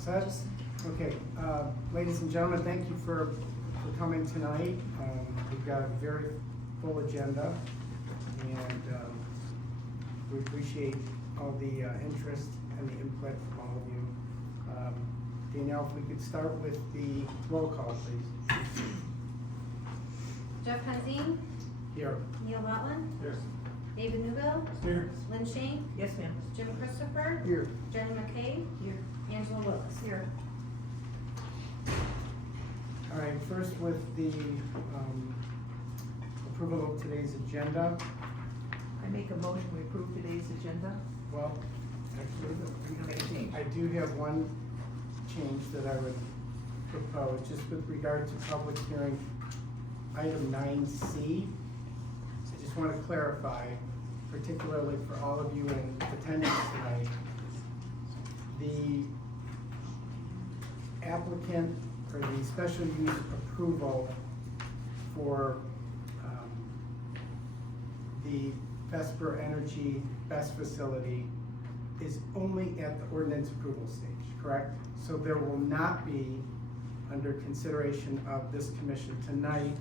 set? Okay, ladies and gentlemen, thank you for coming tonight. We've got a very full agenda, and we appreciate all the interest and the input from all of you. Danielle, if we could start with the roll call, please. Jeff Hunting, Here. Neil Rutland, Here. David Newville, Here. Lynn Shank, Yes, ma'am. Jim Christopher, Here. Jenny McKay, Here. Angela Willis. Here. All right, first with the approval of today's agenda. I make a motion, we approve today's agenda. Well, actually, We're gonna make a change. I do have one change that I would propose, just with regard to public hearing, item 9C. I just want to clarify, particularly for all of you in attendance tonight, the applicant or the special use approval for the Vesper Energy BESS facility is only at the ordinance approval stage, correct? So there will not be, under consideration of this commission tonight,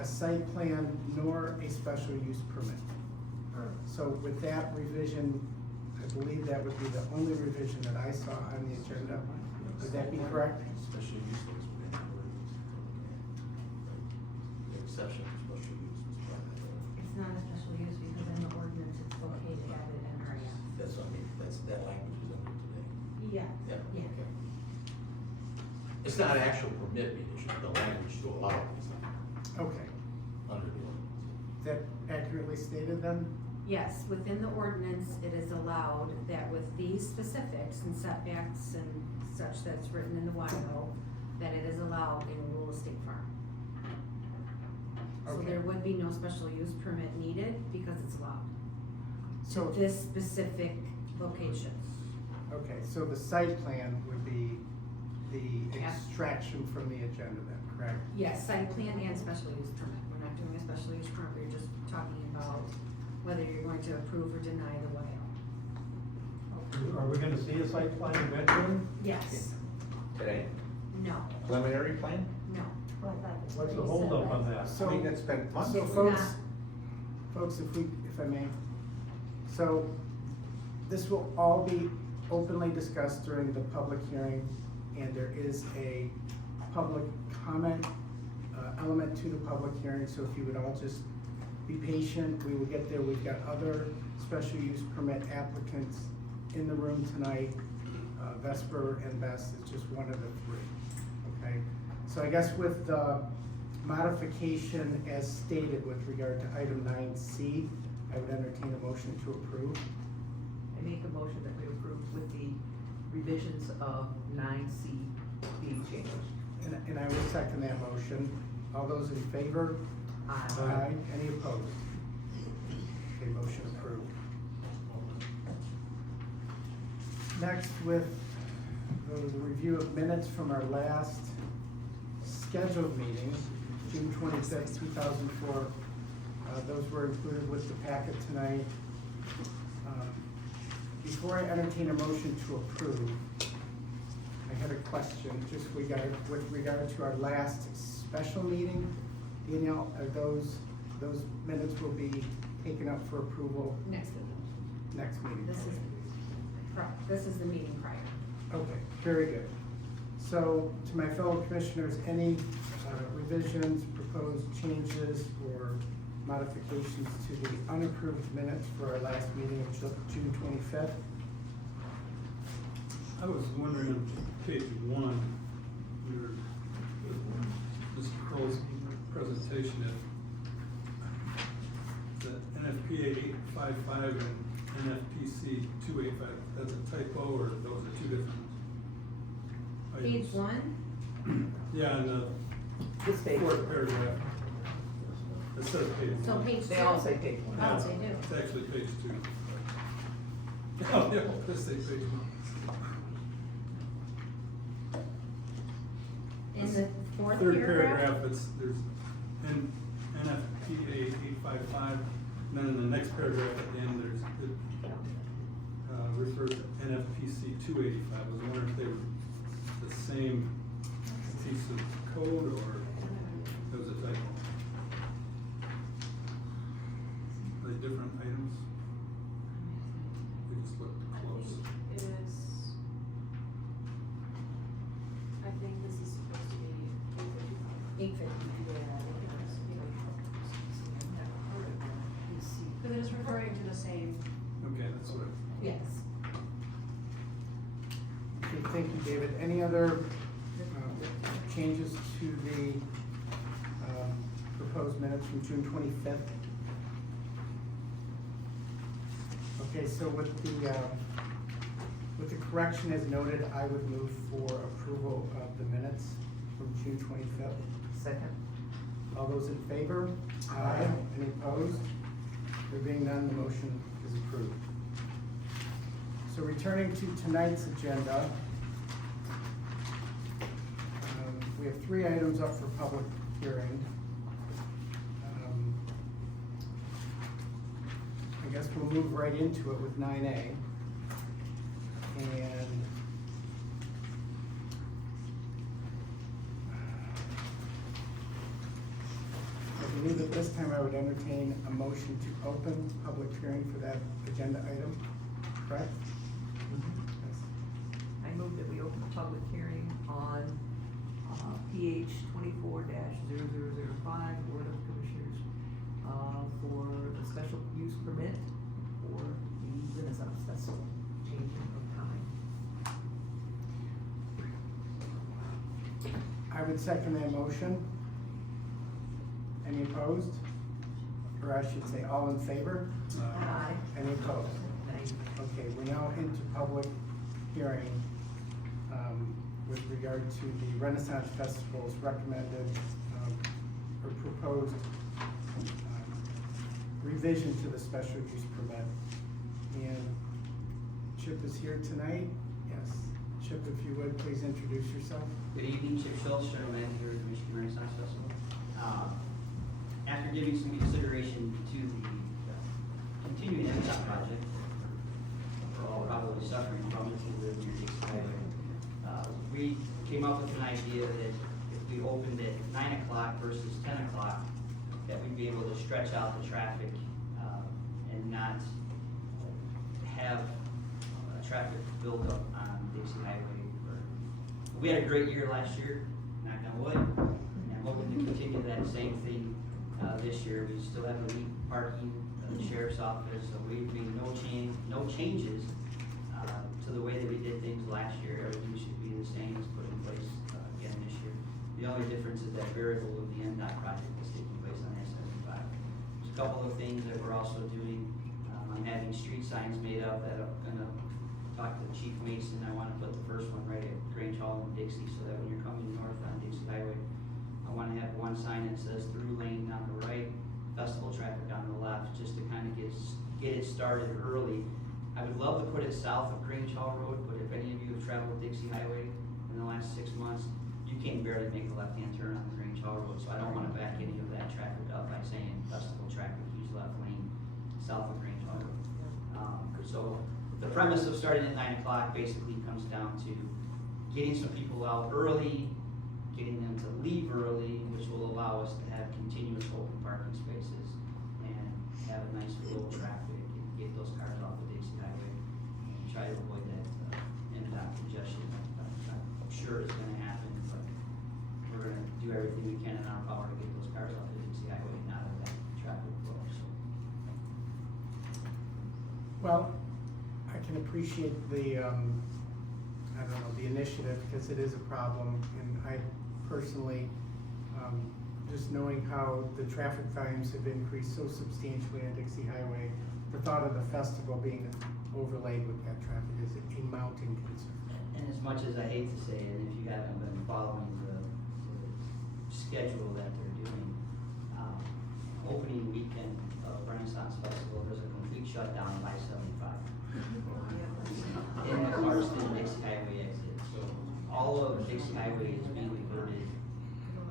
a site plan nor a special use permit. So with that revision, I believe that would be the only revision that I saw on the agenda. Would that be correct? Special use things we have. The exception for special use is private. It's not a special use because in the ordinance it's located at an area. That's what I mean, that language is under today. Yeah. Yeah. Yeah. Okay. It's not an actual permit being issued, the language to allow it is Okay. under the ordinance. Is that accurately stated then? Yes, within the ordinance, it is allowed that with these specifics and setbacks and such that's written in the WIO, that it is allowed in a rural estate farm. So Okay. there would be no special use permit needed because it's allowed. So, This specific location. okay, so the site plan would be the Yeah. extraction from the agenda then, correct? Yes, site plan and special use permit. We're not doing a special use permit, we're just talking about whether you're going to approve or deny the WIO. Are we gonna see a site plan eventually? Yes, Today, no, preliminary plan? no. What's the holdup on that? So- I mean, that's been months. So folks, if I may, so this will all be openly discussed during the public hearing, and there is a public comment element to the public hearing, so if you would all just be patient, we will get there. We've got other special use permit applicants in the room tonight. Vesper and BESS is just one of the three, okay? So I guess with the modification as stated with regard to item 9C, I would entertain a motion to approve. I make a motion that we approve with the revisions of 9C being changed. And I will second that motion. All those in favor? Aye. Any opposed? Okay, motion approved. Next, with the review of minutes from our last scheduled meeting, June 25th, 2004. Those were included with the packet tonight. Before I entertain a motion to approve, I had a question just with regard to our last special meeting. Danielle, are those minutes will be taken up for approval Next meeting. next meeting? This is the meeting prior. Okay, very good. So to my fellow commissioners, any revisions, proposed changes, or modifications to the unapproved minutes for our last meeting of June 25th? I was wondering on page 1, your, Mr. Kroll's presentation, if the NFPA 855 and NFPC 285, that's a typo, or those are two different items? Page 1, Yeah, in the This page. fourth paragraph. Instead of page 1. so page 2. They all say page 1. Oh, they do. It's actually page 2. Oh, yeah, let's say page 1. In the fourth Third paragraph? paragraph, there's NFPA 855, and then in the next paragraph at the end, it refers to NFPC 285. I was wondering if they were piece of code or it was a typo? Are they different items? They just looked close. It is, I think this is supposed to be 855. 850. Yeah, I think it is. But it is referring to the same. Okay, that's what I. Yes. Okay, thank you, David. Any other changes to the proposed minutes from June 25th? Okay, so with the correction as noted, I would move for approval of the minutes from June 25th. Second. All those in favor? Aye. Any opposed? There being none, the motion is approved. So returning to tonight's agenda, we have 3 items up for public hearing. I guess we'll move right into it with 9A. And I believe at this time I would entertain a motion to open public hearing for that agenda item, correct? Yes. I move that we open the public hearing on, PH 24-0005, Board of Commissioners, for the special use permit for the Renaissance Festival, changing of time. I would second that motion. Any opposed? Or I should say, all in favor? Aye. Any opposed? Thank you. Okay, we're now into public hearing with regard to the Renaissance Festival's recommended or proposed revision to the special use permit. And Chip is here tonight. Yes. Chip, if you would, please introduce yourself. Good evening, Chip Schultz, General Manager of the Michigan Renaissance Festival. After giving some consideration to the continuing MDOT project, we're all probably suffering from it, we live near Dixie Highway. We came up with an idea that if we opened at 9 o'clock versus 10 o'clock, that we'd be able to stretch out the traffic and not have traffic build up on Dixie Highway. We had a great year last year, knock on wood, and I'm hoping to continue that same thing this year. We still have elite parking, the sheriff's office, so we've made no changes to the way that we did things last year. Everything should be the same as put in place again this year. The only difference is that variable of the NDOT project is taking place on I-75. There's a couple of things that we're also doing. I'm having street signs made up that I'm gonna talk to Chief Mason. I wanna put the first one right at Grange Hall and Dixie, so that when you're coming north on Dixie Highway, I wanna have one sign that says through lane on the right, festival traffic on the left, just to kind of get it started early. I would love to put it south of Grange Hall Road, but if any of you have traveled Dixie Highway in the last 6 months, you can barely make a left-hand turn on the Grange Hall Road, so I don't wanna back any of that traffic up by saying festival traffic, use left lane south of Grange Hall Road. So the premise of starting at 9 o'clock basically comes down to getting some people out early, getting them to leave early, which will allow us to have continuous open parking spaces and have a nice flow of traffic and get those cars off the Dixie Highway and try to avoid that MDOT congestion that I'm sure is gonna happen, but we're gonna do everything we can in our power to get those cars off the Dixie Highway and out of that traffic flow, so. Well, I can appreciate the, I don't know, the initiative, because it is a problem, and I personally, just knowing how the traffic volumes have increased so substantially on Dixie Highway, the thought of the festival being overlaid with that traffic is a mounting concern. And as much as I hate to say it, and if you haven't been following the schedule that they're doing, opening weekend of Renaissance Festival, there's a complete shutdown of I-75. In the Clarkston Dixie Highway exit, so all of Dixie Highway is being diverted,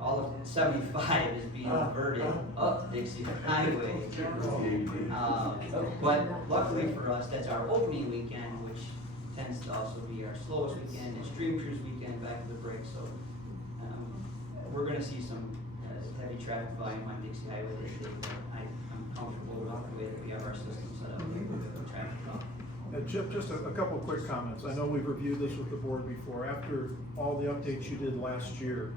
all of 75 is being diverted up Dixie Highway. But luckily for us, that's our opening weekend, which tends to also be our slowest weekend, it's Dream Cruise weekend, back to the break, so We're gonna see some heavy traffic volume on Dixie Highway this day, but I'm comfortable with the way that we have our system set up, with traffic off. Chip, just a couple quick comments. I know we've reviewed this with the board before. After all the updates you did last year,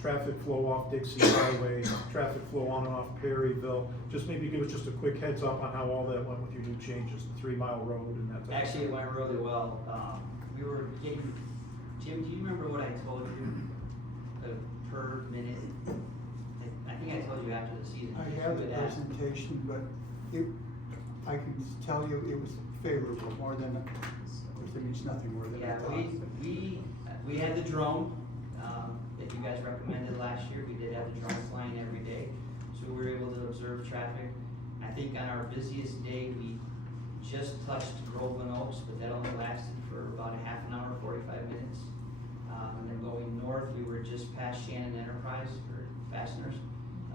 traffic flow off Dixie Highway, traffic flow on and off Perryville, just maybe give us just a quick heads up on how all that went with your new changes, the 3 Mile Road and that type of Actually, it stuff. went really well. We were getting, Jim, do you remember what I told you per minute? I think I told you after the season. I You have the would ask. presentation, but I can tell you it was favorable, more than, which means nothing more than I Yeah, thought. we had the drone, that you guys recommended last year. We did have the drone flying every day, so we were able to observe traffic. I think on our busiest day, we just touched Groveland Oaks, but that only lasted for about a half an hour, 45 minutes. And then going north, we were just past Shannon Enterprise for fasteners.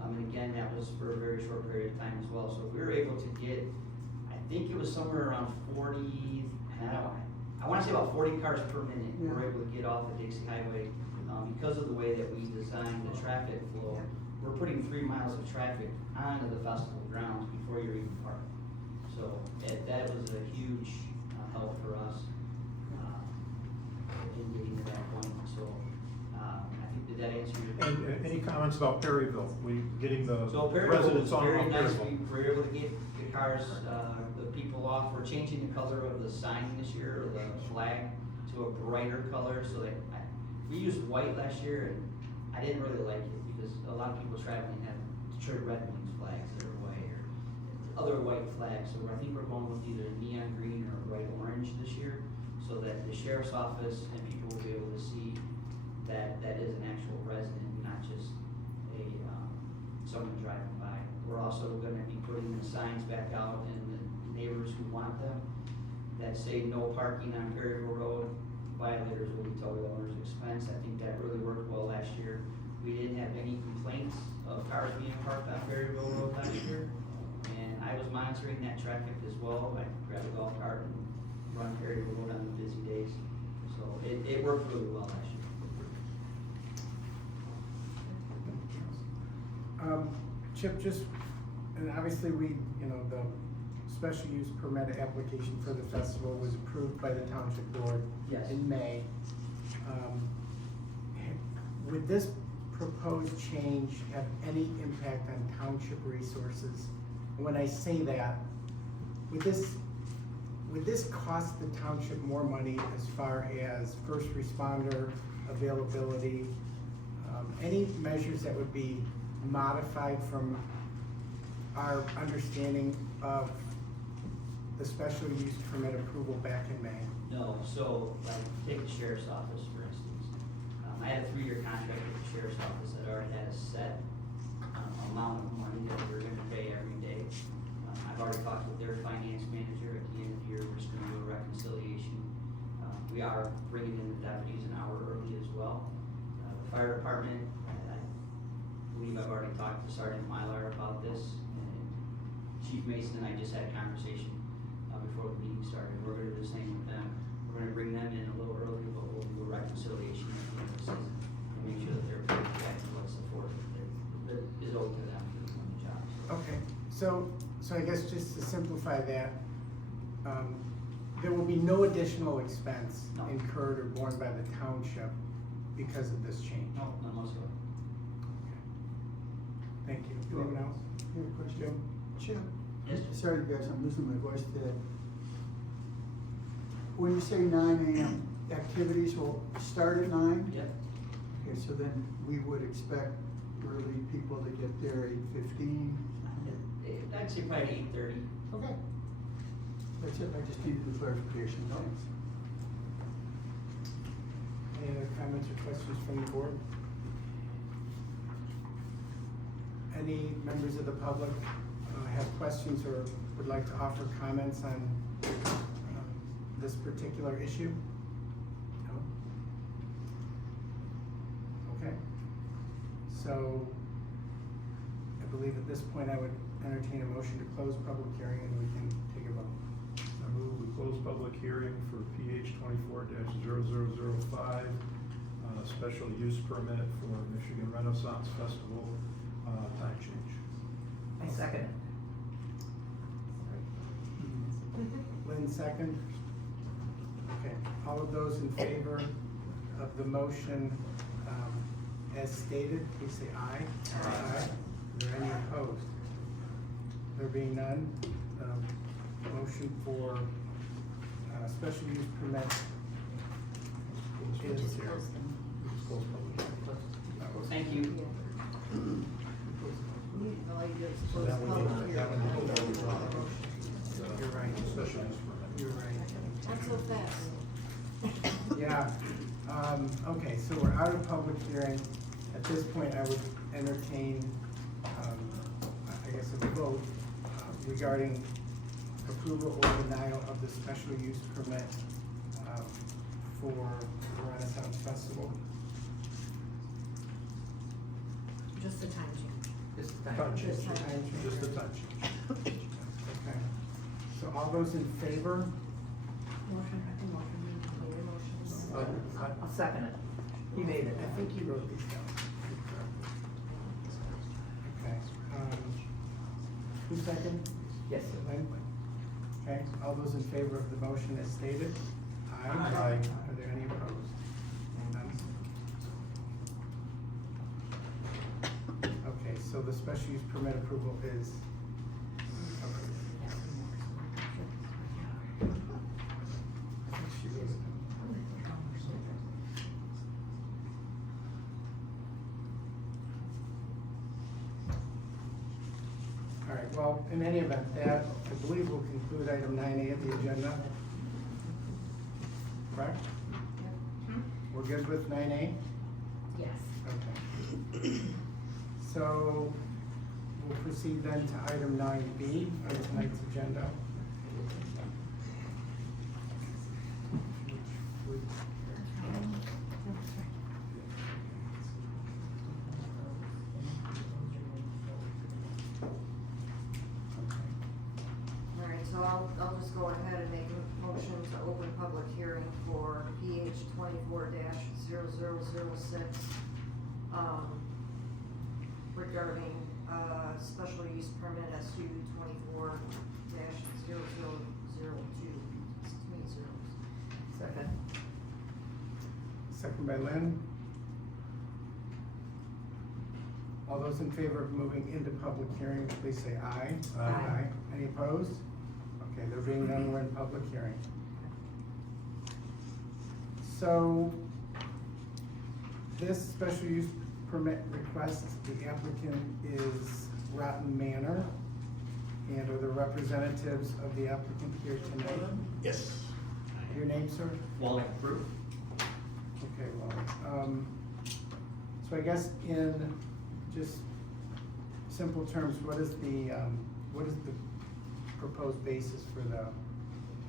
And again, that was for a very short period of time as well. So we were able to get, I think it was somewhere around 40, I wanna say about 40 cars per minute. We were able to get off the Dixie Highway. Because of the way that we designed the traffic flow, we're putting 3 miles of traffic onto the festival grounds before you're even parked. So that was a huge help for us in getting to that point. So I think that answered your question. And any comments about Perryville? We getting the So Perryville residents was on and very off nice, Perryville? we were able to get the cars, the people off, we're changing the color of the sign this year, or the flag, to a brighter color, so that, we used white last year, and I didn't really like it, because a lot of people traveling have Detroit Red Wings flags that are white, or other white flags, so I think we're going with either neon green or bright orange this year, so that the sheriff's office and people will be able to see that that is an actual resident, not just a, someone driving by. We're also gonna be putting the signs back out, and the neighbors who want them, that say no parking on Perryville Road, violators will be towed at owner's expense. I think that really worked well last year. We didn't have any complaints of cars being parked on Perryville Road last year, and I was monitoring that traffic as well. I grabbed a golf cart and run Perryville Road on the busy days, so it worked really well last year. Chip, just, and obviously we, the special use permit application for the festival was approved by the township board Yes. in May. Would this proposed change have any impact on township resources? And when I say that, would this cost the township more money as far as first responder availability? Any measures that would be modified from our understanding of the special use permit approval back in May? No, so, like, take the sheriff's office, for instance. I had a 3-year contract with the sheriff's office that already had a set amount of money that we were gonna pay every day. I've already talked with their finance manager. At the end of the year, we're just gonna do a reconciliation. We are bringing in the deputies an hour early as well. The fire department, I believe I've already talked to Sergeant Mylar about this, and Chief Mason and I just had a conversation before the meeting started. We're gonna do the same with them. We're gonna bring them in a little early, but we'll do a reconciliation at the end of the season and make sure that they're paid exactly what's the forfeit that is owed to them for doing the job. Okay, so I guess just to simplify that, there will be no additional expense No. incurred or borne by the township because of this change? No, none whatsoever. Thank you. Anyone else? I have a question. Chip? Yes, sir. Sorry, guys, I'm losing my voice today. When you say 9 AM, activities will start at 9? Yep. Okay, so then we would expect early people to get there 8:15? I'd say probably 8:30. Okay. That's it, I just needed the clarification, thanks. Any other comments or questions from the board? Any members of the public have questions or would like to offer comments on this particular issue? No? Okay. So I believe at this point I would entertain a motion to close public hearing and we can take a vote. I move we close public hearing for PH 24-0005, on a special use permit for Michigan Renaissance Festival, time change. I second it. Lynn, second? Okay, all of those in favor of the motion, as stated, please say aye. Aye. Are there any opposed? There being none, motion for, special use permit is here. Thank you. All you do is So close that the would public be, that hearing. would be withdrawn. You're right, Special use permit. you're right. Not so fast. Yeah, okay, so we're out of public hearing. At this point, I would entertain, I guess, a vote regarding approval or denial of the special use permit for the Renaissance Festival. Just the time change. This is Time time. change, Just the time change. just the time change. Okay, so all those in favor? Motion, I think motion, you made a motion. I'll second it. He made it. I think you wrote these down. Okay, who second? Yes, sir. Lynn? Okay, all those in favor of the motion as stated? Aye. Aye. Are there any opposed? None? Okay, so the special use permit approval is approved. She wrote it down. All right, well, in any event, that, I believe, will conclude item 9A of the agenda. Correct? We're good with 9A? Yes. Okay. So, we'll proceed then to item 9B of tonight's agenda. All right, so I'll just go ahead and make a motion to open public hearing for PH 24-0006, regarding, special use permit SU 24-0002. Too many zeros. Second. Second by Lynn. All those in favor of moving into public hearing, please say aye. Aye. Any opposed? Okay, there being none, we're in public hearing. So, this special use permit request, the applicant is Rotten Manor. And are the representatives of the applicant here tonight? Yes. Your name, sir? Wally Proof. Okay, well, so I guess in just simple terms, what is the proposed basis for the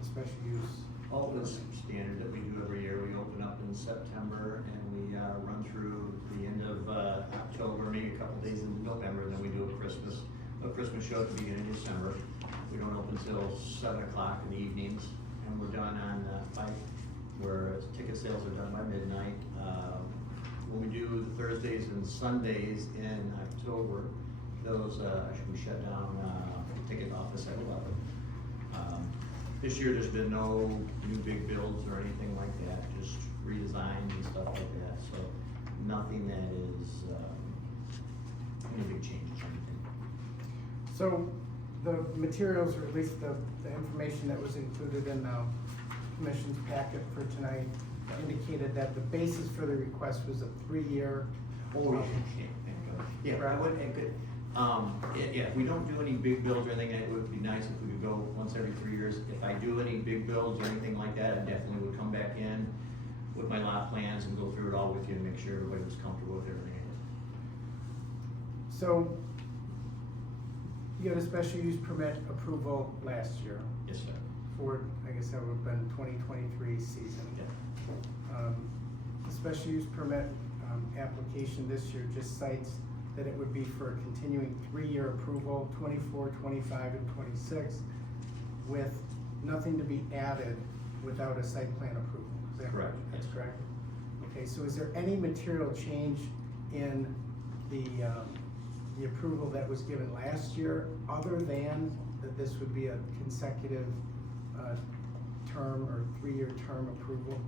special use? All this standard that we do every year, we open up in September and we run through the end of October, maybe a couple days into November, and then we do a Christmas show at the beginning of December. We don't open till 7 o'clock in the evenings, and we're done on 5, where ticket sales are done by midnight. When we do the Thursdays and Sundays in October, those we shut down the ticket office at 11. This year, there's been no new big builds or anything like that, just redesigns and stuff like that, so nothing that is, any big changes or anything. So the materials, or at least the information that was included in the commission's packet for tonight indicated that the basis for the request was a 3-year. Yeah, I would, it could, yeah, if we don't do any big builds or anything, it would be nice if we could go once every 3 years. If I do any big builds or anything like that, I definitely would come back in with my lot plans and go through it all with you and make sure everybody was comfortable with everything. So you had a special use permit approval last year Yes, sir. for, I guess that would have been 2023 season. Yeah. The special use permit application this year just cites that it would be for a continuing 3-year approval, 24, 25, and 26, with nothing to be added without a site plan approval. Is that Correct. That's correct. Okay, so is there any material change in the approval that was given last year, other than that this would be a consecutive term or 3-year term approval?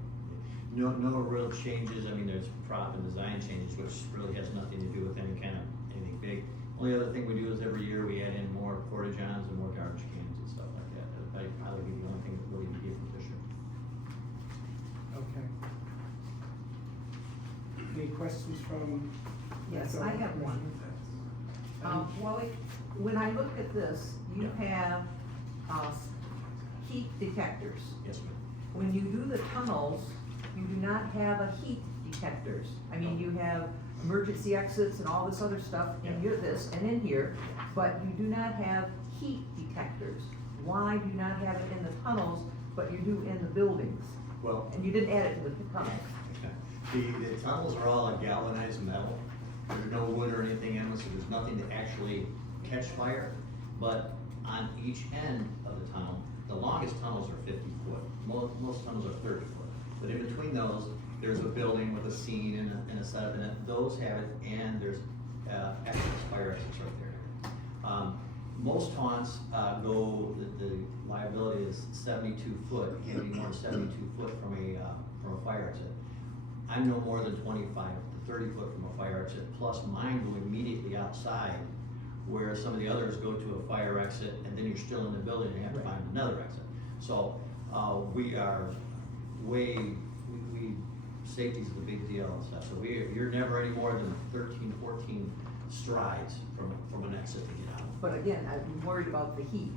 No real changes, I mean, there's prop and design changes, which really has nothing to do with anything big. Only other thing we do is every year we add in more porta-johns and more garbage cans and stuff like that. That'd probably be the only thing that really be different this year. Okay. Any questions from? Yes, I have one. Wally, when I look at this, you have, heat detectors. Yes, ma'am. When you do the tunnels, you do not have a heat detectors. I mean, you have emergency exits and all this other stuff in this and in here, but you do not have heat detectors. Why do you not have it in the tunnels, but you do in the buildings? Well, And you didn't add it to the tunnels. the tunnels are all galvanized metal. There's no wood or anything in them, so there's nothing to actually catch fire. But on each end of the tunnel, the longest tunnels are 50 foot. Most tunnels are 30 foot. But in between those, there's a building with a scene and a setup in it. Those have it, and there's exits, fire exits right there. Most taunts go, the liability is 72 foot. You can't be more than 72 foot from a fire exit. I'm no more than 25 to 30 foot from a fire exit, plus mine go immediately outside, where some of the others go to a fire exit, and then you're still in the building and you have to find another exit. So we are safety's a big deal and stuff. So you're never any more than 13, 14 strides from an exit to get out. But again, I'm worried about the heat.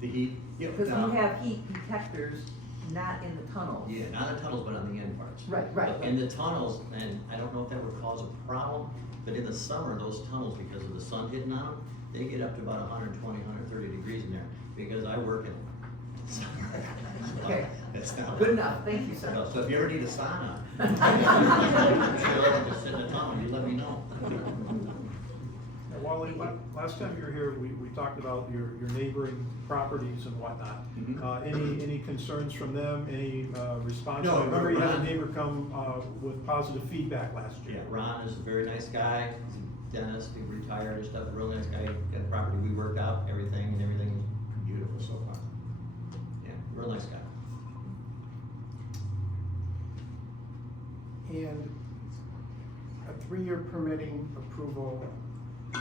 The heat, yeah. Because you have heat detectors not in the tunnels. Yeah, not in the tunnels, but on the end parts. Right. But in the tunnels, and I don't know if that would cause a problem, but in the summer, those tunnels, because of the sun hitting on them, they get up to about 120, 130 degrees in there, because I work in them. Okay. That's not. Good enough, thank you, sir. So if you ever need a sauna, chill and just sit in the tunnel, you let me know. Now, Wally, last time you were here, we talked about your neighboring properties and whatnot. Mhm. Any concerns from them, any response? No, I remember you had a Ron- neighbor come with positive feedback last year. Yeah, Ron is a very nice guy, he's a dentist, he retired and stuff, real nice guy, got a property, we worked out everything, and everything is beautiful so far. Yeah, real nice guy. And a 3-year permitting approval on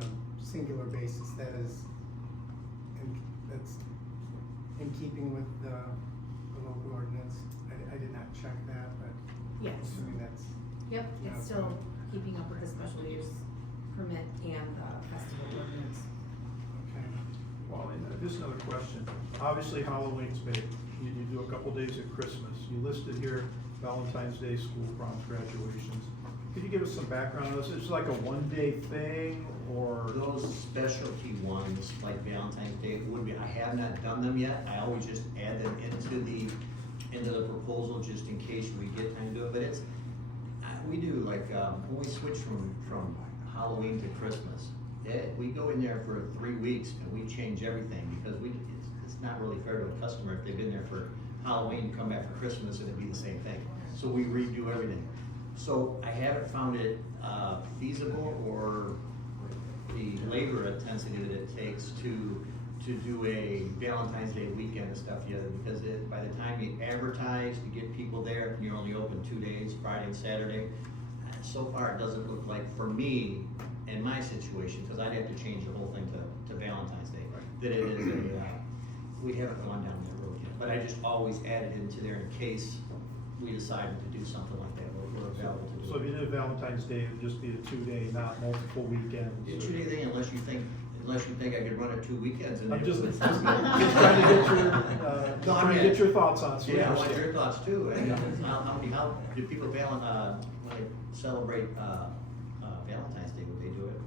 a singular basis, that's in keeping with the local ordinance. I did not check that, but Yes. assuming that's, Yep, Yeah. it's still keeping up with the special use permit and the festival ordinance. okay. Well, and just another question. Obviously, Halloween's big. You do a couple days at Christmas. You listed here Valentine's Day, school proms, graduations. Could you give us some background on this? Is it like a one-day thing, or? Those specialty ones, like Valentine's Day, would be, I have not done them yet, I always just add them into the proposal, just in case we get time to do it, but it's, we do like, when we switch from Halloween to Christmas, we go in there for 3 weeks and we change everything, because it's not really fair to a customer if they've been there for Halloween, come back for Christmas, and it'd be the same thing. So we redo everything. So I haven't found it feasible, or the labor intensity that it takes to do a Valentine's Day weekend and stuff together, because by the time you advertise to get people there, you're only open 2 days, Friday and Saturday. So far, it doesn't look like, for me, in my situation, because I'd have to change the whole thing to Valentine's Day, that it is we haven't gone down that road yet, but I just always add it into there in case we decided to do something like that, we're available to do. So if you did Valentine's Day, it would just be a 2-day, not multiple weekends? It's a 2-day thing, unless you think I could run it 2 weekends in there. I'm just trying to get your thoughts on it. So we Yeah, I want understand. your thoughts too, and how do people when they celebrate, Valentine's Day, would they do it?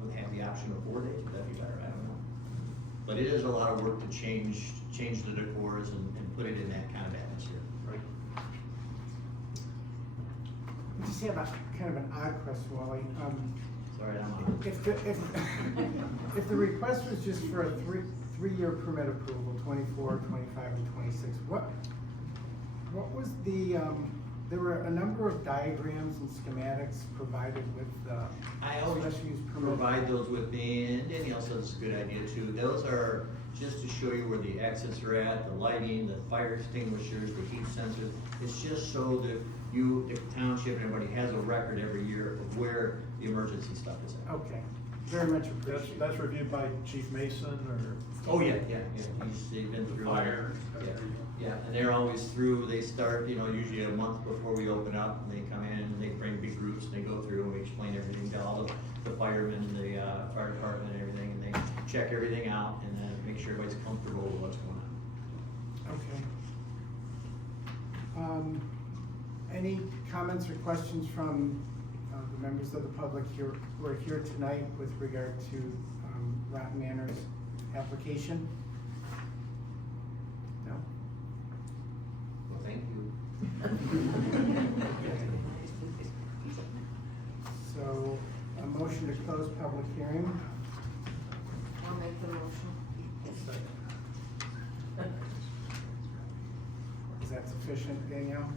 Would they have the option of 4 days, would that be better, I don't know. But it is a lot of work to change the decors and put it in that kind of atmosphere. Right. I just have a kind of an odd question, Wally. Sorry, I'm on. If the request was just for a 3-year permit approval, 24, 25, and 26, what was the there were a number of diagrams and schematics provided with the I always special use permit. provide those with me, and Danny also has a good idea too. Those are just to show you where the exits are at, the lighting, the fire extinguishers, the heat sensors. It's just so that you, the township, and everybody has a record every year of where the emergency stuff is at. Okay, very much That's, appreciated. that's reviewed by Chief Mason or? Oh, yeah, they've been through. Fire. Yeah, and they're always through, they start, usually a month before we open up, and they come in and they bring big groups, and they go through and we explain everything to all the firemen, the, fire department and everything, and they check everything out, and then make sure everybody's comfortable with what's going on. Okay. Any comments or questions from the members of the public here, who are here tonight with regard to Rotten Manor's application? No? Well, thank you. So, a motion to close public hearing. I'll make the motion. Is that sufficient, Danielle?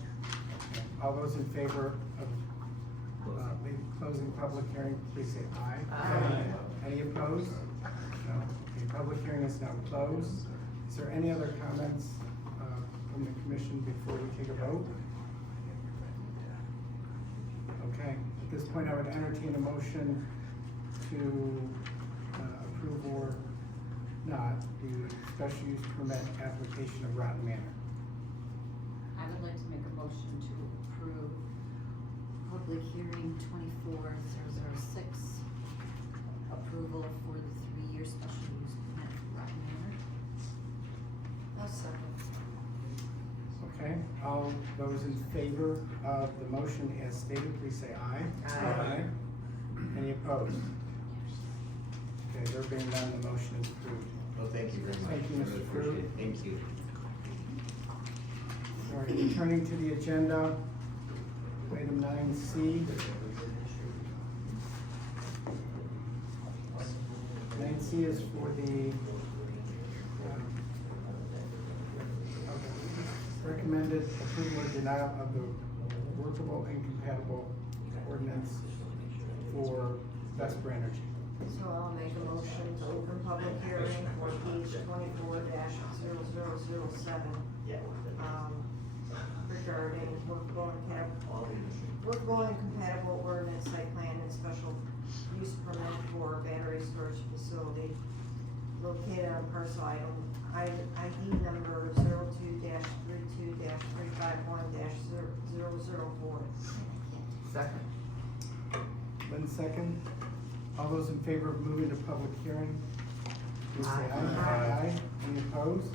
Okay. All those in favor of closing public hearing, please say aye. Aye. Any opposed? No. Okay, public hearing is now closed. Is there any other comments from the commission before we take a vote? Okay, at this point, I would entertain a motion to approve or not the special use permit application of Rotten Manor. I would like to make a motion to approve public hearing 24006, approval for the 3-year special use permit for Rotten Manor. I'll second. Okay, all those in favor of the motion as stated, please say aye. Aye. Any opposed? Okay, there being none, the motion is approved. Well, thank you very much. Thank you, I really Mr. appreciate it. Fruit. Thank you. All right, returning to the agenda, item 9C. 9C is for the recommended approval or denial of the workable and compatible ordinance for Vesper Energy. So I'll make a motion to open public hearing for page 24-0007, regarding workable and compatible ordinance site plan and special use permit for battery storage facility located on parcel ID number 02-32-351-004. Second. Lynn second. All those in favor of moving to public hearing, please say aye. Aye. Aye. Any opposed?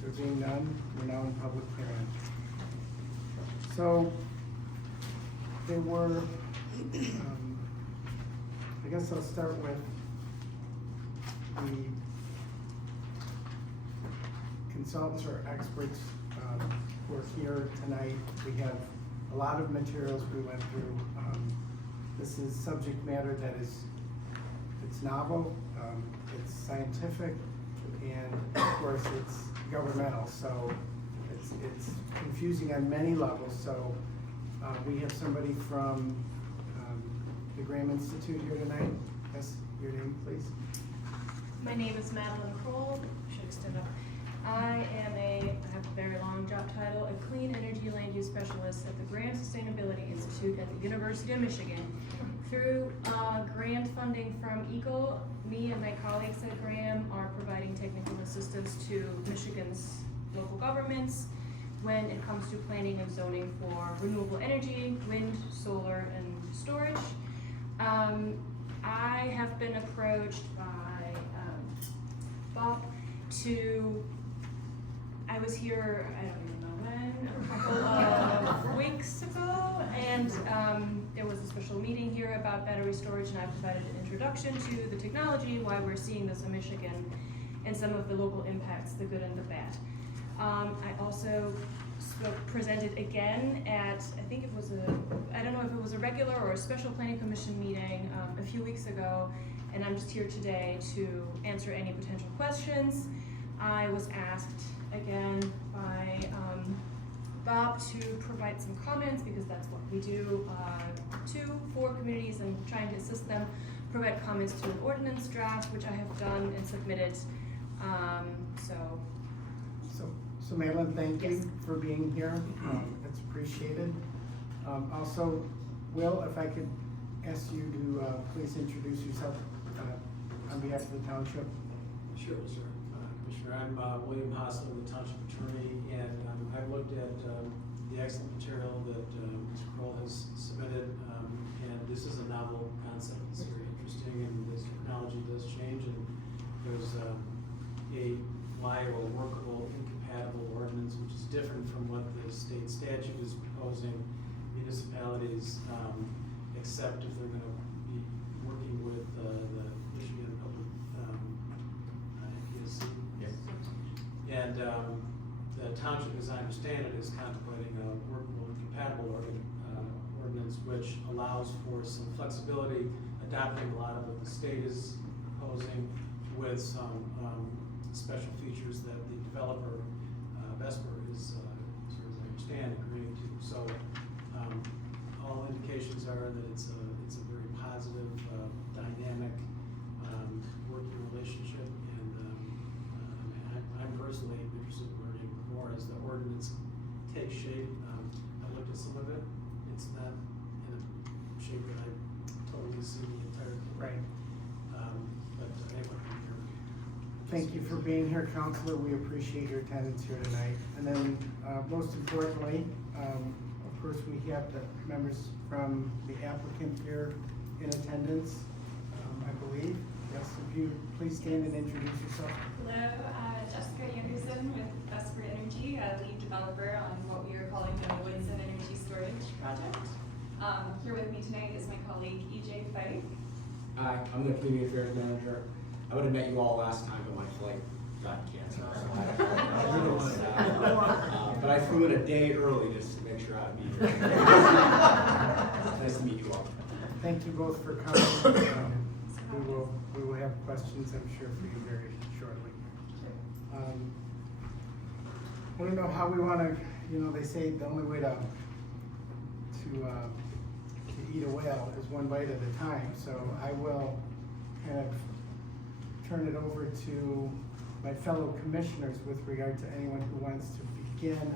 There being none, we're now in public hearing. So, there were, I guess I'll start with the consultants or experts who are here tonight. We have a lot of materials we went through. This is subject matter that it's novel, it's scientific, and of course it's governmental, so it's confusing on many levels. So we have somebody from the Graham Institute here tonight. Yes, your name, please. My name is Madeline Kroll. Should extend up. I have a very long job title, a clean energy land use specialist at the Graham Sustainability Institute at the University of Michigan. Through grant funding from EGLE, me and my colleagues at Graham are providing technical assistance to Michigan's local governments when it comes to planning and zoning for renewable energy, wind, solar, and storage. I have been approached by Bob I was here, I don't even know when, a couple of weeks ago, and there was a special meeting here about battery storage, and I provided an introduction to the technology, why we're seeing this in Michigan, and some of the local impacts, the good and the bad. I also presented again at, I think it was I don't know if it was a regular or a special planning commission meeting a few weeks ago, and I'm just here today to answer any potential questions. I was asked again by Bob to provide some comments, because that's what we do, for communities and trying to assist them, provide comments to an ordinance draft, which I have done and submitted. So Madeline, thank you Yes. for being here, it's appreciated. Also, Will, if I could ask you to, please introduce yourself, on behalf of the township. Sure, sir. Commissioner, I'm William Hassler, the township attorney, and I've looked at the excellent material that Mr. Kroll has submitted, and this is a novel concept. It's very interesting, and this technology does change, and there's a viable, workable, incompatible ordinance, which is different from what the state statute is proposing. Municipalities, except if they're going to be working with the Michigan Public PSC. Yes. And the township, as I understand it, is contemplating a workable and compatible ordinance, which allows for some flexibility, adopting a lot of what the state is proposing with some special features that the developer, Vesper, is, as far as I understand, agreeing to. So all indications are that it's a very positive, dynamic, working relationship, and I'm personally interested in learning more as the ordinance takes shape. I looked at some of it; it's not in a shape that I totally see the entire thing. Right. But anyway, I'm here. Thank you for being here, Counselor. We appreciate your attendance here tonight. And then, most importantly, of course, we have the members from the applicant here in attendance, I believe. Yes, if you please stand and introduce yourself. Hello, Jessica Anderson with Vesper Energy, a lead developer on what we are calling the Woodson Energy Storage Project. Here with me tonight is my colleague EJ Fife. Hi, I'm the community affairs manager. I would have met you all last time, but my flight got canceled. So but I flew in a day early just to make sure I'd be here. Nice to meet you all. Thank you both for coming. We will have questions, I'm sure, for you very shortly. I don't know how we want to, they say the only way to eat a whale is one bite at a time. So I will kind of turn it over to my fellow commissioners with regard to anyone who wants to begin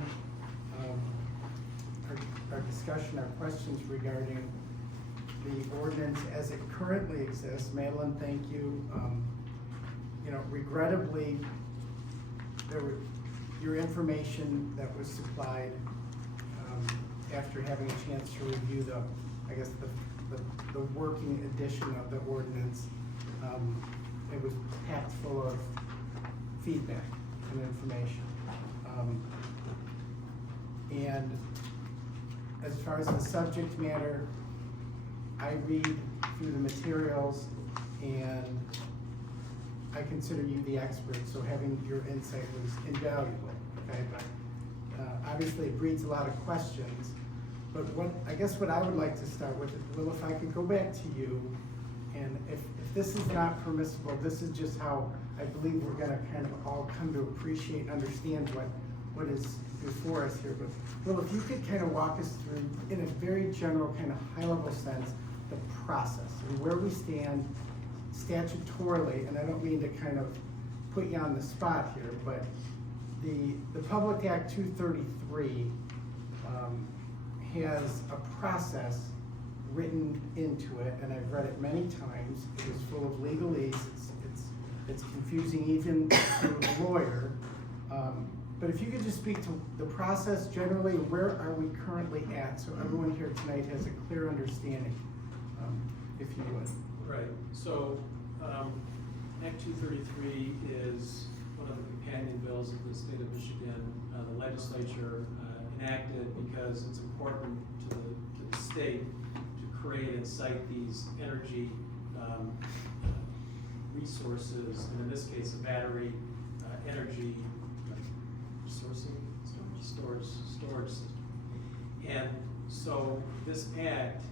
our discussion, our questions regarding the ordinance as it currently exists. Madeline, thank you. Regrettably, your information that was supplied after having a chance to review the working edition of the ordinance, it was packed full of feedback and information. And as far as the subject matter, I read through the materials and I consider you the expert, so having your insight was invaluable, okay? But obviously it breeds a lot of questions. But what I would like to start with, Will, if I could go back to you, and if this is not permissible, this is just how I believe we're gonna kind of all come to appreciate and understand what is before us here. But Will, if you could kind of walk us through, in a very general, kind of high-level sense, the process and where we stand statutorily, and I don't mean to kind of put you on the spot here, but the Public Act 233 has a process written into it, and I've read it many times. It is full of legalese. It's confusing even to a lawyer. But if you could just speak to the process generally, where are we currently at, so everyone here tonight has a clear understanding, if you would. Right, so, Act 233 is one of the companion bills of the state of Michigan. The legislature enacted because it's important to the state to create and cite these energy resources, and in this case, a battery energy storage system. And so this act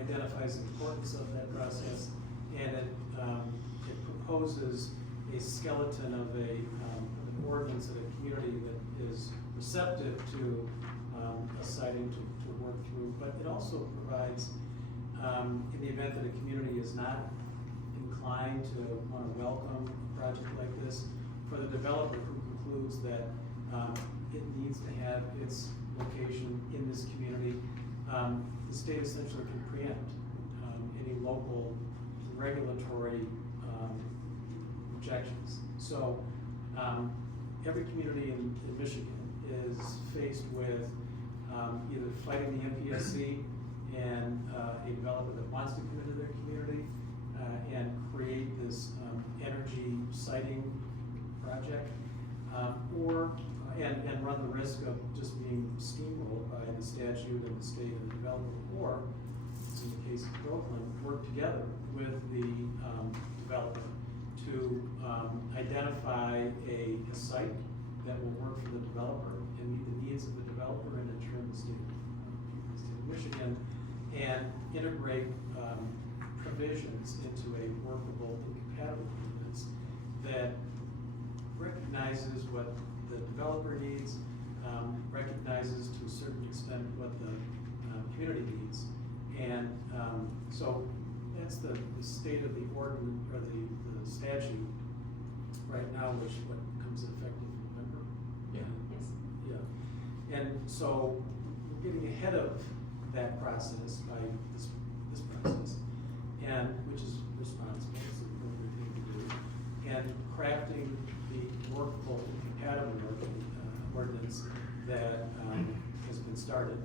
identifies the importance of that process, and it proposes a skeleton of an ordinance in a community that is receptive to a siting to work through, but it also provides, in the event that a community is not inclined to want to welcome a project like this, for the developer who concludes that it needs to have its location in this community, the state essentially can preempt any local regulatory objections. So every community in Michigan is faced with either fighting the MPSC and a developer that wants to come into their community and create this energy siting project, and run the risk of just being steamrolled by the statute and the state and the developer, or, as in the case of Brooklyn, work together with the developer to identify a site that will work for the developer and meet the needs of the developer and in turn the state of Michigan, and integrate provisions into a workable and compatible ordinance that recognizes what the developer needs, recognizes to a certain extent what the community needs. And so that's the state of the ordinance, or the statute right now, which what comes in effect in November. Yeah. Yes. Yeah. And so we're getting ahead of that process by this process, and which is responsible, it's the appropriate thing to do, and crafting the workable and compatible ordinance that has been started,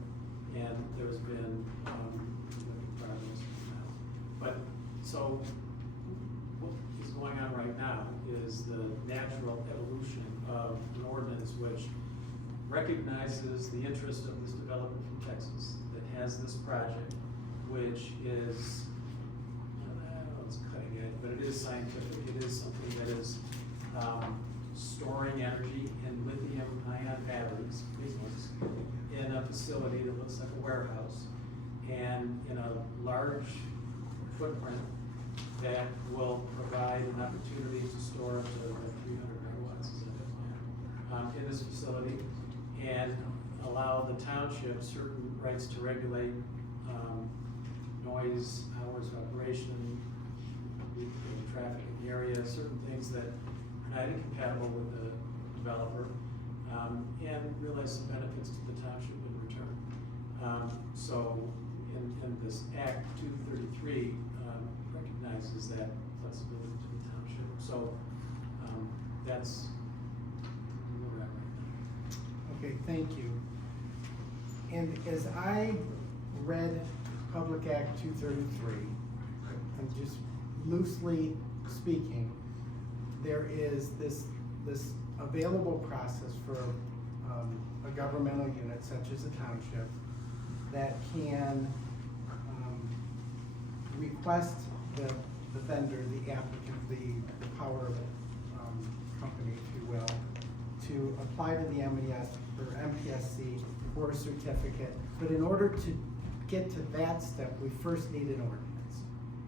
and there's been progress now. But so what is going on right now is the natural evolution of an ordinance which recognizes the interest of this developer from Texas that has this project, which is, I don't know, it's cutting edge, but it is scientific. It is something that is storing energy in lithium-ion batteries, big ones, in a facility that looks like a warehouse, and in a large footprint that will provide an opportunity to store up to like 300 megawatts is that, in this facility, and allow the township certain rights to regulate noise, hours of operation, traffic in the area, certain things that are not incompatible with the developer, and realize some benefits to the township in return. So in this Act 233 recognizes that flexibility to the township. So that's where we're at right now. Okay, thank you. And as I read Public Act 233, and just loosely speaking, there is this available process for a governmental unit such as a township that can request the vendor, the applicant, the power company, if you will, to apply to the MES or MPSC for a certificate. But in order to get to that step, we first need an ordinance.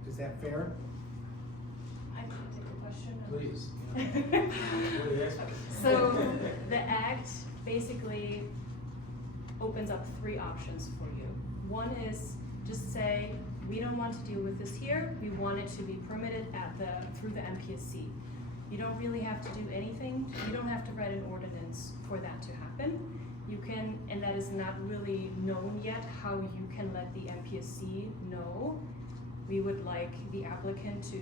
Is that fair? I can take the question. Please. What are you asking? So the act basically opens up three options for you. One is just say, we don't want to deal with this here. We want it to be permitted through the MPSC. You don't really have to do anything. You don't have to write an ordinance for that to happen. You can, and that is not really known yet, how you can let the MPSC know. We would like the applicant to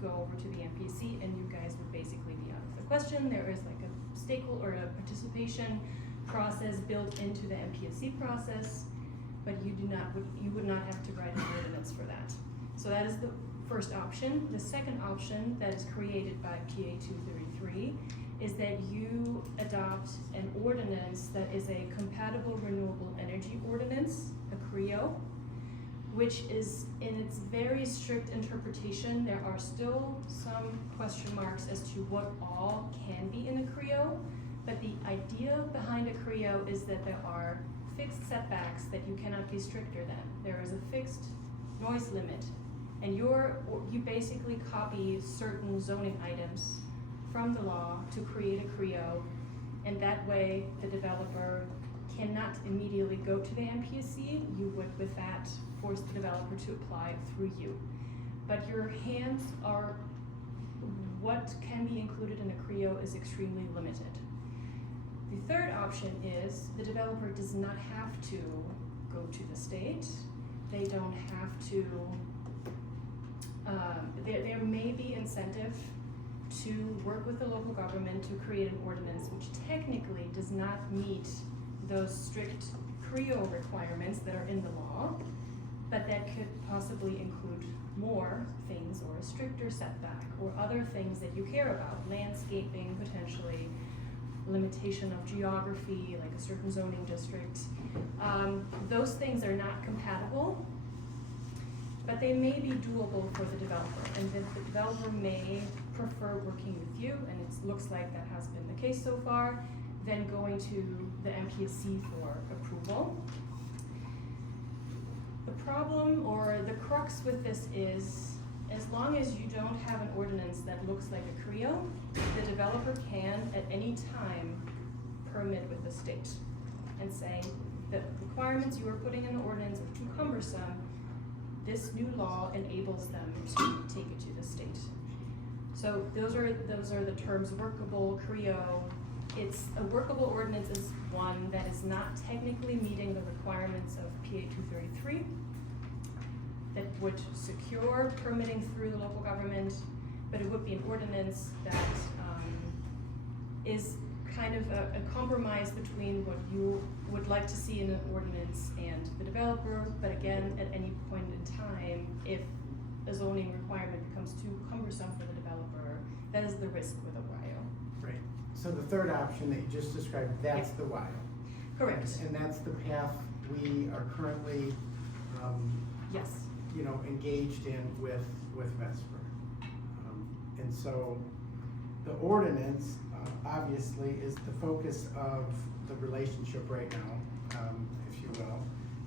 go over to the MPSC, and you guys would basically be out of the question. There is like a stakeholder or a participation process built into the MPSC process, but you would not have to write an ordinance for that. So that is the first option. The second option that is created by PA 233 is that you adopt an ordinance that is a compatible renewable energy ordinance, a CREO, which is in its very strict interpretation. There are still some question marks as to what all can be in a CREO, but the idea behind a CREO is that there are fixed setbacks that you cannot be stricter than. There is a fixed noise limit, and you basically copy certain zoning items from the law to create a CREO, and that way the developer cannot immediately go to the MPSC, you would with that force the developer to apply through you. But your hands are, what can be included in a CREO is extremely limited. The third option is the developer does not have to go to the state. They don't have to, there may be incentive to work with the local government to create an ordinance which technically does not meet those strict CREO requirements that are in the law, but that could possibly include more things or a stricter setback or other things that you care about, landscaping potentially, limitation of geography, like a certain zoning district. Those things are not compatible, but they may be doable for the developer, and the developer may prefer working with you, and it looks like that has been the case so far, than going to the MPSC for approval. The problem or the crux with this is, as long as you don't have an ordinance that looks like a CREO, the developer can at any time permit with the state and say the requirements you are putting in the ordinance are too cumbersome. This new law enables them to take it to the state. So those are the terms workable, CREO. It's a workable ordinance is one that is not technically meeting the requirements of PA 233 that would secure permitting through the local government, but it would be an ordinance that is kind of a compromise between what you would like to see in an ordinance and the developer, but again, at any point in time, if a zoning requirement becomes too cumbersome for the developer, that is the risk with a WIO. Right, so the third option that you just described, that's the WIO. Correct. And that's the path we are currently, Yes. you know, engaged in with Vesper. And so the ordinance, obviously, is the focus of the relationship right now, if you will.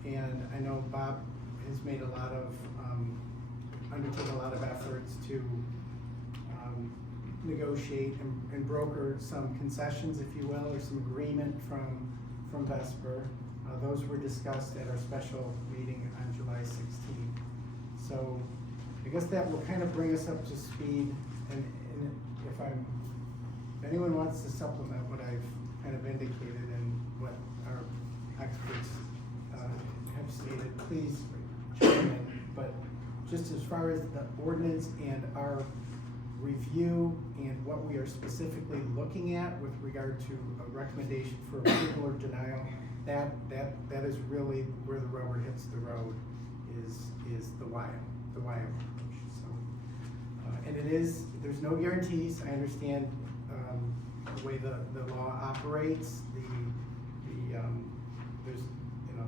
And I know Bob has made a lot of, undertaken a lot of efforts to negotiate and broker some concessions, if you will, or some agreement from Vesper. Those were discussed at our special meeting on July 16th. So I guess that will kind of bring us up to speed, and if anyone wants to supplement what I've kind of indicated and what our experts have stated, please chime in. But just as far as the ordinance and our review and what we are specifically looking at with regard to a recommendation for approval or denial, that is really where the rubber hits the road, is the WIO approach. So, and it is, there's no guarantees. I understand the way the law operates. There's, you know,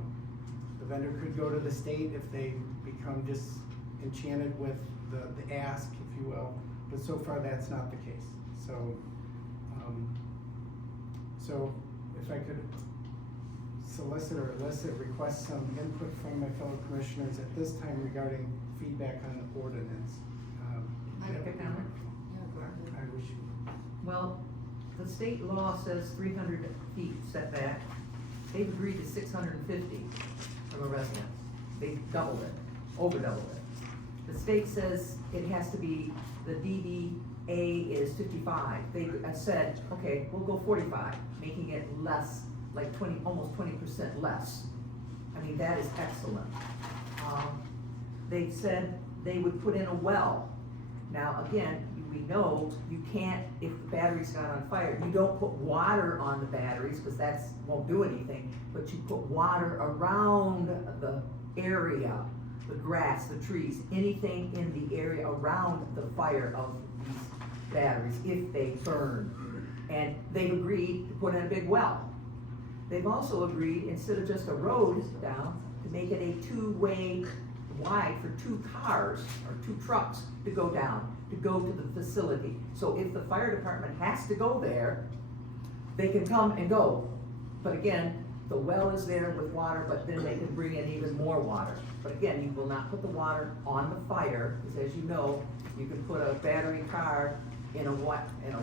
the vendor could go to the state if they become just enchanted with the ask, if you will. But so far, that's not the case. So, so if I could solicit or request some input from my fellow commissioners at this time regarding feedback on the ordinance. I make a comment? I wish you would. Well, the state law says 300 feet setback. They've agreed to 650 from a residence. They've doubled it, over doubled it. The state says it has to be, the DDA is 55. They said, okay, we'll go 45, making it less, like almost 20% less. I mean, that is excellent. They said they would put in a well. Now, again, we know you can't, if the batteries got on fire, you don't put water on the batteries, because that won't do anything, but you put water around the area, the grass, the trees, anything in the area around the fire of these batteries, if they burn. And they've agreed to put in a big well. They've also agreed, instead of just a road down, to make it a two-way wide for 2 cars or 2 trucks to go down, to go to the facility. So if the fire department has to go there, they can come and go. But again, the well is there with water, but then they can bring in even more water. But again, you will not put the water on the fire, because as you know, you can put a battery car in a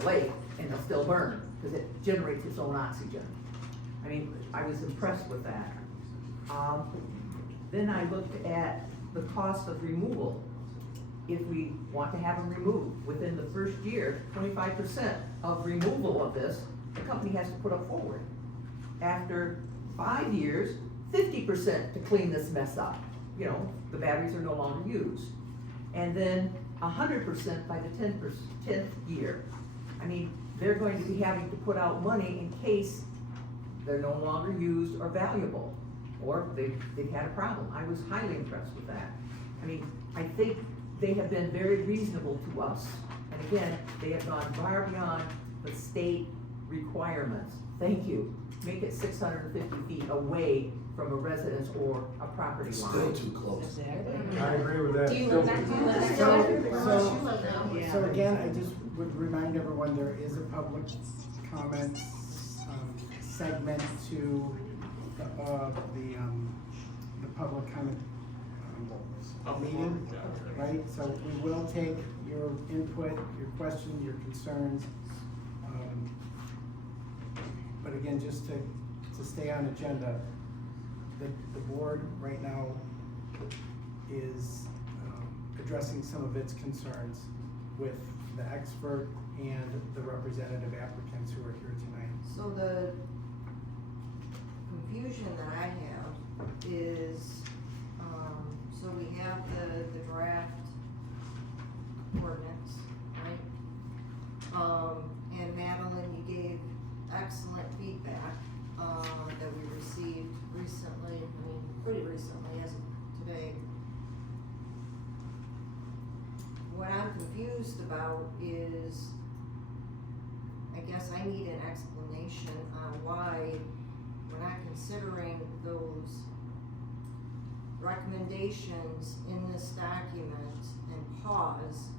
lake and it'll still burn, because it generates its own oxygen. I mean, I was impressed with that. Then I looked at the cost of removal. If we want to have them removed within the first year, 25% of removal of this, the company has to put up forward. After 5 years, 50% to clean this mess up. You know, the batteries are no longer used. And then 100% by the 10th year. I mean, they're going to be having to put out money in case they're no longer used or valuable, or they've had a problem. I was highly impressed with that. I mean, I think they have been very reasonable to us. And again, they have gone far beyond the state requirements. Thank you. Make it 650 feet away from a residence or a property line. Still too close. I agree with that. Do you live that? So again, I just would remind everyone, there is a public comment, segment to the public comment, meeting, right? So we will take your input, your question, your concerns. But again, just to stay on agenda, the board right now is addressing some of its concerns with the expert and the representative applicants who are here tonight. So the confusion that I have is, so we have the draft ordinance, right? And Madeline, you gave excellent feedback, that we received recently, I mean, pretty recently, as of today. What I'm confused about is, I guess I need an explanation on why we're not considering those recommendations in this document and pause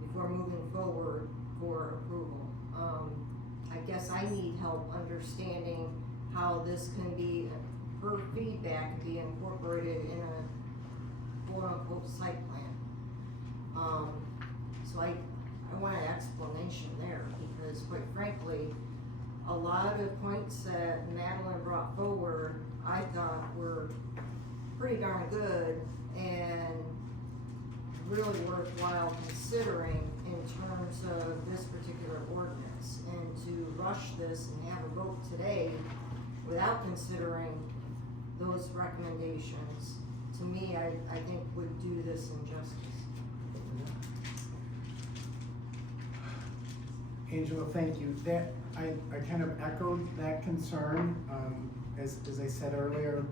before moving forward for approval. I guess I need help understanding how this can be, her feedback can be incorporated in a quote-unquote site plan. So I want an explanation there, because quite frankly, a lot of points that Madeline brought forward, I thought were pretty darn good and really worthwhile considering in terms of this particular ordinance. And to rush this and have a vote today without considering those recommendations, to me, I think would do this injustice. Angela, thank you. That, I kind of echoed that concern. As I said earlier,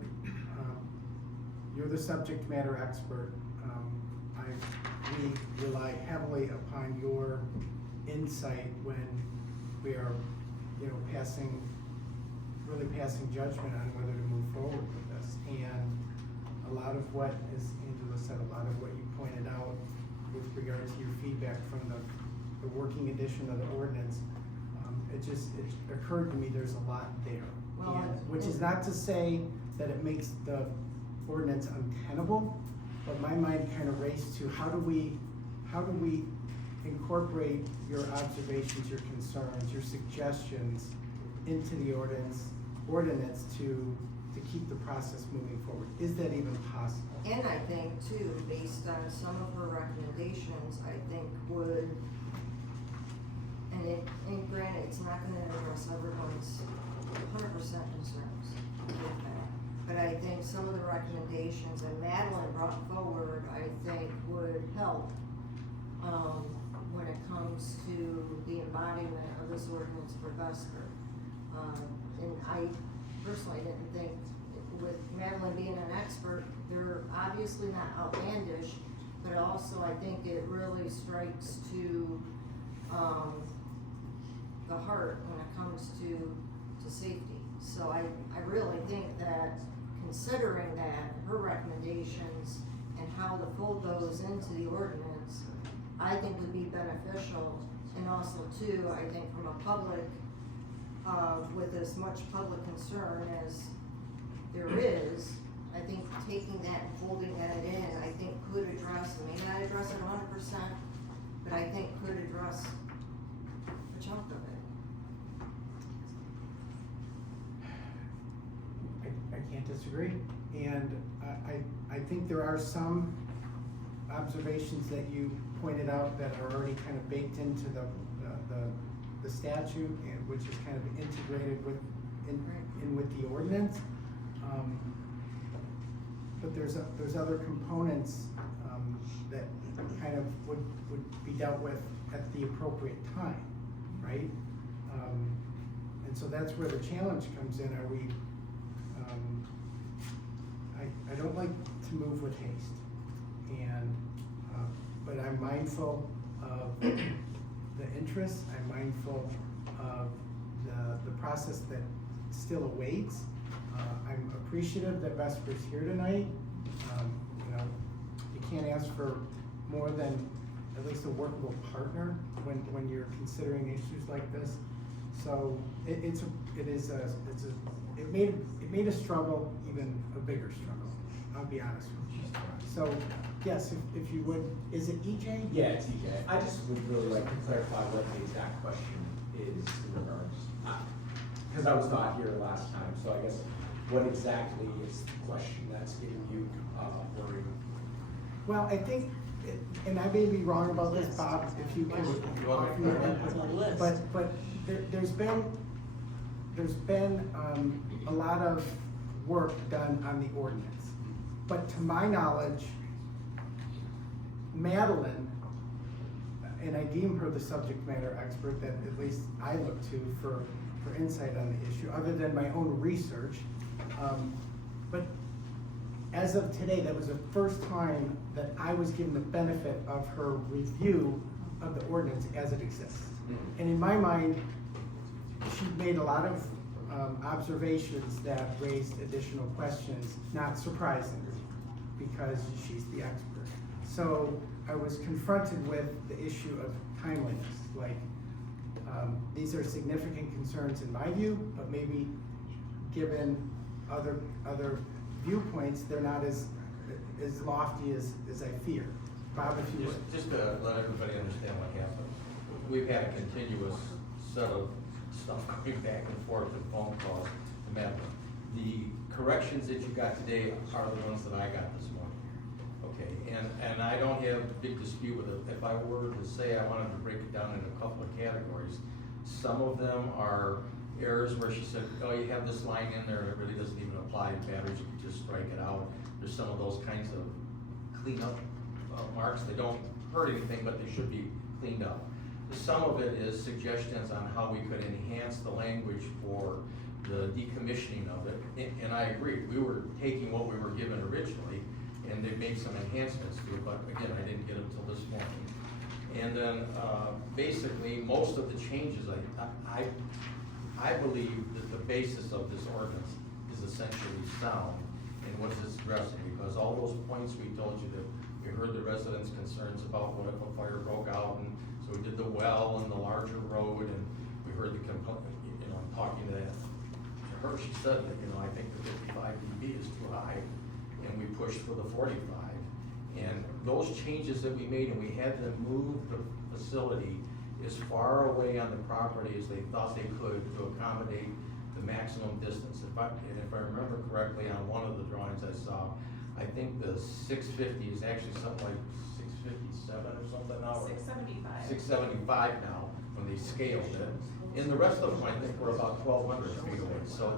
you're the subject matter expert. We rely heavily upon your insight when we are, you know, really passing judgment on whether to move forward with this. And a lot of what, as Angela said, a lot of what you pointed out with regard to your feedback from the working edition of the ordinance, it occurred to me there's a lot there. Well, And, which is not to say that it makes the ordinance untenable, but my mind kind of raced to how do we incorporate your observations, your concerns, your suggestions into the ordinance to keep the process moving forward? Is that even possible? And I think too, based on some of her recommendations, I think would, and granted, it's not gonna address everyone's 100% concerns, I get that. But I think some of the recommendations that Madeline brought forward, I think would help, when it comes to the embodiment of this ordinance for Vesper. And I personally didn't think, with Madeline being an expert, they're obviously not outlandish, but also I think it really strikes to, the heart when it comes to safety. So I really think that considering that, her recommendations and how to fold those into the ordinance, I think would be beneficial. And also too, I think from a public, with as much public concern as there is, I think taking that and folding that in, I think could address, it may not address it 100%, but I think could address a chunk of it. disagree. And I think there are some observations that you pointed out that are already kind of baked into the statute, and which is kind of integrated with, in with the ordinance. But there's other components, that kind of would be dealt with at the appropriate time, right? And so that's where the challenge comes in. Are we, I don't like to move with haste, and, but I'm mindful of the interests, I'm mindful of the process that still awaits. I'm appreciative that Vesper's here tonight. You know, you can't ask for more than at least a workable partner when you're considering issues like this. So it made a struggle even a bigger struggle, I'll be honest with you. So, yes, if you would, is it EJ? Yeah, it's EJ. I just would really like to clarify what the exact question is in regards, because I was not here last time, so I guess what exactly is the question that's giving you worry? Well, I think, and I may be wrong about this, Bob, if you could offer your input. But there's been a lot of work done on the ordinance. But to my knowledge, Madeline, and I deem her the subject matter expert that at least I look to for insight on the issue, other than my own research. But as of today, that was the first time that I was given the benefit of her review of the ordinance as it exists. And in my mind, she made a lot of observations that raised additional questions, not surprisingly, because she's the expert. So I was confronted with the issue of timeliness, like, these are significant concerns in my view, but maybe given other viewpoints, they're not as lofty as I fear. Bob, if you would. Just to let everybody understand what happened, we've had a continuous set of stuff going back and forth and phone calls to Madeline. The corrections that you got today are the ones that I got this morning. Okay, and I don't have a big dispute with it. If I were to say I wanted to break it down into a couple of categories, some of them are errors where she said, oh, you have this line in there, it really doesn't even apply to batteries, you can just strike it out. There's some of those kinds of cleanup marks. They don't hurt anything, but they should be cleaned up. Some of it is suggestions on how we could enhance the language for the decommissioning of it. And I agree, we were taking what we were given originally, and they made some enhancements to it, but again, I didn't get it until this morning. And then, basically, most of the changes, I believe that the basis of this ordinance is essentially sound in what it's addressing, because all those points we told you that we heard the residents' concerns about what if a fire broke out, and so we did the well and the larger road, and we heard the complaint, you know, talking to her, she said that, you know, I think the 55 dB is too high, and we pushed for the 45. And those changes that we made, and we had them move the facility as far away on the property as they thought they could to accommodate the maximum distance. If I remember correctly, on one of the drawings I saw, I think the 650 is actually something like 657 or something now. 675. 675 now, when they scaled it. And the rest of them, I think, were about 1,200 feet away. So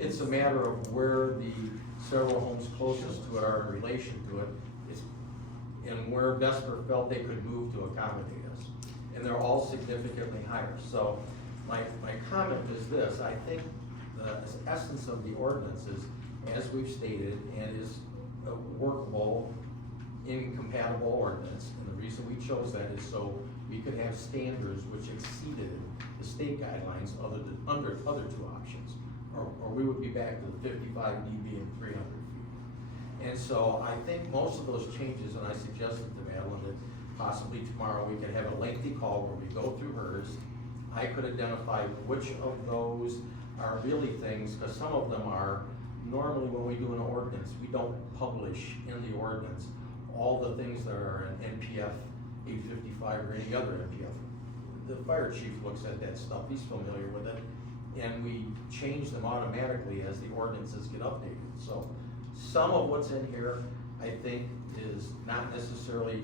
it's a matter of where the several homes closest to it are in relation to it, and where Vesper felt they could move to accommodate us. And they're all significantly higher. So my comment is this: I think the essence of the ordinance is, as we've stated, and is a workable, incompatible ordinance. And the reason we chose that is so we could have standards which exceeded the state guidelines under other two options. Or we would be back to the 55 dB and 300 feet. And so I think most of those changes, and I suggested to Madeline that possibly tomorrow we could have a lengthy call where we go through hers. I could identify which of those are really things, because some of them are, normally when we do an ordinance, we don't publish in the ordinance all the things that are in NPF 855 or any other NPF. The fire chief looks at that stuff, he's familiar with it, and we change them automatically as the ordinances get updated. So some of what's in here, I think, is not necessarily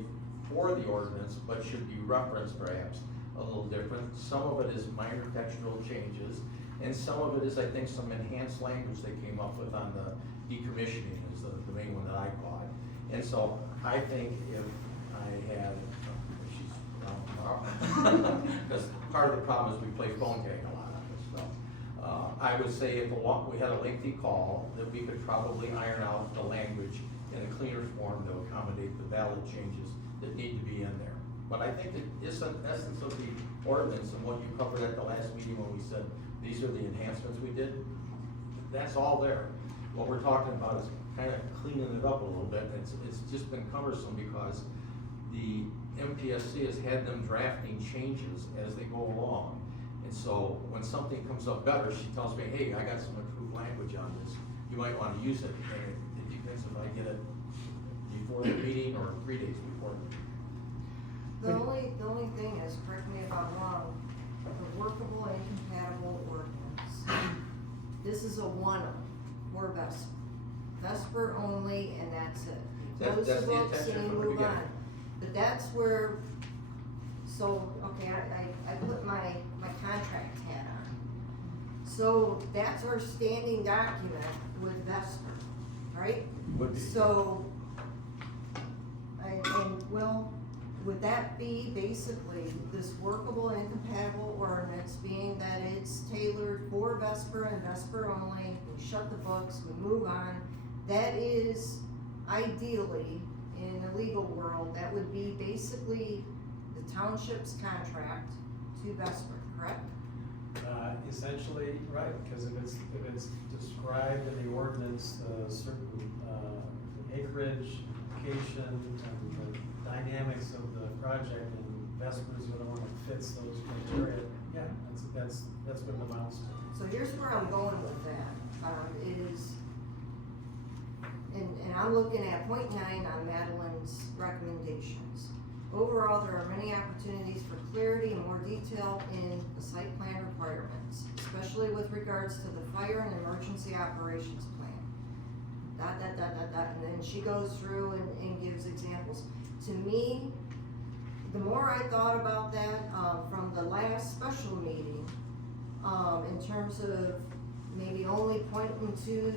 for the ordinance, but should be referenced perhaps a little different. Some of it is minor textual changes, and some of it is, I think, some enhanced language they came up with on the decommissioning is the main one that I caught. And so I think if I had, because part of the problem is we play phone tag a lot on this stuff. I would say if we had a lengthy call, that we could probably iron out the language in a cleaner form to accommodate the valid changes that need to be in there. But I think that is the essence of the ordinance and what you covered at the last meeting when we said, these are the enhancements we did. That's all there. What we're talking about is kind of cleaning it up a little bit. It's just been cumbersome because the MPSC has had them drafting changes as they go along. And so when something comes up better, she tells me, hey, I got some improved language on this. You might want to use it. And it depends if I get it before the meeting or 3 days before. The only thing is, correct me if I'm wrong, the workable and compatible ordinance. This is a one-up for Vesper. Vesper only, and that's it. You close That's the the books intention and you from the move on. beginning. But that's where, so, okay, I put my contract hat on. So that's our standing document with Vesper, right? Would be. So, and will, would that be basically this workable and compatible ordinance, being that it's tailored for Vesper and Vesper only, we shut the books, we move on? That is ideally, in the legal world, that would be basically the township's contract to Vesper, correct? Essentially, right, because if it's described in the ordinance, certain acreage, location, and the dynamics of the project, and Vesper's the one that fits those criteria, yeah, that's what it amounts to. So here's where I'm going with that, and I'm looking at point 9 on Madeline's recommendations. Overall, there are many opportunities for clarity and more detail in the site plan requirements, especially with regards to the fire and emergency operations plan. And then she goes through and gives examples. To me, the more I thought about that, from the last special meeting, in terms of maybe only pointing to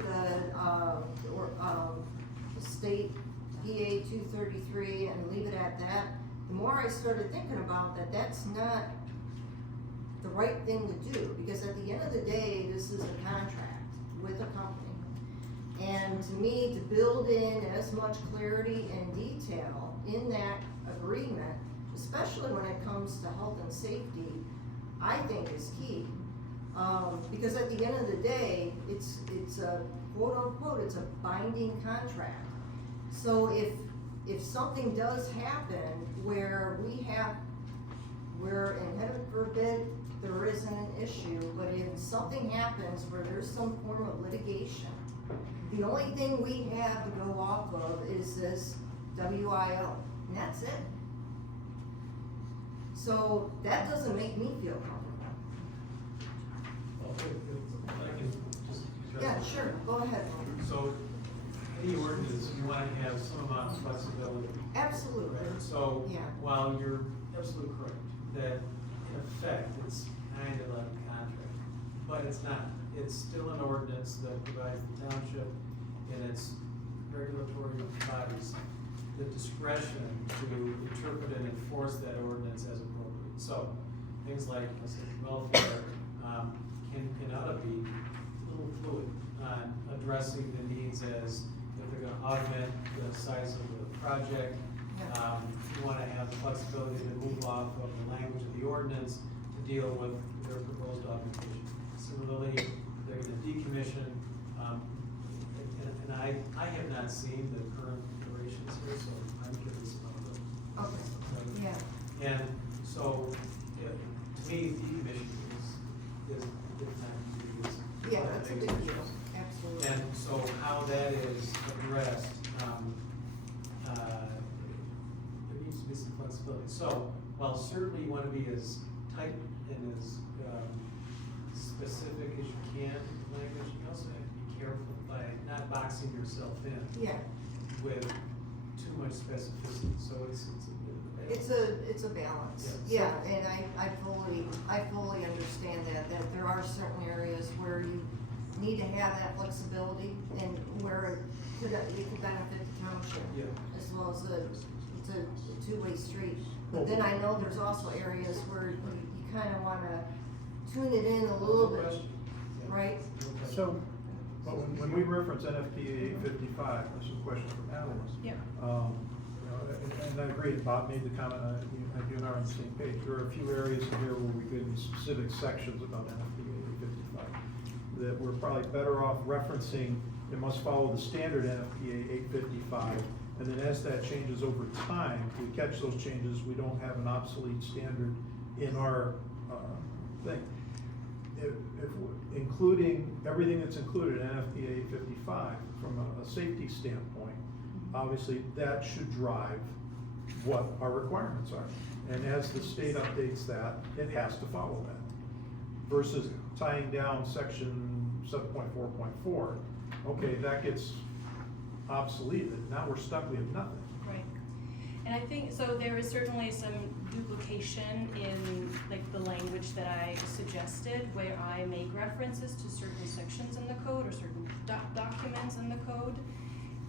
the state PA 233 and leave it at that, the more I started thinking about that, that's not the right thing to do, because at the end of the day, this is a contract with a company. And to me, to build in as much clarity and detail in that agreement, especially when it comes to health and safety, I think is key. Because at the end of the day, it's a quote unquote, it's a binding contract. So if something does happen where and heaven forbid there isn't an issue, but if something happens where there's some form of litigation, the only thing we have to go off of is this WIO, and that's it. So that doesn't make me feel comfortable. Well, if I can just address Yeah, that. sure, go ahead. So, any ordinance, you wanna have some amount of flexibility. Absolutely. Right? So, Yeah. while you're absolutely correct, that in effect, it's kind of like a contract, but it's not. It's still an ordinance that provides the township and its regulatory bodies the discretion to interpret and enforce that ordinance as appropriate. So, things like, I said, welfare, can ought to be a little fluid on addressing the needs as if they're gonna augment the size of the project. You wanna have the flexibility to move off of the language of the ordinance to deal with their proposed augmentation. Similarly, they're gonna decommission, and I have not seen the current iterations here, so I'm curious about those. Okay, yeah. And so, to me, decommission is not. Yeah, that's a big deal, absolutely. And so how that is addressed, there needs to be some flexibility. So, while certainly you wanna be as tight and as, specific as you can, language, you also careful by not boxing yourself in Yeah, with too much specificity, so it's a bit of a balance. it's a balance, Yeah. yeah, and I fully understand that there are certain areas where you need to have that flexibility and where it could benefit the township. Yeah. As well as it's a two-way street, but then I know there's also areas where you kinda wanna tune it in a little bit, Question. Yeah. right? No question. So, but when we reference NFPA 855, this is a question from Alice. Yeah. You know, and I agree, Bob made the comment, you and I are on the same page. There are a few areas in here where we could in specific sections about NFPA 855 that we're probably better off referencing. It must follow the standard NFPA 855, and then as that changes over time, we catch those changes, we don't have an obsolete standard in our thing. If including everything that's included in NFPA 855 from a safety standpoint, obviously that should drive what our requirements are. And as the state updates that, it has to follow that. Versus tying down section 7.4.4, okay, that gets obsoleted, now we're stuck, we have nothing. Right. And I think, so there is certainly some duplication in like the language that I suggested, where I make references to certain sections in the code or certain documents in the code.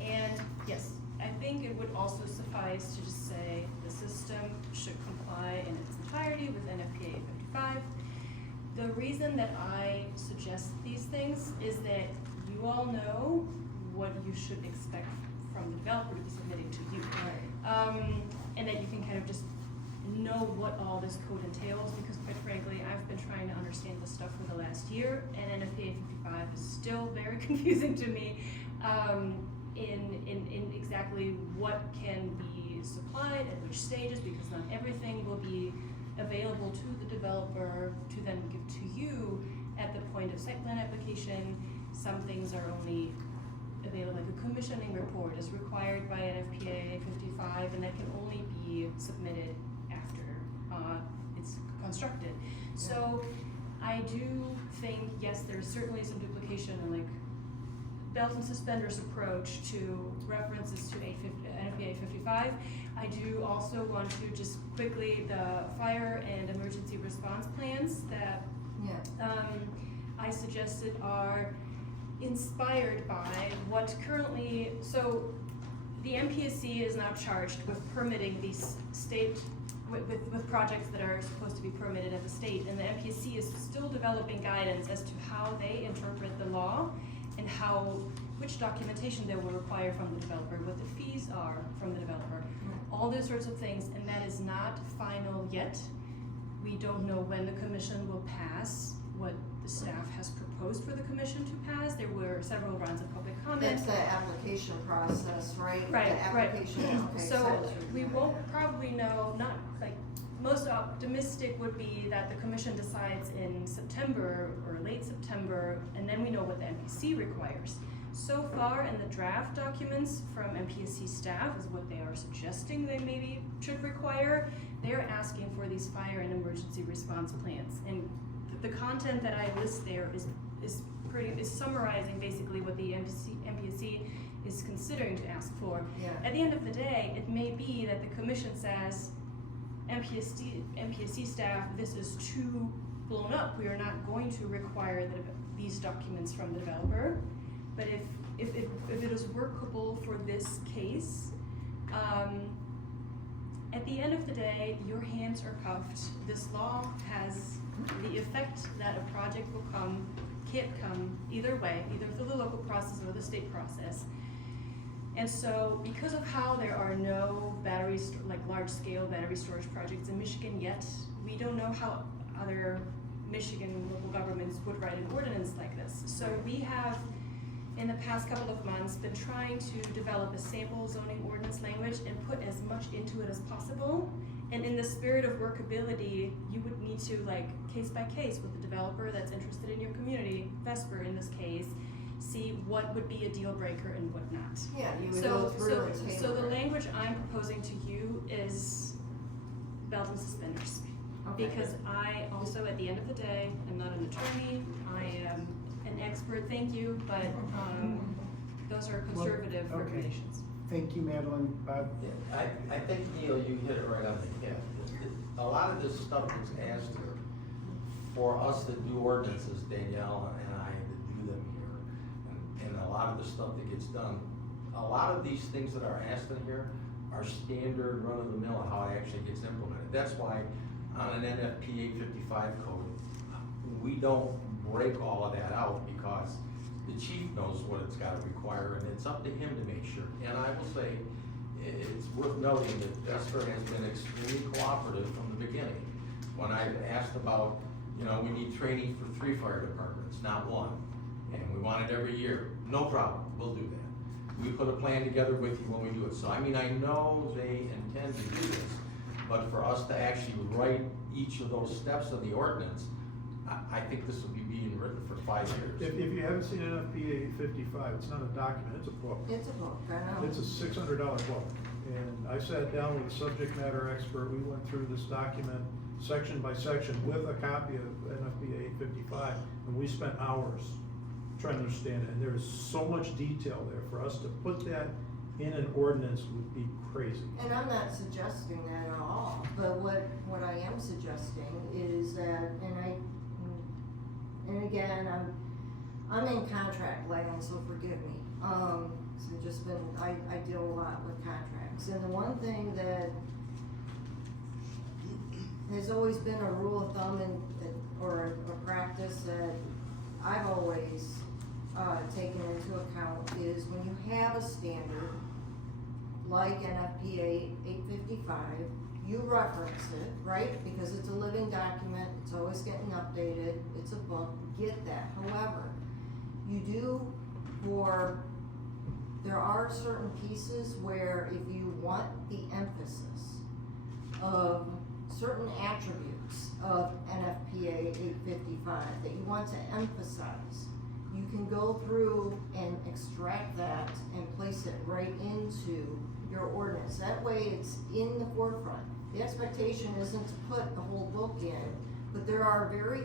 And yes, I think it would also suffice to just say the system should comply in its entirety with NFPA 855. The reason that I suggest these things is that you all know what you should expect from the developer to be submitting to you. And that you can kind of just know what all this code entails, because quite frankly, I've been trying to understand this stuff for the last year, and NFPA 855 is still very confusing to me in exactly what can be supplied at which stages, because not everything will be available to the developer to then give to you at the point of site plan application. Some things are only available, like a commissioning report is required by NFPA 55, and that can only be submitted after it's constructed. So I do think, yes, there's certainly some duplication in like belt and suspenders approach to references to NFPA 55. I do also want to just quickly, the fire and emergency response plans that I suggested are inspired by what currently, so the MPSC is now charged with permitting these with projects that are supposed to be permitted at the state, and the MPSC is still developing guidance as to how they interpret the law and which documentation they will require from the developer, what the fees are from the developer, all those sorts of things, and that is not final yet. We don't know when the commission will pass what the staff has proposed for the commission to pass. There were several rounds of public comment. That's the application process, right? Right, The right. application, okay. So we won't probably know, not like, most optimistic would be that the commission decides in September or late September, and then we know what the MPC requires. So far in the draft documents from MPSC staff is what they are suggesting they maybe should require. They're asking for these fire and emergency response plans. And the content that I list there is summarizing basically what the MPSC is considering to ask for. Yeah. At the end of the day, it may be that the commission says, MPSC staff, this is too blown up. We are not going to require these documents from the developer. But if it is workable for this case, at the end of the day, your hands are cuffed. This law has the effect that a project can't come either way, either through the local process or the state process. And so, because of how there are no large-scale battery storage projects in Michigan yet, we don't know how other Michigan local governments would write an ordinance like this. So we have, in the past couple of months, been trying to develop a sample zoning ordinance language and put as much into it as possible. And in the spirit of workability, you would need to, like, case by case with the developer that's interested in your community, Vesper in this case, see what would be a deal breaker and what not. Yeah, you would go through and tailor. So the language I'm proposing to you is belt and suspenders. Okay. Because I also, at the end of the day, am not an attorney. I am an expert, thank you, but, those are conservative Well, okay. recommendations. Thank you, Madeline. Bob? Yeah, I think, Neil, you hit it right on the head. A lot of this stuff was asked here for us to do ordinances, Danielle and I, to do them here. And a lot of the stuff that gets done, a lot of these things that are asked in here are standard run-of-the-mill of how it actually gets implemented. That's why on an NFPA 55 code, we don't break all of that out because the chief knows what it's gotta require, and it's up to him to make sure. And I will say, it's worth noting that Vesper has been extremely cooperative from the beginning. When I've asked about, we need training for 3 fire departments, not 1, and we want it every year, no problem, we'll do that. We put a plan together with you when we do it. So, I know they intend to do this, but for us to actually write each of those steps of the ordinance, I think this will be being written for 5 years. If you haven't seen NFPA 55, it's not a document, it's a book. It's a book, I know. It's a $600 book. And I sat down with a subject matter expert, we went through this document section by section with a copy of NFPA 55, and we spent hours trying to understand it. And there is so much detail there. For us to put that in an ordinance would be crazy. And I'm not suggesting that at all, but what I am suggesting is that, and again, I'm in contract land, so forgive me. So just been, I deal a lot with contracts, and the one thing that has always been a rule of thumb or a practice that I've always taken into account is when you have a standard like NFPA 855, you reference it, right? Because it's a living document, it's always getting updated, it's a book, get that. However, you do there are certain pieces where if you want the emphasis of certain attributes of NFPA 855 that you want to emphasize, you can go through and extract that and place it right into your ordinance. That way it's in the forefront. The expectation isn't to put the whole book in, but there are very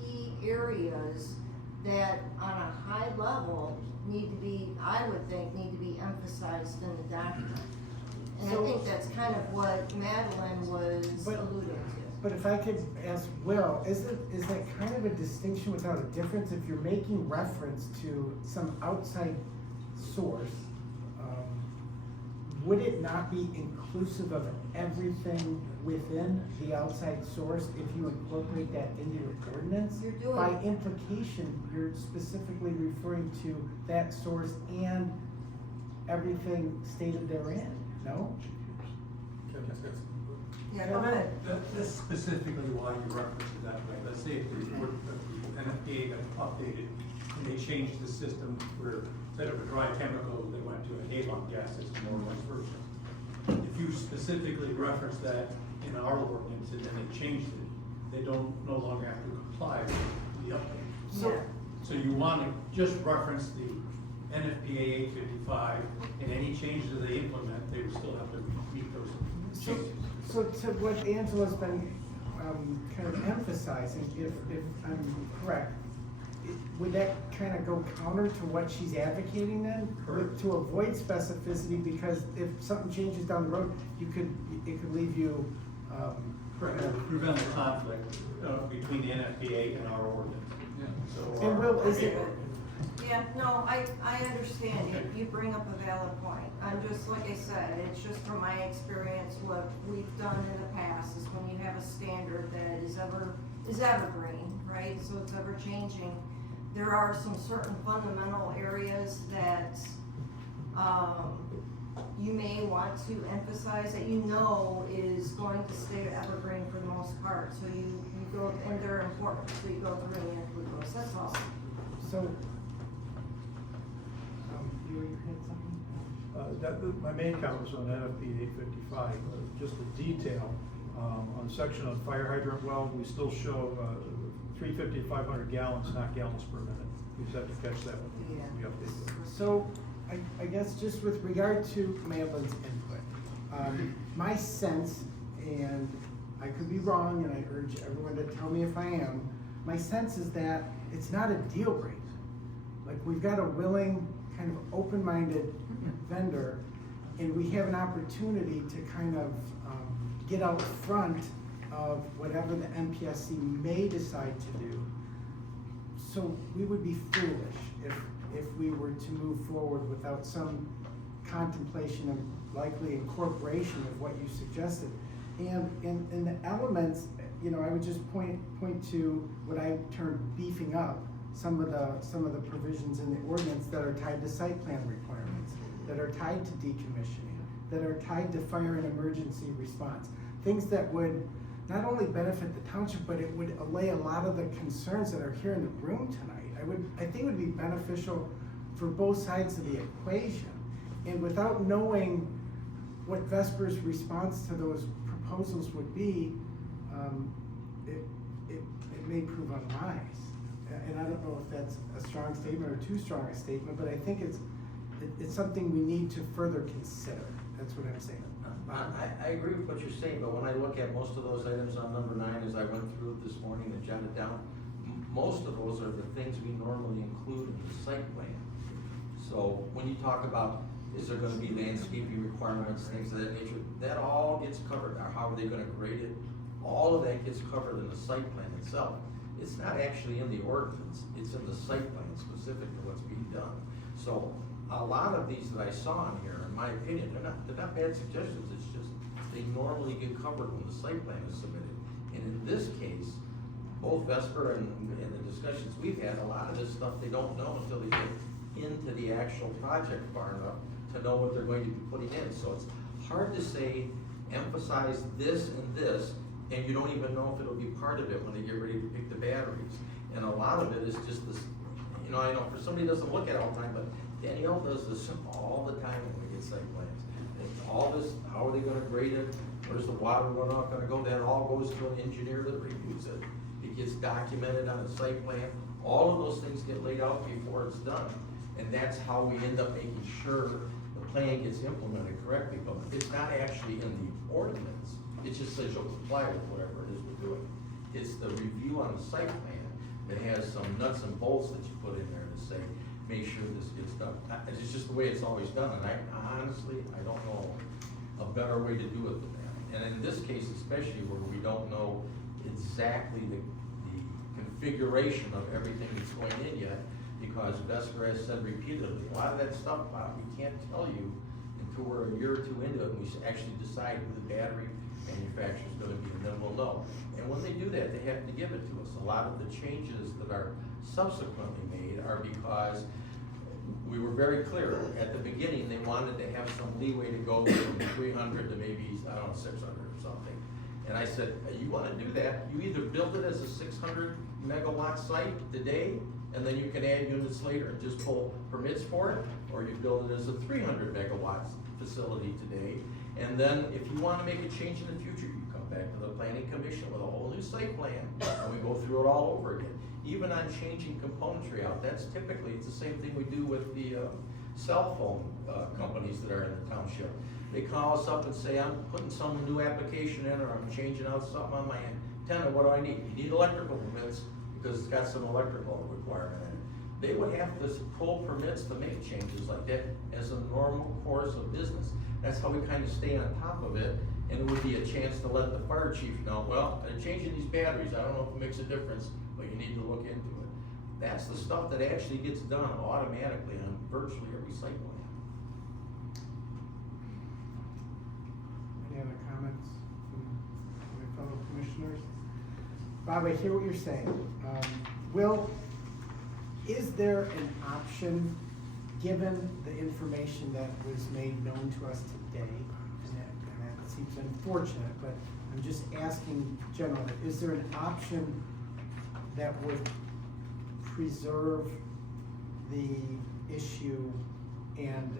key areas that on a high level I would think need to be emphasized in the document. And I think that's kind of what Madeline was alluding to. But if I could ask Will, is that kind of a distinction without a difference? If you're making reference to some outside source, would it not be inclusive of everything within the outside source if you incorporate that into your ordinance? By implication, you're specifically referring to that source and everything stated therein, no? Yeah, go ahead. That's specifically why you reference it that way. Let's say if the NFPA got updated and they changed the system where instead of a dry chemical, they went to a halon gas system or vice versa. If you specifically reference that in our ordinance and then they changed it, they no longer have to comply with the update. So you want to just reference the NFPA 855 and any changes that they implement, they would still have to meet those changes. So to what Angela's been kind of emphasizing, if I'm correct, would that kind of go counter to what she's advocating then? Correct. To avoid specificity, because if something changes down the road, it could leave you. Correct. Prevent the conflict between the NFPA and our ordinance. So And Will, is it? Yeah, no, I understand. You bring up a valid point. I'm just, like I said, it's just from my experience, what we've done in the past is when you have a standard that is evergreen, right? So it's ever changing. There are some certain fundamental areas that you may want to emphasize that you know is going to stay evergreen for the most part. So you go, and they're important, so you go through and include those. That's all. So, you had something? My main comment was on NFP 855, just the detail. On section on fire hydrant well, we still show 350 to 500 gallons, not gallons per minute. We just have to catch that when we update that. So, I guess just with regard to Madeline's input, my sense, and I could be wrong, and I urge everyone to tell me if I am, my sense is that it's not a deal breaker. Like, we've got a willing, kind of open-minded vendor, and we have an opportunity to kind of get out front of whatever the MPSC may decide to do. So we would be foolish if we were to move forward without some contemplation and likely incorporation of what you suggested. And in the elements, you know, I would just point to what I termed beefing up some of the provisions in the ordinance that are tied to site plan requirements, that are tied to decommissioning, that are tied to fire and emergency response. Things that would not only benefit the township, but it would allay a lot of the concerns that are here in the room tonight. I think it would be beneficial for both sides of the equation. And without knowing what Vesper's response to those proposals would be, it may prove unwise. And I don't know if that's a strong statement or too strong a statement, but I think it's something we need to further consider. That's what I'm saying. I agree with what you're saying, but when I look at most of those items on number 9, as I went through it this morning and jotted down, most of those are the things we normally include in the site plan. So when you talk about, is there gonna be landscaping requirements, things of that nature, that all gets covered. Or how are they gonna grade it? All of that gets covered in the site plan itself. It's not actually in the ordinance, it's in the site plan specific to what's being done. So a lot of these that I saw in here, in my opinion, they're not bad suggestions, it's just they normally get covered when the site plan is submitted. And in this case, both Vesper and the discussions we've had, a lot of this stuff they don't know until they get into the actual project far enough to know what they're going to be putting in. So it's hard to say, emphasize this and this, and you don't even know if it'll be part of it when they get ready to pick the batteries. And a lot of it is just this, you know, I know for somebody who doesn't look at it all the time, but Danielle does this all the time when we get site plans. And all this, how are they gonna grade it? Where's the water runoff gonna go? That all goes to an engineer that reviews it. It gets documented on a site plan. All of those things get laid out before it's done. And that's how we end up making sure the plan gets implemented correctly. But it's not actually in the ordinance. It just says you'll comply with whatever it is we're doing. It's the review on the site plan that has some nuts and bolts that you put in there to say, make sure this gets done. It's just the way it's always done, and I honestly, I don't know a better way to do it than that. And in this case, especially where we don't know exactly the configuration of everything that's going in yet, because Vesper has said repeatedly, a lot of that stuff, Bob, we can't tell you until we're a year or two into it, and we actually decide who the battery manufacturer is gonna be, and then we'll know. And when they do that, they have to give it to us. A lot of the changes that are subsequently made are because we were very clear, at the beginning, they wanted to have some leeway to go from 300 to maybe, I don't know, 600 or something. And I said, you wanna do that, you either build it as a 600 megawatt site today, and then you can add units later and just pull permits for it, or you build it as a 300 megawatts facility today. And then if you wanna make a change in the future, you come back to the planning commission with a whole new site plan, and we go through it all over again. Even on changing componentry out, that's typically, it's the same thing we do with the cell phone companies that are in the township. They call us up and say, I'm putting some new application in, or I'm changing out something on my antenna, what do I need? You need electrical permits, because it's got some electrical requirement in it. They would have to pull permits to make changes like that as a normal course of business. That's how we kind of stay on top of it, and it would be a chance to let the fire chief know, well, they're changing these batteries, I don't know if it makes a difference, but you need to look into it. That's the stuff that actually gets done automatically on virtually every site plan. Any other comments from my fellow commissioners? Bob, I hear what you're saying. Will, is there an option, given the information that was made known to us today, and that seems unfortunate, but I'm just asking generally, is there an option that would preserve the issue and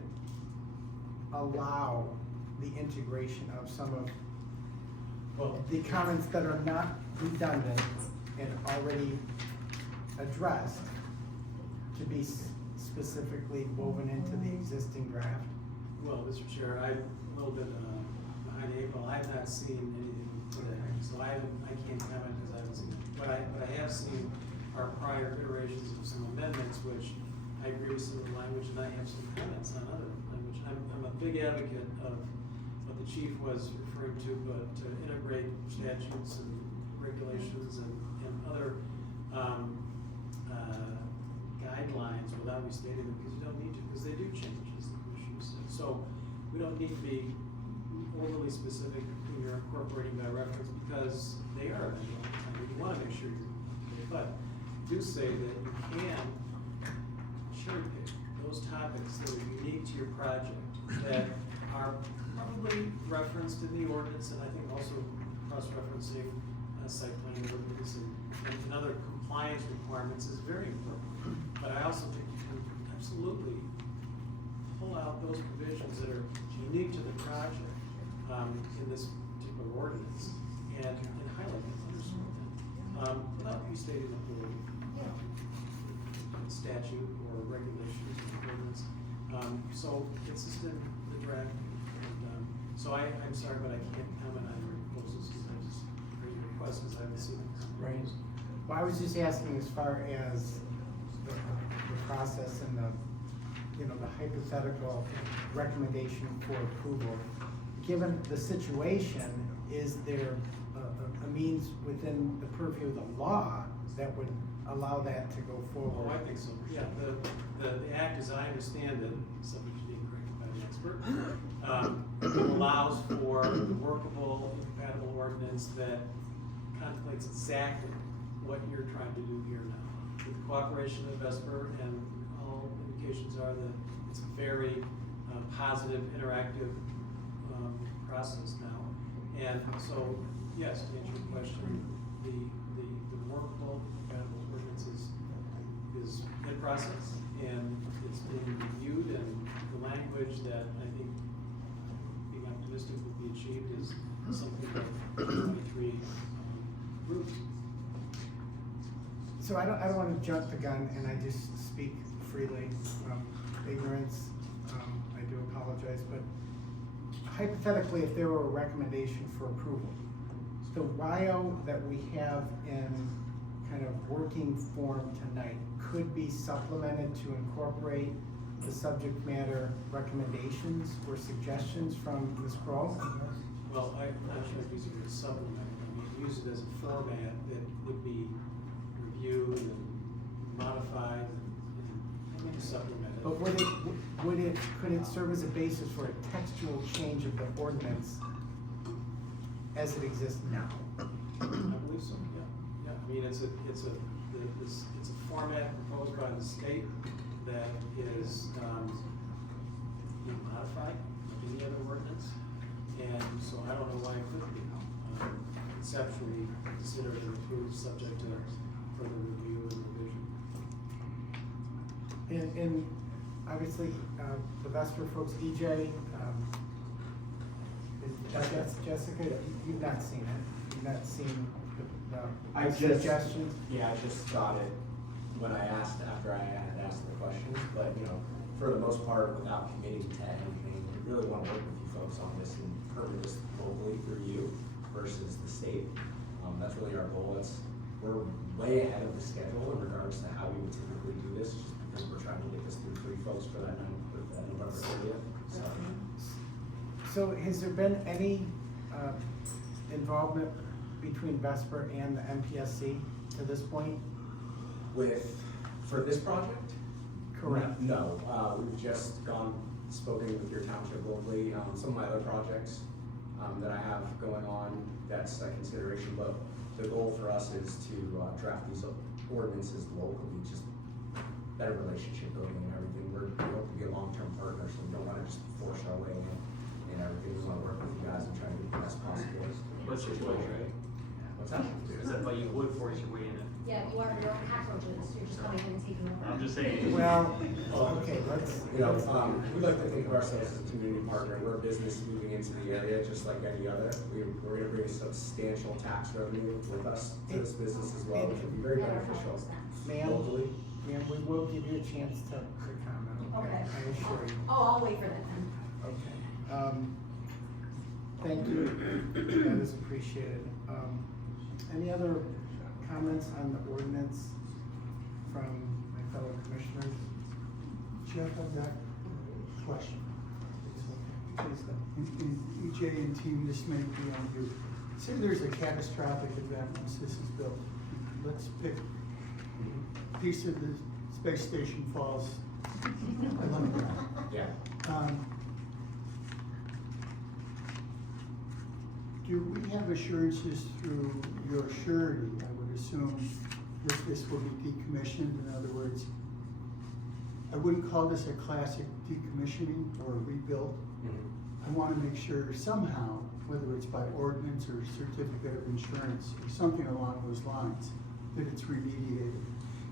allow the integration of some of the comments that are not redundant and already addressed to be specifically woven into the existing draft? Well, Mr. Chair, I'm a little bit behind the eight ball. I've not seen anything put in, so I can't comment because I haven't seen it. But I have seen our prior iterations of some amendments, which I agree with some of the language, and I have some comments on other language. I'm a big advocate of what the chief was referring to, but to integrate statutes and regulations and other, guidelines without restating them, because you don't need to, because they do change, as the commissioner said. So we don't need to be overly specific when you're incorporating by reference, because they are, you wanna make sure you're, but do say that you can cherry pick those topics that are unique to your project, that are probably referenced in the ordinance, and I think also cross-referencing site plan ordinance and other compliance requirements is very important. But I also think you can absolutely pull out those provisions that are unique to the project, in this particular ordinance, and highlight them, underscore them, without restating the whole statute or regulations or ordinance. So it's just in the draft, and, so I'm sorry, but I can't comment on your proposals, because I just, or your requests, because I haven't seen them. Right. Well, I was just asking as far as the process and the hypothetical recommendation for approval. Given the situation, is there a means within the purview of the law that would allow that to go forward? Oh, I think so, yeah, the act, as I understand it, subject to being corrected by the expert, allows for a workable, incompatible ordinance that contemplates exactly what you're trying to do here now. With the cooperation of Vesper, and all indications are that it's a very positive, interactive process now. And so, yes, to answer your question, the workable, compatible ordinance is in process, and it's being reviewed, and the language that I think being optimistic will be achieved is something like 23 groups. So I don't want to jump the gun, and I just speak freely. Ignorance, I do apologize, but hypothetically, if there were a recommendation for approval, the WIO that we have in kind of working form tonight could be supplemented to incorporate the subject matter recommendations or suggestions from Ms. Kroll? Well, I'm not sure if these are supplement, I mean, use it as a format that would be reviewed and modified and supplemented. But could it serve as a basis for a textual change of the ordinance as it exists now? I believe so, yeah. I mean, it's a format proposed by the state that is being modified like any other ordinance, and so I don't know why it couldn't be conceptually considered and approved, subject to further review and revision. And obviously, the Vesper folks, EJ, Jessica, you've not seen it, you've not seen the suggestions? Yeah, I just got it when I asked, after I had asked the questions, but, for the most part, without committing to anything, we really want to work with you folks on this and permit this locally through you versus the state. That's really our goal. We're way ahead of the schedule in regards to how we would typically do this, just because we're trying to get this through three folks for that November 30th. So has there been any involvement between Vesper and the MPSC to this point? For this project? Correct. No, we've just spoken with your township locally, some of my other projects that I have going on, that's a consideration, but the goal for us is to draft these ordinances locally, just better relationship building and everything. We hope to be a long-term partner, so we don't want to just force our way in everything. We want to work with you guys and try to do the best possible. What's your choice, right? What's that? Is that why you would force your way in it? Yeah, you are your own cockroaches, you're just coming in and taking over. I'm just saying. Well, okay, let's. We like to think of ourselves as a community partner. We're a business moving into the area just like any other. We're gonna bring substantial tax revenue with us to this business as well, which will be very beneficial locally. Ma'am, we will give you a chance to comment, okay? Okay. I assure you. Oh, I'll wait for that then. Okay. Thank you, that is appreciated. Any other comments on the ordinance from my fellow commissioners? Jeff, I've got a question. Please go. And EJ and team, this may be on you. Say there's a catastrophic event once this is built. Let's pick a piece of the space station falls. I love that. Yeah. Do we have assurances through your surety, I would assume, that this will be decommissioned? In other words, I wouldn't call this a classic decommissioning or a rebuild. I want to make sure somehow, whether it's by ordinance or certificate of insurance or something along those lines, that it's remediated.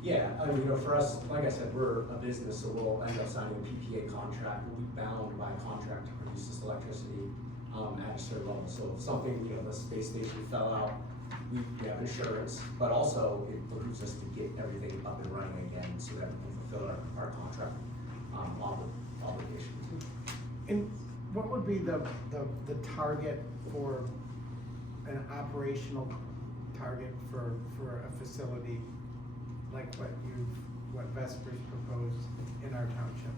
Yeah, I mean, for us, like I said, we're a business, so we'll end up signing a PPA contract. We'll be bound by a contract to produce this electricity at a certain level. So if something, the space station fell out, we have insurance, but also it behooves us to get everything up and running again so that we can fulfill our contract obligations. And what would be the target for an operational target for a facility like what Vesper's proposed in our township?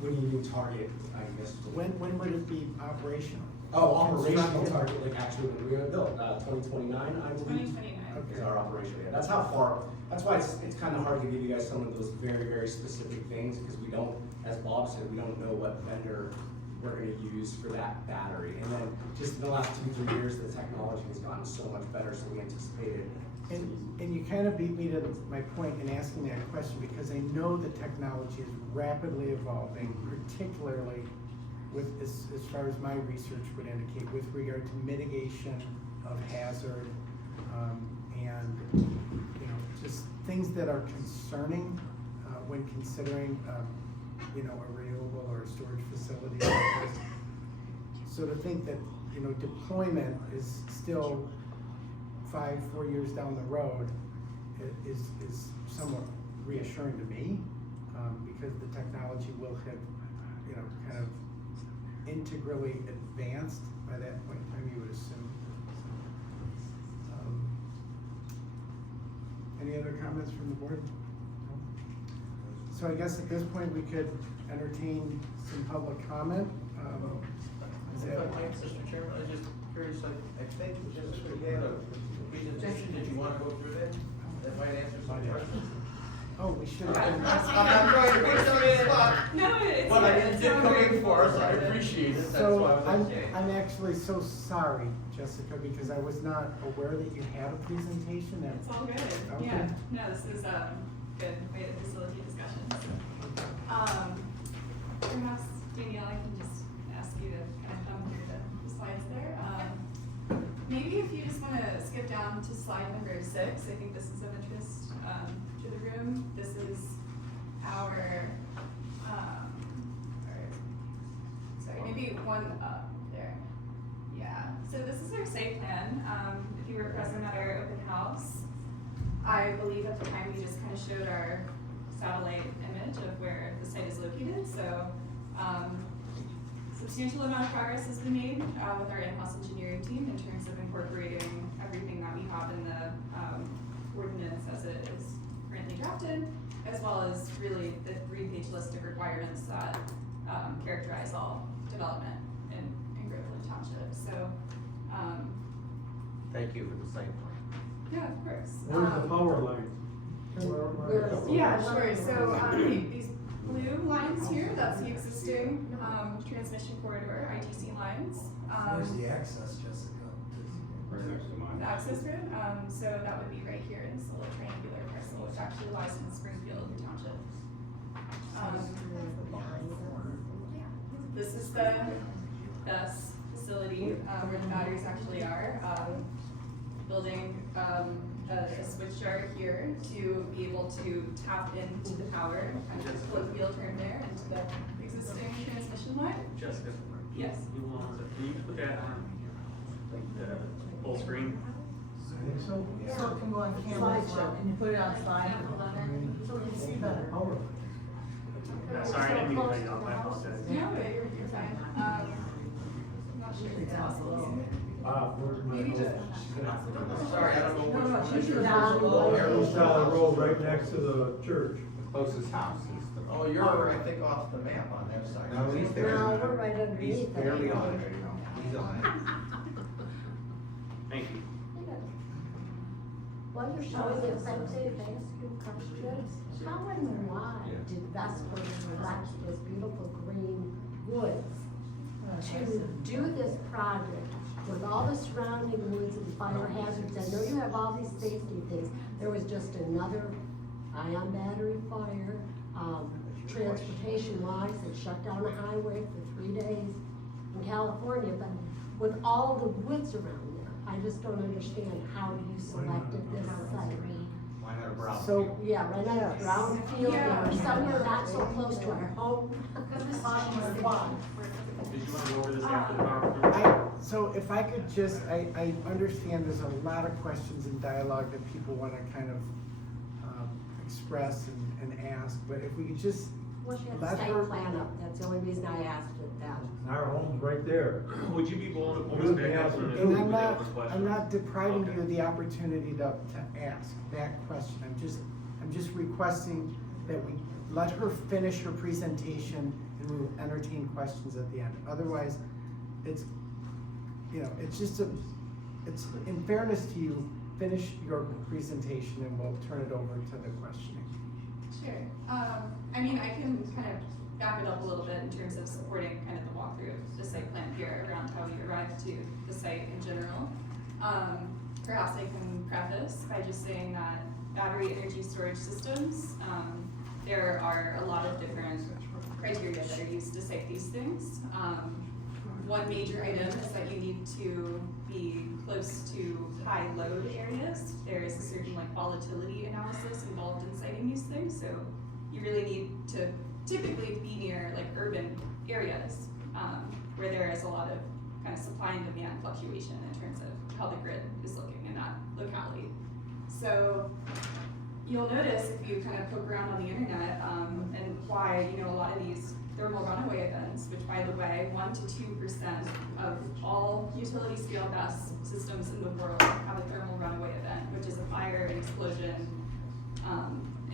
When you mean target, I guess. When would it be operational? Oh, operational Constructed? target, like actually when we're gonna build, 2029, I believe. 2029. Is our operational, yeah, that's how far, that's why it's kind of hard to give you guys some of those very, very specific things, because we don't, as Bob said, we don't know what vendor we're gonna use for that battery. And then just in the last 2-3 years, the technology has gotten so much better, so we anticipated. And you kind of beat me to my point in asking that question, because I know the technology is rapidly evolving, particularly with, as far as my research would indicate, with regard to mitigation of hazard, and, just things that are concerning, when considering, a renewable or a storage facility like this. So to think that, deployment is still 5-4 years down the road is somewhat reassuring to me, because the technology will have, kind of integrally advanced by that point in time, you would assume. Any other comments from the board? No? So I guess at this point, we could entertain some public comment. Is If that- I might, Mr. Chairman, I'm just curious, I think just we had a presentation, did you wanna go through that? That might answer some questions. Oh, we should I'm have. not trying to put somebody in the spot. No, it's. But I it's did all come right. in for us, I appreciate it, that's why I So was saying. I'm actually so sorry, Jessica, because I was not aware that you had a presentation. It's all good, Okay. yeah, no, this is, good way to facilitate discussions. Perhaps Danielle, I can just ask you to kind of thumb through the slides there. Maybe if you just wanna skip down to slide number 6, I think this is of interest, to the room. This is our, sorry, maybe one up there. Yeah, so this is our site plan. If you were present at our open house, I believe at the time we just kind of showed our satellite image of where the site is located. So substantial amount of progress has been made with our in-house engineering team in terms of incorporating everything that we have in the ordinance as it is currently drafted, as well as really the 3-page list of requirements that characterize all development in Groveland Township. So, Thank you for the site plan. yeah, of course. Where's the power line? Yeah, sure. So these blue lines here, that's the existing transmission corridor, ITC lines. Where's the access, Jessica? Right next to mine. The access road, so that would be right here in this little triangular parcel, which actually lies in Springfield Township. This is the BESS facility where the batteries actually are. Building a switch yard here to be able to tap into the power, kind of just colloquial term there, into the existing transmission line. Jessica? Yes. Can you put that on, the full screen? I think so. So it can go on camera as well. Can you put it on slide? So we can see better. Sorry, I didn't mean to cut you off, I apologize. No, you're fine. I'm not sure if it's possible. Maybe just. Sorry, I don't know which one. she's down. Road right next to the church. The closest house is the. Oh, you're, I think, off the map on that side. No, he's there. No, we're right underneath He's it. barely on it right now. He's on it. Thank you. While you're showing it, if I could ask you a question, how and why did Vesper select this beautiful green woods to do this project with all the surrounding woods and fire hazards? I know you have all these safety things. There was just another ion battery fire, transportation wise, that shut down the highway for 3 days in California, but with all the woods around there, I just don't understand how you selected this site. Why not a brown? So, Yeah, right now, brownfield Yeah. or somewhere not so close to our home. Why? Did you want to go over this after the PowerPoint? so if I could just, I understand there's a lot of questions and dialogue that people wanna kind of, express and ask, but if we could just Well, she had the let site her. plan up, that's the only reason I asked it that. Our home's right there. Would you be willing to pull this back up? And I'm not depriving you of the opportunity to ask that question. I'm just requesting that we let her finish her presentation and we will entertain questions at the end. Otherwise, it's, it's in fairness to you, finish your presentation and we'll turn it over to the questioning. Sure. I mean, I can kind of back it up a little bit in terms of supporting kind of the walkthrough of the site plan here around how we arrived to the site in general. Perhaps I can preface by just saying that battery energy storage systems, there are a lot of different criteria that are used to site these things. One major item is that you need to be close to high load areas. There is a certain volatility analysis involved in siting these things, so you really need to typically be near urban areas where there is a lot of kind of supply and demand fluctuation in terms of how the grid is looking in that locality. So you'll notice if you kind of poke around on the internet and why a lot of these thermal runaway events, which by the way, 1 to 2% of all utility scale gas systems in the world have a thermal runaway event, which is a fire, an explosion,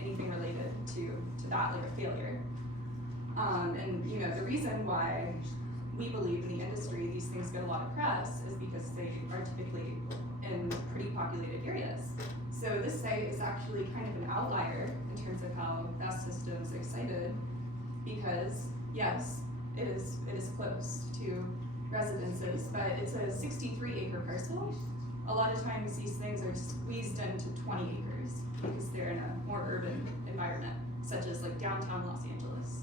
anything related to that, like a failure. And the reason why we believe in the industry these things get a lot of press is because they are typically in pretty populated areas. So this site is actually kind of an outlier in terms of how gas systems are sited, because yes, it is close to residences, but it's a 63-acre parcel. A lot of times these things are squeezed into 20 acres because they're in a more urban environment, such as downtown Los Angeles.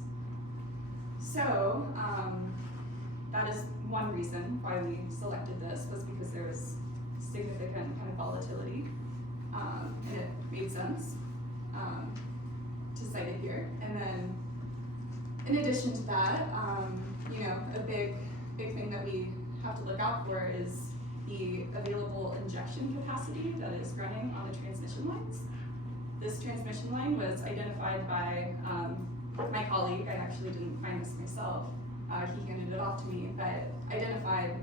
So that is one reason why we selected this, was because there was significant kind of volatility, and it made sense to site it here. And then in addition to that, a big thing that we have to look out for is the available injection capacity that is running on the transmission lines. This transmission line was identified by my colleague. I actually didn't find this myself. He handed it off to me, but identified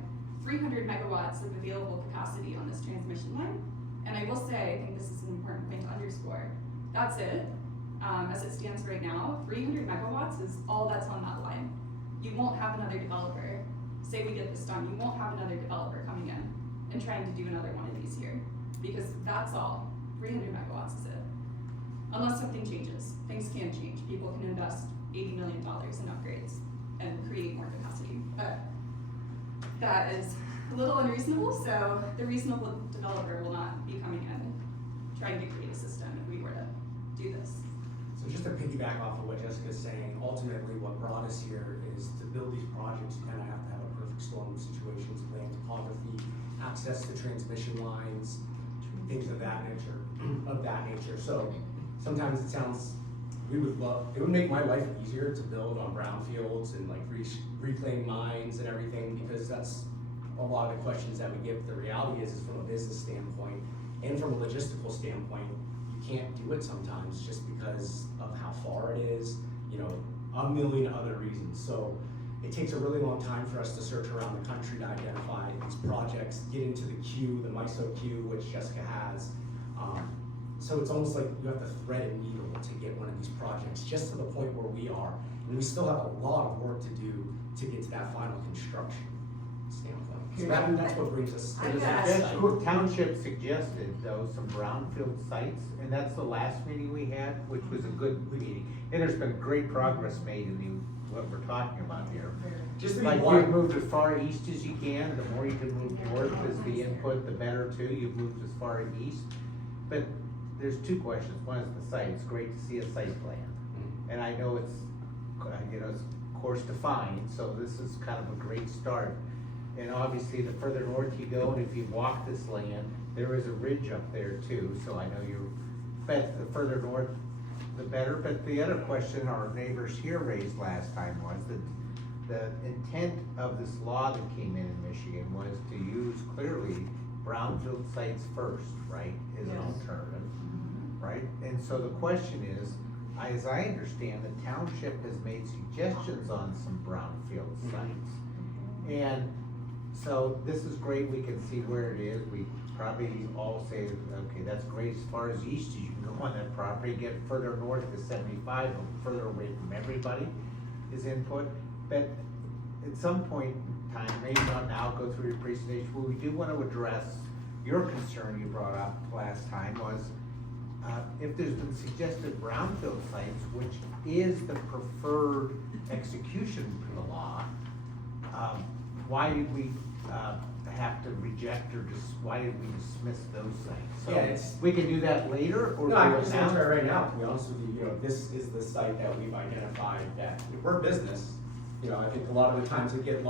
300 megawatts of available capacity on this transmission line. And I will say, I think this is an important point to underscore, that's it. As it stands right now, 300 megawatts is all that's on that line. You won't have another developer, say we get this done, you won't have another developer coming in and trying to do another one of these here, because that's all, 300 megawatts is it. Unless something changes, things can change. People can invest $80 million in upgrades and create more capacity, but that is a little unreasonable, so the reasonable developer will not be coming in trying to create a system if we were to do this. So just to piggyback off of what Jessica's saying, ultimately what brought us here is to build these projects, you kind of have to have a perfect storm of situations, land topography, access to transmission lines, things of that nature. So sometimes it sounds, it would make my life easier to build on brownfields and reclaim mines and everything, because that's a lot of the questions that we get. The reality is from a business standpoint and from a logistical standpoint, you can't do it sometimes just because of how far it is, a million other reasons. So it takes a really long time for us to search around the country to identify these projects, get into the queue, the MISO queue, which Jessica has, So it's almost like you have to thread a needle to get one of these projects, just to the point where we are. And we still have a lot of work to do to get to that final construction standpoint. So that's what brings us to That's what Township suggested, though, some brownfield sites, and that's the last meeting we had, which was a good meeting. And there's been great progress made in what we're talking about here. Just Like one. you've moved as far east as you can, the more you can move north as the input, the better too, you've moved as far east. But there's two questions, one is the site, it's great to see a site plan. And I know it's, it's course defined, so this is kind of a great start. And obviously, the further north you go, and if you walk this land, there is a ridge up there too, so I know but the further north, the better. But the other question our neighbors here raised last time was that the intent of this law that came in Michigan was to use clearly brownfield sites first, right, as an alternative, right? And so the question is, as I understand, the township has made suggestions on some brownfield sites. And so this is great, we can see where it is, we probably all say, okay, that's great as far as east as you can go on that property, get further north to 75, or further away from everybody is input. But at some point in time, maybe not now, go through your presentation, what we do want to address, your concern you brought up last time was, if there's been suggested brownfield sites, which is the preferred execution for the law, why did we have to reject or why did we dismiss those things? So we can do that later, or No, I'm do it just now? gonna try right now, to be honest with you, this is the site that we've identified that, we're a business. I think a lot of the times it gets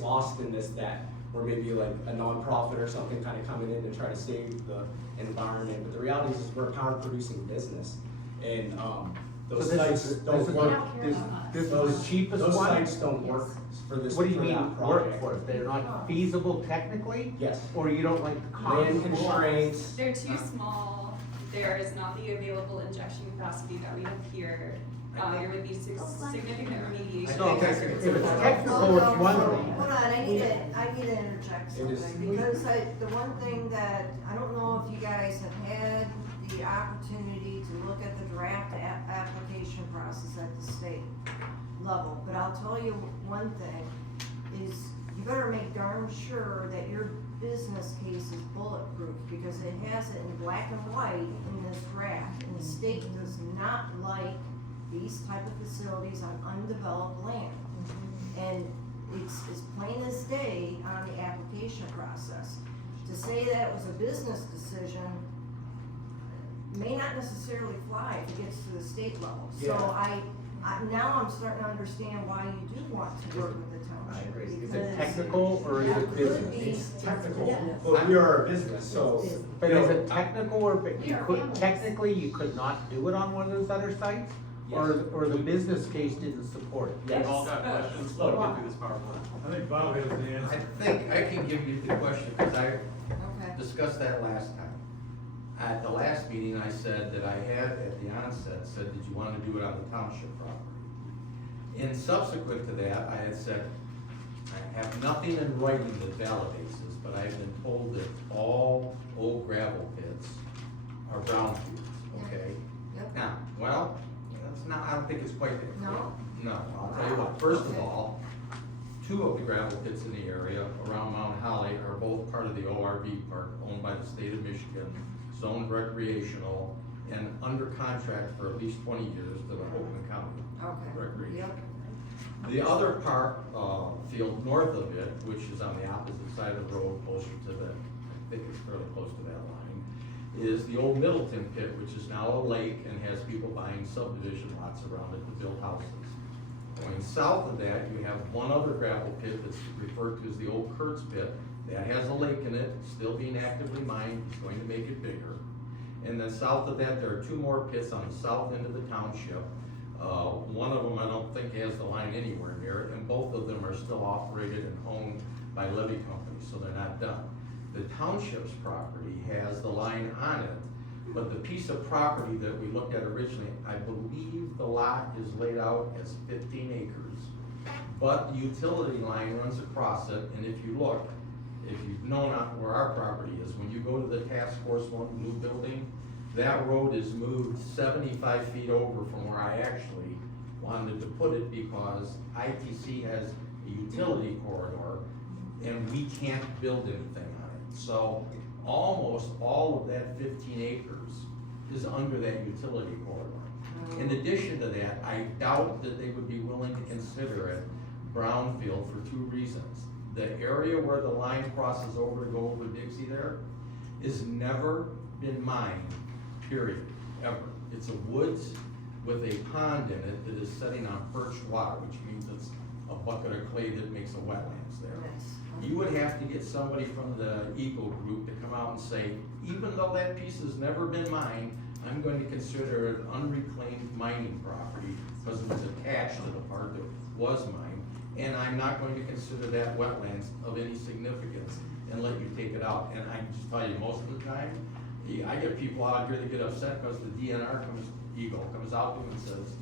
lost in this, that we're maybe like a nonprofit or something kind of coming in to try to save the environment, but the reality is we're a power producing business. And, those So this sites is- don't this is work. This is the cheapest Those one? sites don't work for this, What do you for mean, that work project. for it? They're not feasible technically? Yes. Or you don't like the cost? Land constraints. They're too small, there is not the available injection capacity that we have here. There would be significant remediation. I think if it's technical, it's one thing. Hold on, I need to interject It is- something, because the one thing that, I don't know if you guys have had the opportunity to look at the draft application process at the state level, but I'll tell you one thing, is you better make darn sure that your business case is bulletproof, because it has it in black and white in this draft, and the state does not like these type of facilities on undeveloped land. And it's plain as day on the application process. To say that it was a business decision may not necessarily fly if it gets to the state level. So Yeah. now I'm starting to understand why you do want to work with the I township. agree. Is because it technical or is that it could business? be- It's technical, Yeah. but we are a business, so. But is it technical or, but you You're could, families. technically you could not do it on one of those other sites? Or the business case didn't support it? We've all got questions, let them get through this PowerPoint. I think Bob has the I answer. think I can give you the question, because I Okay. discussed that last time. At the last meeting, I said that I had, at the onset, said, did you want to do it on the township property? And subsequent to that, I had said, I have nothing in writing that validates this, but I've been told that all old gravel pits are brownfields, okay? Yep. Now, well, that's not, I don't think it's quite there. No? No, I'll tell you what, first of all, two of the gravel pits in the area around Mount Holly are both part of the ORV park owned by the state of Michigan, zoned recreational, and under contract for at least 20 years to the Oakland County Okay. Recreation. Yep. The other park, field north of it, which is on the opposite side of the road, closer to the, I think it's fairly close to that line, is the old Middleton pit, which is now a lake and has people buying subdivision lots around it to build houses. Going south of that, you have one other gravel pit that's referred to as the old Kurtz pit. That has a lake in it, still being actively mined, he's going to make it bigger. And then south of that, there are two more pits on the south end of the township. One of them I don't think has the line anywhere near it, and both of them are still operated and owned by levy companies, so they're not done. The township's property has the line on it, but the piece of property that we looked at originally, I believe the lot is laid out as 15 acres. But the utility line runs across it, and if you look, if you've known where our property is, when you go to the Task Force 1 blue building, That road is moved 75 feet over from where I actually wanted to put it because ITC has a utility corridor and we can't build anything on it. So almost all of that 15 acres is under that utility corridor. In addition to that, I doubt that they would be willing to consider it brownfield for two reasons. The area where the line crosses over to go over Dixie there is never been mined, period, ever. It's a woods with a pond in it that is setting on perched water, which means it's a bucket of clay that makes a wetlands there. You would have to get somebody from the Eagle Group to come out and say, even though that piece has never been mined, I'm going to consider it unreclaimed mining property because it was attached to the part that was mined, and I'm not going to consider that wetlands of any significance and let you take it out. And I can just tell you, most of the time, I get people out here that get upset because the DNR Eagle comes out to them and says,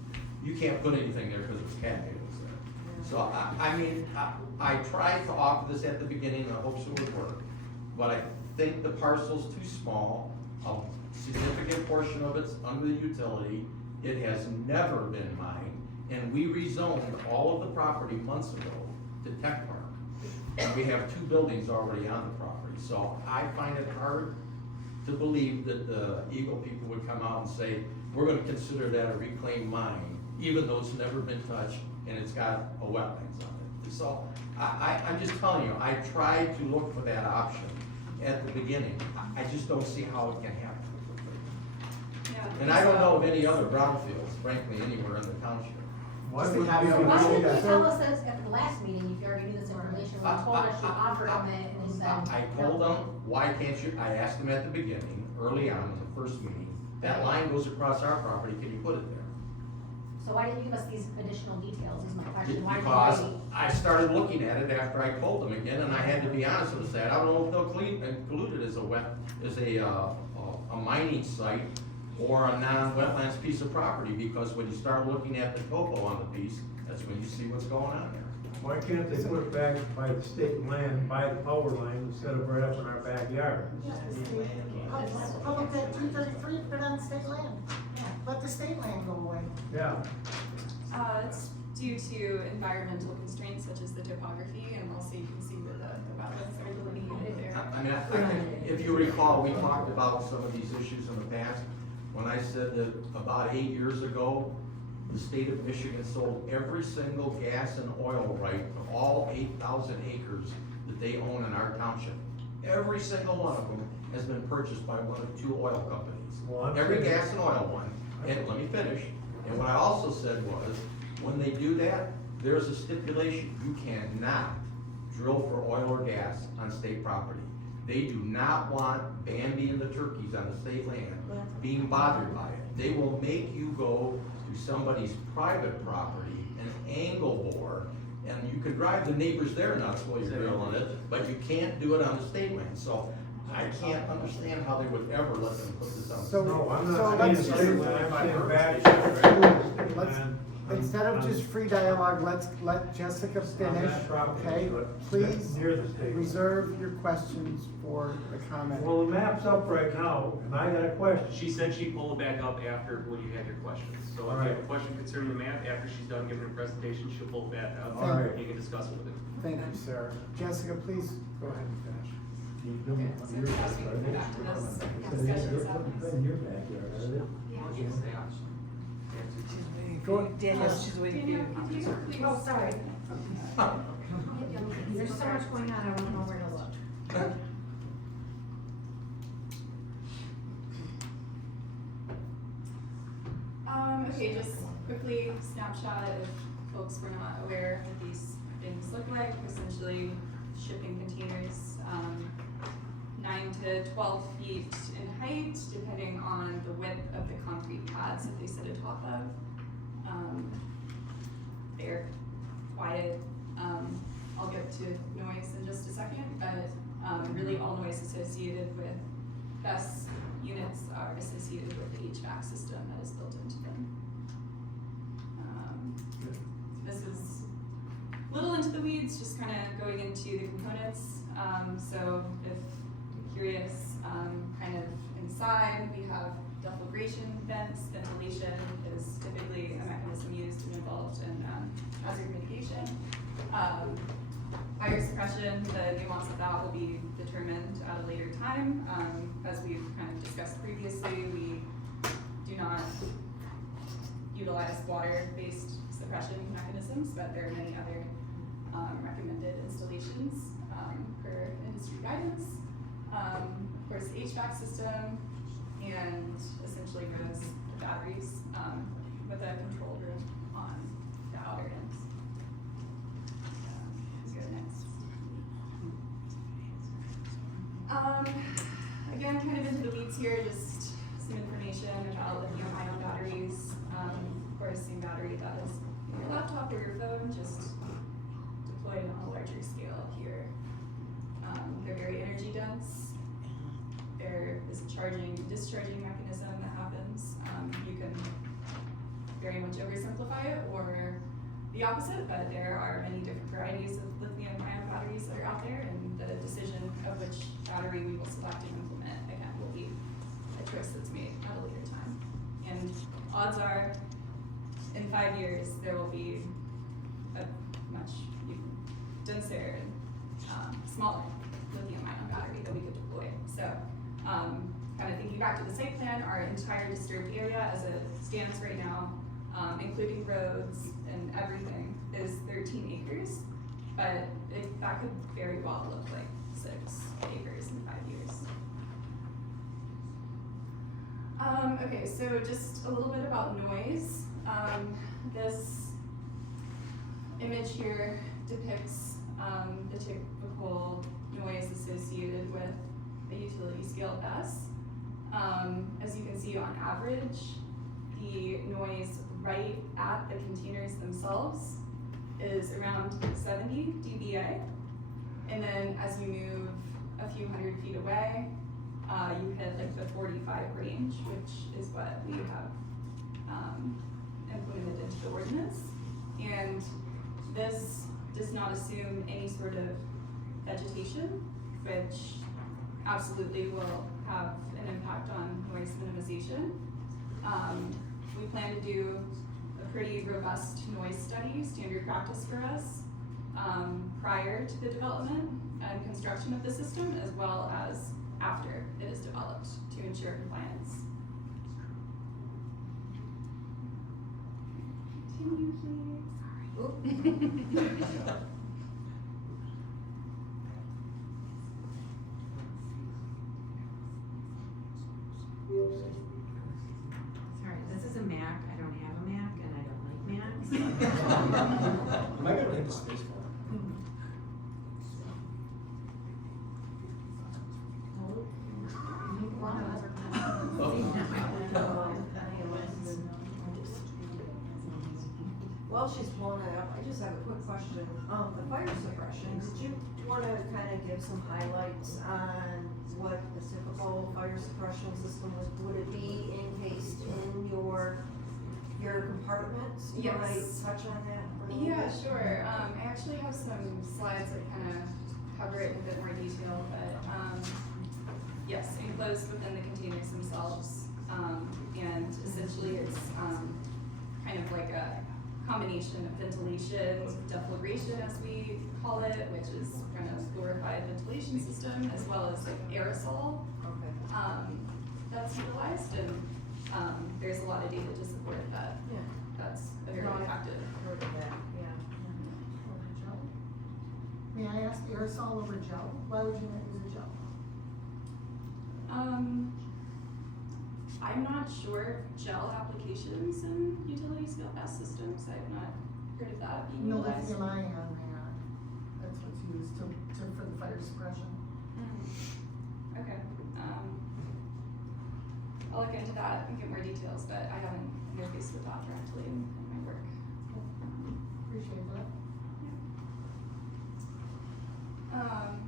you can't put anything there because it's cat tails there. So I tried to offer this at the beginning in hopes it would work, but I think the parcel's too small. A significant portion of it's under the utility. It has never been mined, and we rezoned all of the property months ago to Tech Park. And we have 2 buildings already on the property. So I find it hard to believe that the Eagle people would come out and say, we're gonna consider that a reclaimed mine, even though it's never been touched and it's got a wetlands on it. So I'm just telling you, I tried to look for that option at the beginning. I just don't see how it can happen. And I don't know of any other brownfields, frankly, anywhere in the township. Why would we have Why to didn't do you that? tell us this at the last meeting if you already knew this information? We told us you offered them it and you said. I told them, why can't you, I asked them at the beginning, early on in the first meeting, that line goes across our property, can you put it there? So why didn't you give us these additional details is my question. Why didn't you Because wait? I started looking at it after I told them again, and I had to be honest with them, I don't know if they'll include it as a mining site or a non-wetlands piece of property, because when you start looking at the topo on the piece, that's when you see what's going on there. Why can't they put it back by the state land, by the power line, instead of right up in our backyard? Public Act 233, put it on state land. Let the state land go away. Yeah. It's due to environmental constraints such as the topography, and also you can see where the wetlands are delineated there. I mean, I think, if you recall, we talked about some of these issues in the past, when I said that about 8 years ago, the state of Michigan sold every single gas and oil right of all 8,000 acres that they own in our township. Every single one of them has been purchased by one of 2 oil companies. Well, Every gas and oil one, and let me finish, and what I also said was, when they do that, there's a stipulation, you cannot drill for oil or gas on state property. They do not want Bambi and the turkeys on the state land being bothered by it. They will make you go to somebody's private property and angle bore, and you can drive the neighbors there nuts while you're drilling it, but you can't do it on the state land. So I can't understand how they would ever let them put this on. So- No, I'm so not saying let's state just- land, I'm saying back. Let's, instead of just free dialogue, let's let Jessica finish, okay? Please Near the state. reserve your questions for the comment. Well, the map's up right now, and I got a question. She said she'd pull it back up after when you had your questions. So if you have a Alright. question concerning the map, after she's done giving her presentation, she'll pull it back up. Alright. You can discuss it with her. Thank you, Sarah. Jessica, please go ahead and finish. Okay, so you're asking me to go back to this discussion this out. Danielle, she's waiting for you. Danielle, could you please? Oh, sorry. There's so much going on, I don't know where to look. Okay, just quickly snapshot if folks were not aware what these things look like. Essentially, shipping containers, 9 to 12 feet in height, depending on the width of the concrete pads that they sit atop of. They're quiet. I'll get to noise in just a second, but really all noise associated with BESS units are associated with the HVAC system that is built into them. This is a little into the weeds, just kind of going into the components. So if you're curious, kind of inside, we have deflagration vents. Ventilation is typically a mechanism used and involved in hazard mitigation. Fire suppression, the nuance of that will be determined at a later time. As we've kind of discussed previously, we do not utilize water-based suppression mechanisms, but there are many other recommended installations per industry guidance. Of course, the HVAC system, and essentially goes the batteries with a control room on the outer ends. Let's go next. Again, kind of into the weeds here, just some information about lithium-ion batteries. Of course, same battery that is in your laptop or your phone, just deployed on a larger scale here. They're very energy dense. There is a charging and discharging mechanism that happens. You can very much oversimplify it or the opposite, but there are many different varieties of lithium-ion batteries that are out there, and the decision of which battery we will select and implement, again, will be a choice that's made at a later time. And odds are, in 5 years, there will be a much denser and smaller lithium-ion battery that we could deploy. So, kind of thinking back to the site plan, our entire disturbed area as it stands right now, including roads and everything, is 13 acres, but that could very well look like 6 acres in 5 years. Okay, so just a little bit about noise. This image here depicts the typical noise associated with a utility scale BESS. As you can see, on average, the noise right at the containers themselves is around 70 dBA. And then as you move a few hundred feet away, you hit like the 45 range, which is what we have implemented into the ordinance. And this does not assume any sort of vegetation, which absolutely will have an impact on noise minimization. We plan to do a pretty robust noise study, standard practice for us, prior to the development and construction of the system, as well as after it is developed, to ensure compliance. Continue, please. Sorry, this is a Mac, I don't have a Mac, and I don't like Macs. You might be able to hit the space bar. While she's pulling it up, I just have a quick question. The fire suppression, did you wanna kinda give some highlights on what the typical fire suppression system would it be encased in your compartments? You might Yes. touch on that for a little Yeah, bit? sure. I actually have some slides that kind of cover it in a bit more detail, but yes, enclosed within the containers themselves. And essentially it's kind of like a combination of ventilation, deflagration as we call it, which is kind of glorified ventilation system, as well as like aerosol Okay. that's utilized, and there's a lot of data to support that. Yeah. That's a very No, I've effective. Heard of that, yeah. May I ask, aerosol over gel? Why would you not use a gel? I'm not sure of gel applications in utility scale BESS systems. I've not heard of that being No utilized. lithium ion, man. That's what's used for the fire suppression. Okay, I'll look into that and get more details, but I haven't interfaced with that directly in my work. Appreciate that.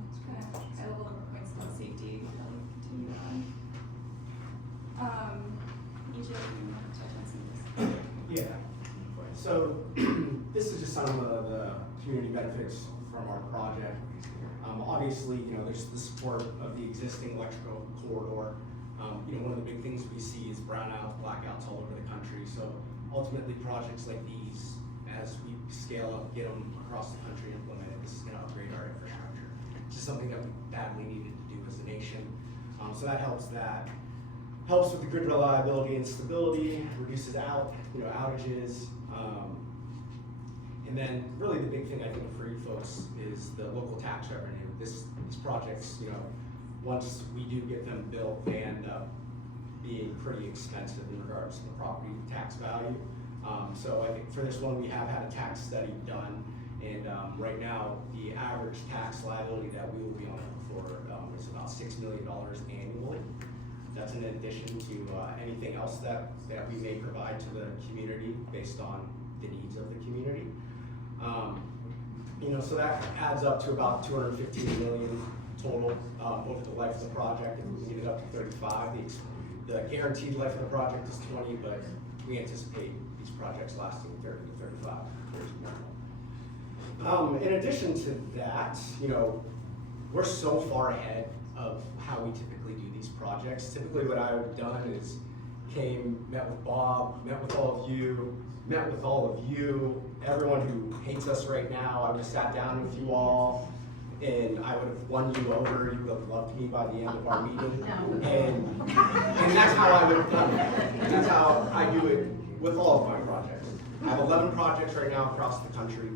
Just kind of high level points about safety, I'll continue on. EJ, you want to touch on some of this? Yeah, so this is just some of the community benefits from our project. Obviously, you know, there's the support of the existing electrical corridor. One of the big things we see is brownouts, blackouts all over the country. So ultimately, projects like these, as we scale up, get them across the country implemented, this is going to upgrade our infrastructure. It's just something that we badly needed to do as a nation. So that helps with the grid reliability and stability, reduces outages. And then really the big thing I think for you folks is the local tax revenue. These projects, once we do get them built, they end up being pretty expensive in regards to the property tax value. So I think for this one, we have had a tax study done, and right now, the average tax liability that we will be on for is about $6 million annually. That's in addition to anything else that we may provide to the community based on the needs of the community. So that adds up to about $215 million total over the life of the project, and we can get it up to 35. The guaranteed life of the project is 20, but we anticipate these projects lasting 30 to 35 years. In addition to that, we're so far ahead of how we typically do these projects. Typically what I would have done is met with Bob, met with all of you, everyone who hates us right now. I would have sat down with you all, and I would have won you over. You would have loved me by the end of our meeting. And that's how I would have done it. And that's how I do it with all of my projects. I have 11 projects right now across the country.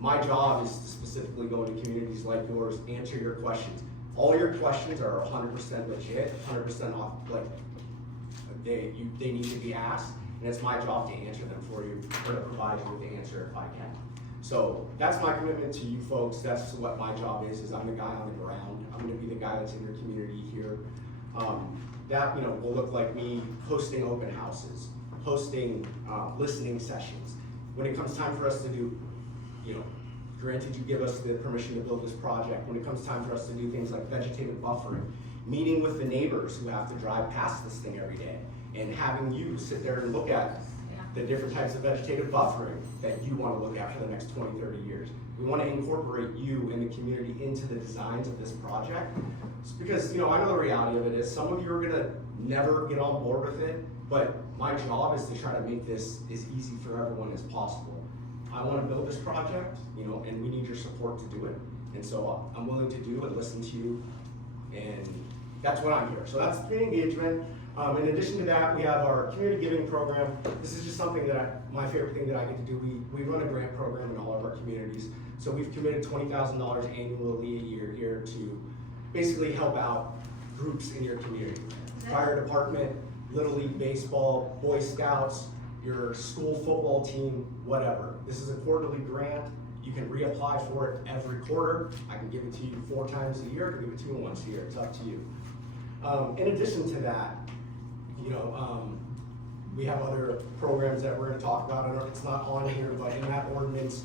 My job is to specifically go into communities like yours, answer your questions. All your questions are 100% legit, 100% off, they need to be asked, and it's my job to answer them for you, or to provide you with the answer if I can. So that's my commitment to you folks. That's what my job is I'm the guy on the ground. I'm gonna be the guy that's in your community here. That will look like me hosting open houses, hosting listening sessions. When it comes time for us to do, granted you give us the permission to build this project, when it comes time for us to do things like vegetative buffering, meeting with the neighbors who have to drive past this thing every day, and having you sit there and look at the different types of vegetative buffering that you want to look at for the next 20, 30 years. We want to incorporate you and the community into the designs of this project. It's because, I know the reality of it is some of you are gonna never get on board with it, but my job is to try to make this as easy for everyone as possible. I want to build this project, and we need your support to do it. And so I'm willing to do and listen to you, and that's what I'm here. So that's the engagement. In addition to that, we have our community giving program. This is just something my favorite thing that I get to do. We run a grant program in all of our communities. So we've committed $20,000 annually a year here to basically help out groups in your community. Fire department, Little League baseball, Boy Scouts, your school football team, whatever. This is a quarterly grant. You can reapply for it every quarter. I can give it to you 4 times a year, I can give it to you once a year, it's up to you. In addition to that, we have other programs that we're gonna talk about. I know it's not on here, but in that ordinance,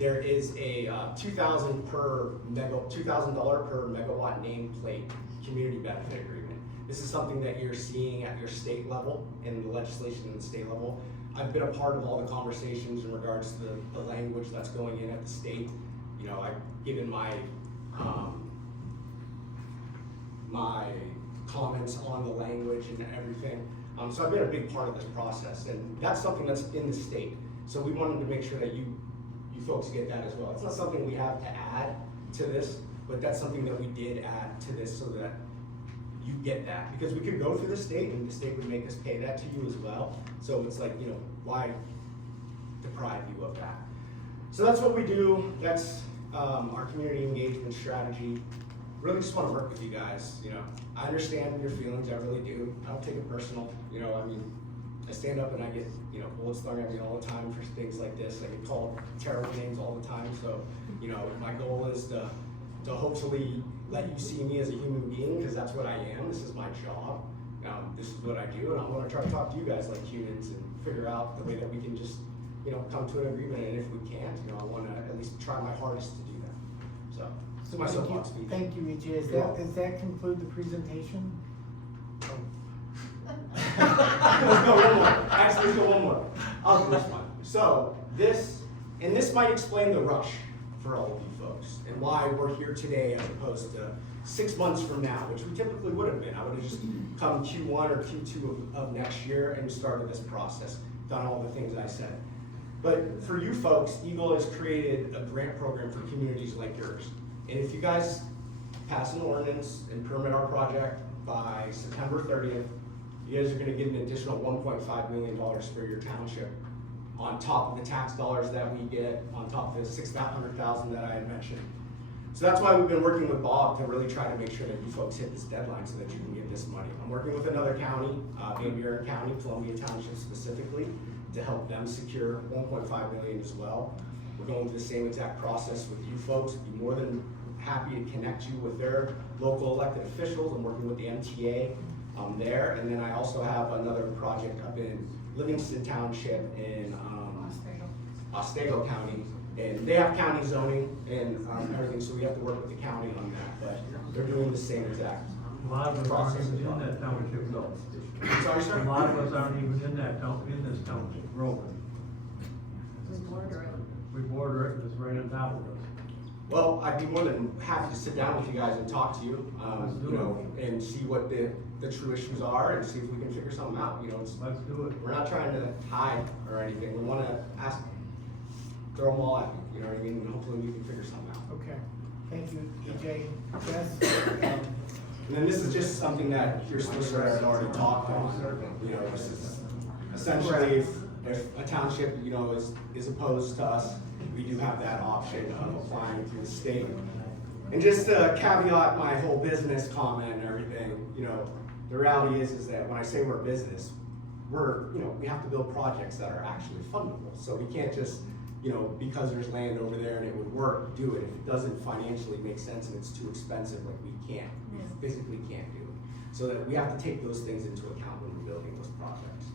there is a $2,000 per megawatt nameplate community benefit agreement. This is something that you're seeing at your state level and the legislation at the state level. I've been a part of all the conversations in regards to the language that's going in at the state. I've given my comments on the language and everything. So I've been a big part of this process, and that's something that's in the state. So we wanted to make sure that you folks get that as well. It's not something we have to add to this, but that's something that we did add to this so that you get that. Because we could go through the state and the state would make us pay that to you as well. So it's like, why deprive you of that? So that's what we do. That's our community engagement strategy. Really just want to work with you guys. I understand your feelings, I really do. I don't take it personal. I stand up and I get, bullets thrown at me all the time for things like this. I get called terrible names all the time. So, my goal is to hopefully let you see me as a human being, because that's what I am. This is my job. This is what I do, and I want to try to talk to you guys like humans and figure out the way that we can just, come to an agreement. And if we can't, I want to at least try my hardest to do that. So my soapbox speech. Thank you, EJ. Does that conclude the presentation? Let's go one more. Actually, let's go one more. I'll do this one. So this might explain the rush for all of you folks, and why we're here today as opposed to 6 months from now, which we typically would have been. I would have just come Q1 or Q2 of next year and started this process, done all the things I said. But for you folks, Eagle has created a grant program for communities like yours. And if you guys pass an ordinance and permit our project by September 30th, you guys are gonna get an additional $1.5 million for your township on top of the tax dollars that we get, on top of the $600,000 that I had mentioned. So that's why we've been working with Bob to really try to make sure that you folks hit this deadline so that you can get this money. I'm working with another county, Van Buren County, Columbia Township specifically, to help them secure $1.5 million as well. We're going through the same exact process with you folks. Be more than happy to connect you with their local elected officials. I'm working with the MTA there, and then I also have another project up in Livingston Township in Otsego County, and they have county zoning and everything, so we have to work with the county on that, but they're doing the same exact A lot of us aren't process. even in that township though. Sorry, sir? A lot of us aren't even in that in this township, Groveland. We border it. We border it, it's right on top of us. Well, I'd be more than happy to sit down with you guys and talk to you, you know, and see what the true issues are and see if we can figure something out, you know, Let's do it. we're not trying to hide or anything, we wanna throw them all at you, you know what I mean, and hopefully we can figure something out. Okay, thank you, EJ. Jess? And then this is just something that your solicitor had already talked on, you know, this is essentially if a township, you know, is opposed to us, we do have that option of applying through the state. And just to caveat my whole business comment and everything, you know, the reality is that when I say we're a business, we have to build projects that are actually fundable. So we can't just, you know, because there's land over there and it would work, do it. If it doesn't financially make sense and it's too expensive, like we physically can't do it. So that we have to take those things into account when we're building those projects.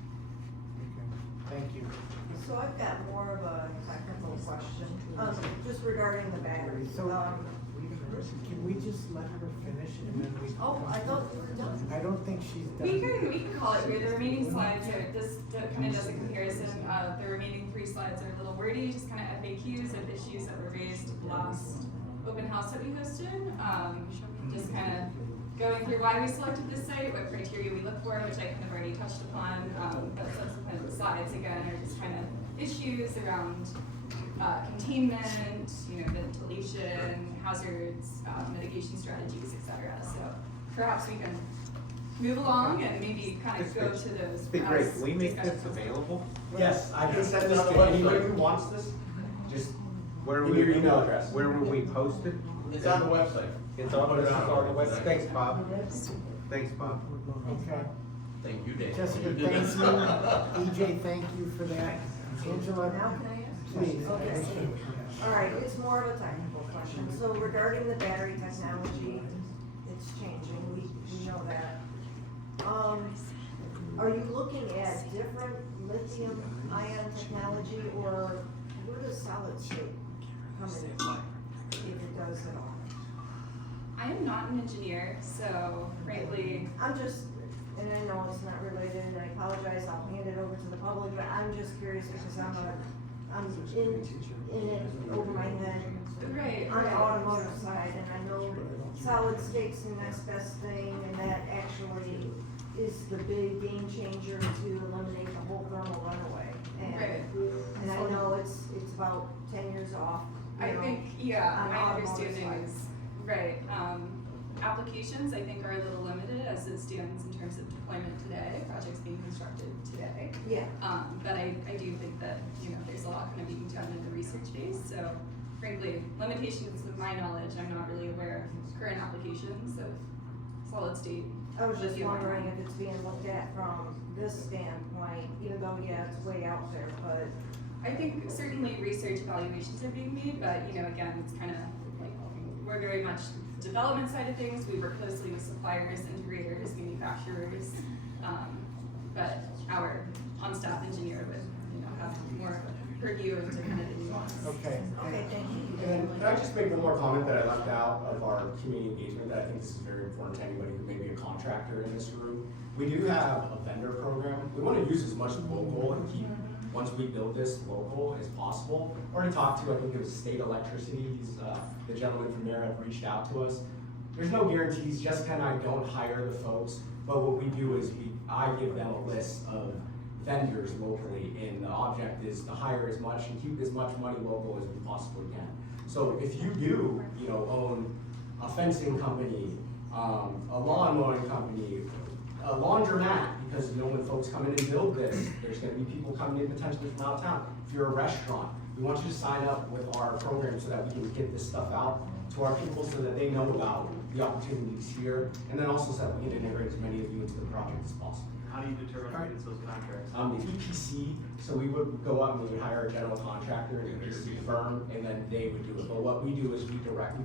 Thank you. So I've got more of a technical question, just regarding the battery. So, can we just let her finish and then we? Oh, I thought we were done. I don't think she's done. We can call it here. The remaining slides are, this kind of does a comparison. The remaining 3 slides are a little wordy, just kind of FAQs of issues that were raised at the last open house that we hosted. Just kind of going through why we selected this site, what criteria we look for, which I kind of already touched upon. But subsequent slides again are just kind of issues around containment, you know, ventilation, hazards, mitigation strategies, etc. So perhaps we can move along and maybe kind of go to those. It'd be great, can we make this available? Yes, I can send this to anybody who wants this. Just Where give will me your we, email address. where will we post it? It's on the website. It's on, this is on the website. Thanks, Bob. Thanks, Bob. Okay. Thank you, Dave. Jessica, thank you. EJ, thank you for that. Angela, Now can I ask? please. Okay. All right, it's more of a technical question. So regarding the battery technology, it's changing, we know that. Are you looking at different lithium ion technology, or where does solid state come into play, if it does at all? I am not an engineer, so frankly, I'm just, and I know it's not related, and I apologize, I'll hand it over to the public, but I'm just curious because I'm in it over my head. Right, On the right. automotive side, and I know solid state's the next best thing, and that actually is the big game changer to eliminate the whole thermal runaway. Right. And I know it's about 10 years off. you I know, think, yeah, on the my automotive understanding side. is, right, applications I think are a little limited as it stands in terms of deployment today, projects being constructed today. Yeah. But I do think that, you know, there's a lot kind of being done in the research phase, so frankly, limitations with my knowledge, I'm not really aware of current applications of solid state. I was just lithium wondering ion. if it's being looked at from this standpoint, even though, yeah, it's way out there, but. I think certainly research evaluations are being made, but you know, again, it's kind of like, we're very much development side of things. We work closely with suppliers, integrators, manufacturers, but our on-staff engineer would, you know, have more purview into kind of the nuance. Okay. Okay, thank you. And then, can I just make one more comment that I left out of our community engagement, that I think this is very important to anybody who may be a contractor in this room? We do have a vendor program. We want to use as much local and keep once we build this local as possible. Already talked to, I think it was State Electricity, the gentleman from there have reached out to us. There's no guarantees, Jessica and I don't hire the folks, but what we do is I give them a list of vendors locally, and the object is to hire as much and keep as much money local as we possibly can. So if you do, own a fencing company, a lawn mowing company, a laundromat, because when folks come in and build this, there's gonna be people coming in potentially from out of town. If you're a restaurant, we want you to sign up with our program so that we can get this stuff out to our people so that they know about the opportunities here, and then also so that we can integrate as many of you into the project as possible. How do you determine who gets those contracts? The EPC, so we would go out and we would hire a general contractor, an EPC firm, and then they would do it. But what we do is we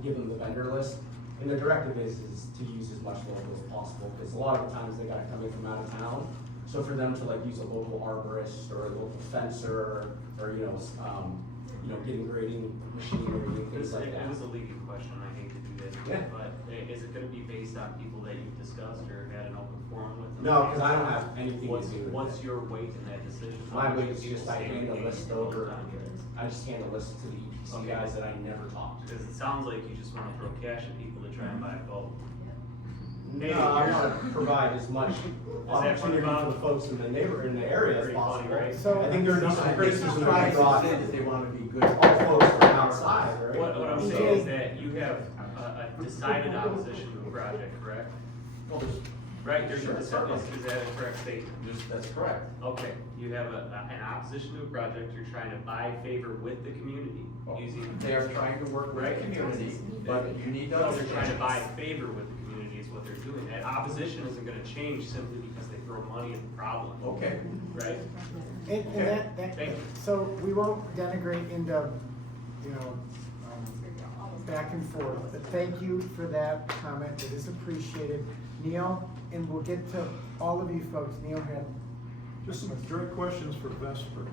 give them the vendor list, and the directive is to use as much local as possible, because a lot of the times they gotta come in from out of town. So for them to use a local arborist or a local fencer, or getting grading machinery and things like that. It was a leading question, I hate to do this, Yeah. but is it gonna be based on people that you've discussed or had an open forum with them? No, because I don't have anything to do with it. What's your weight in that decision? My weight is just I hand a list over, I just hand a list to the EPC guys that I never talked to. Because it sounds like you just wanna throw cash at people to try and buy a vote. No, I want to provide as much opportunity for the folks in the area as Pretty funny, possible. right? So- I think there'd be some criticism that I brought That they wanna be good. all folks from outside, right? What I'm saying is that you have a decided opposition to a project, correct? Well, there's, Right, there's Sure, a certainly. is that a correct statement? that's correct. Okay, you have an opposition to a project, you're trying to buy favor with the community using. They are trying to work with Right. the community, but you need to No, they're trying to understand. buy favor with the community is what they're doing. That opposition isn't gonna change simply because they throw money at the problem. Okay. Right? And that, Thank you. so we won't denigrate into, back and forth, but thank you for that comment, it is appreciated. Neil, and we'll get to all of you folks, Neil had. Just some direct questions for Vesper.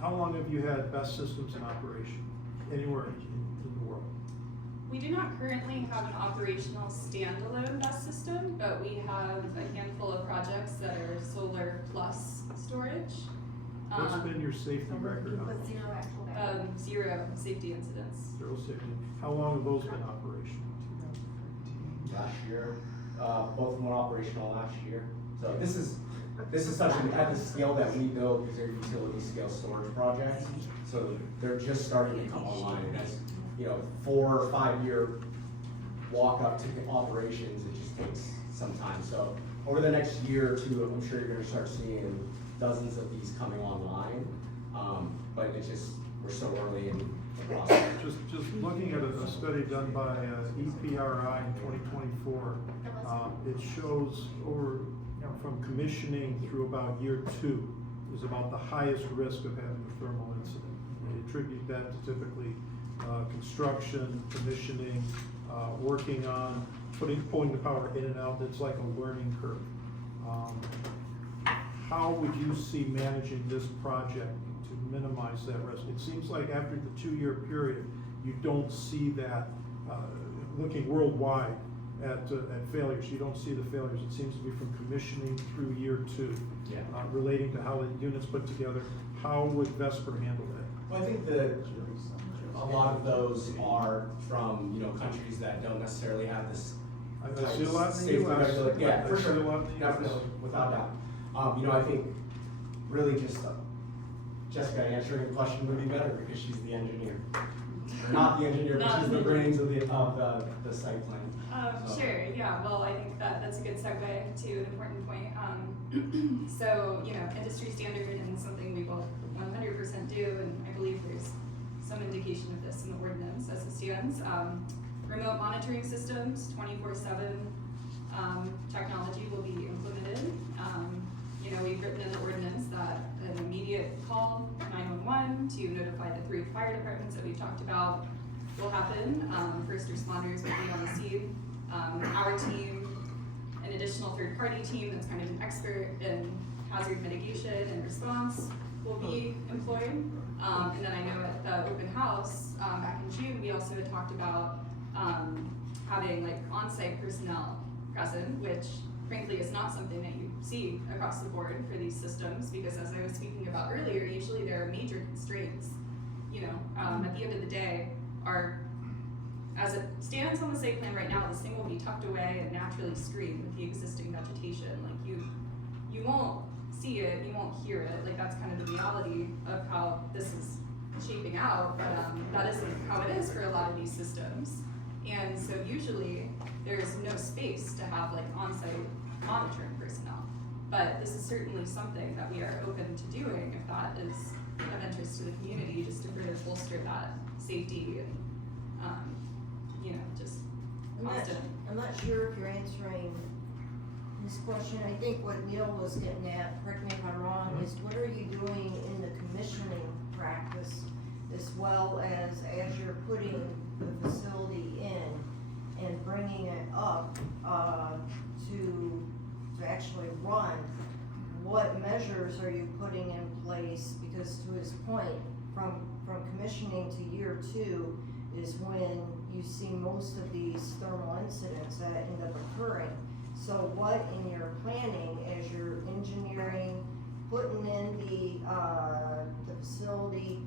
How long have you had Best Systems in operation, anywhere in the world? We do not currently have an operational standalone bus system, but we have a handful of projects that are solar plus storage. What's been your safety record on those? Zero safety incidents. Zero safety. How long have those been operational? Last year, both of them were operational last year. So this is such at the scale that we build, these are utility scale storage projects. So they're just starting to come online, and that's, 4 or 5 year walk up to operations, it just takes some time. So over the next year or two, I'm sure you're gonna start seeing dozens of these coming online. But it's just, we're so early in the process. Just looking at a study done by EPRI in 2024, it shows from commissioning through about year 2 is about the highest risk of having a thermal incident. They attribute that to typically construction, commissioning, working on pulling the power in and out. It's like a learning curve. How would you see managing this project to minimize that risk? It seems like after the 2-year period, you don't see that, looking worldwide at failures, you don't see the failures. It seems to be from commissioning through year 2, Yeah. relating to how the unit's put together. How would Vesper handle that? Well, I think that a lot of those are from, countries that don't necessarily have this. I see a lot in the safety US. regulation. Yeah, I for see sure, a lot in the US. definitely, without doubt. I think really just, Jessica answering the question would be better because she's the engineer. Or not the engineer, but she's the brains of the site plan. So. Sure, yeah, well, I think that's a good segue to an important point. So, industry standard and something we will 100% do, and I believe there's some indication of this in the ordinance as it stands. Remote monitoring systems, 24/7 technology will be implemented. We've written in the ordinance that an immediate call 911 to notify the 3 fire departments that we've talked about will happen. First responders will be on the scene. Our team, an additional third-party team that's kind of an expert in hazard mitigation and response will be employed. And then I know at the open house back in June, we also had talked about having on-site personnel present, which frankly is not something that you see across the board for these systems, because as I was speaking about earlier, usually there are major constraints. You know, at the end of the day, as it stands on the site plan right now, this thing will be tucked away and naturally screened with the existing vegetation. Like you won't see it, you won't hear it. Like that's kind of the reality of how this is shaping out, but that isn't how it is for a lot of these systems. And so usually there's no space to have like on-site monitoring personnel. But this is certainly something that we are open to doing if that is of interest to the community, just to further bolster that safety and, you know, just constant. I'm not sure if you're answering this question. I think what Neil was getting at, correct me if I'm wrong, is what are you doing in the commissioning practice as well as you're putting the facility in and bringing it up to actually run? What measures are you putting in place? Because to his point, from commissioning to year 2 is when you see most of these thermal incidents that end up occurring. So what in your planning, as you're engineering, putting in the facility,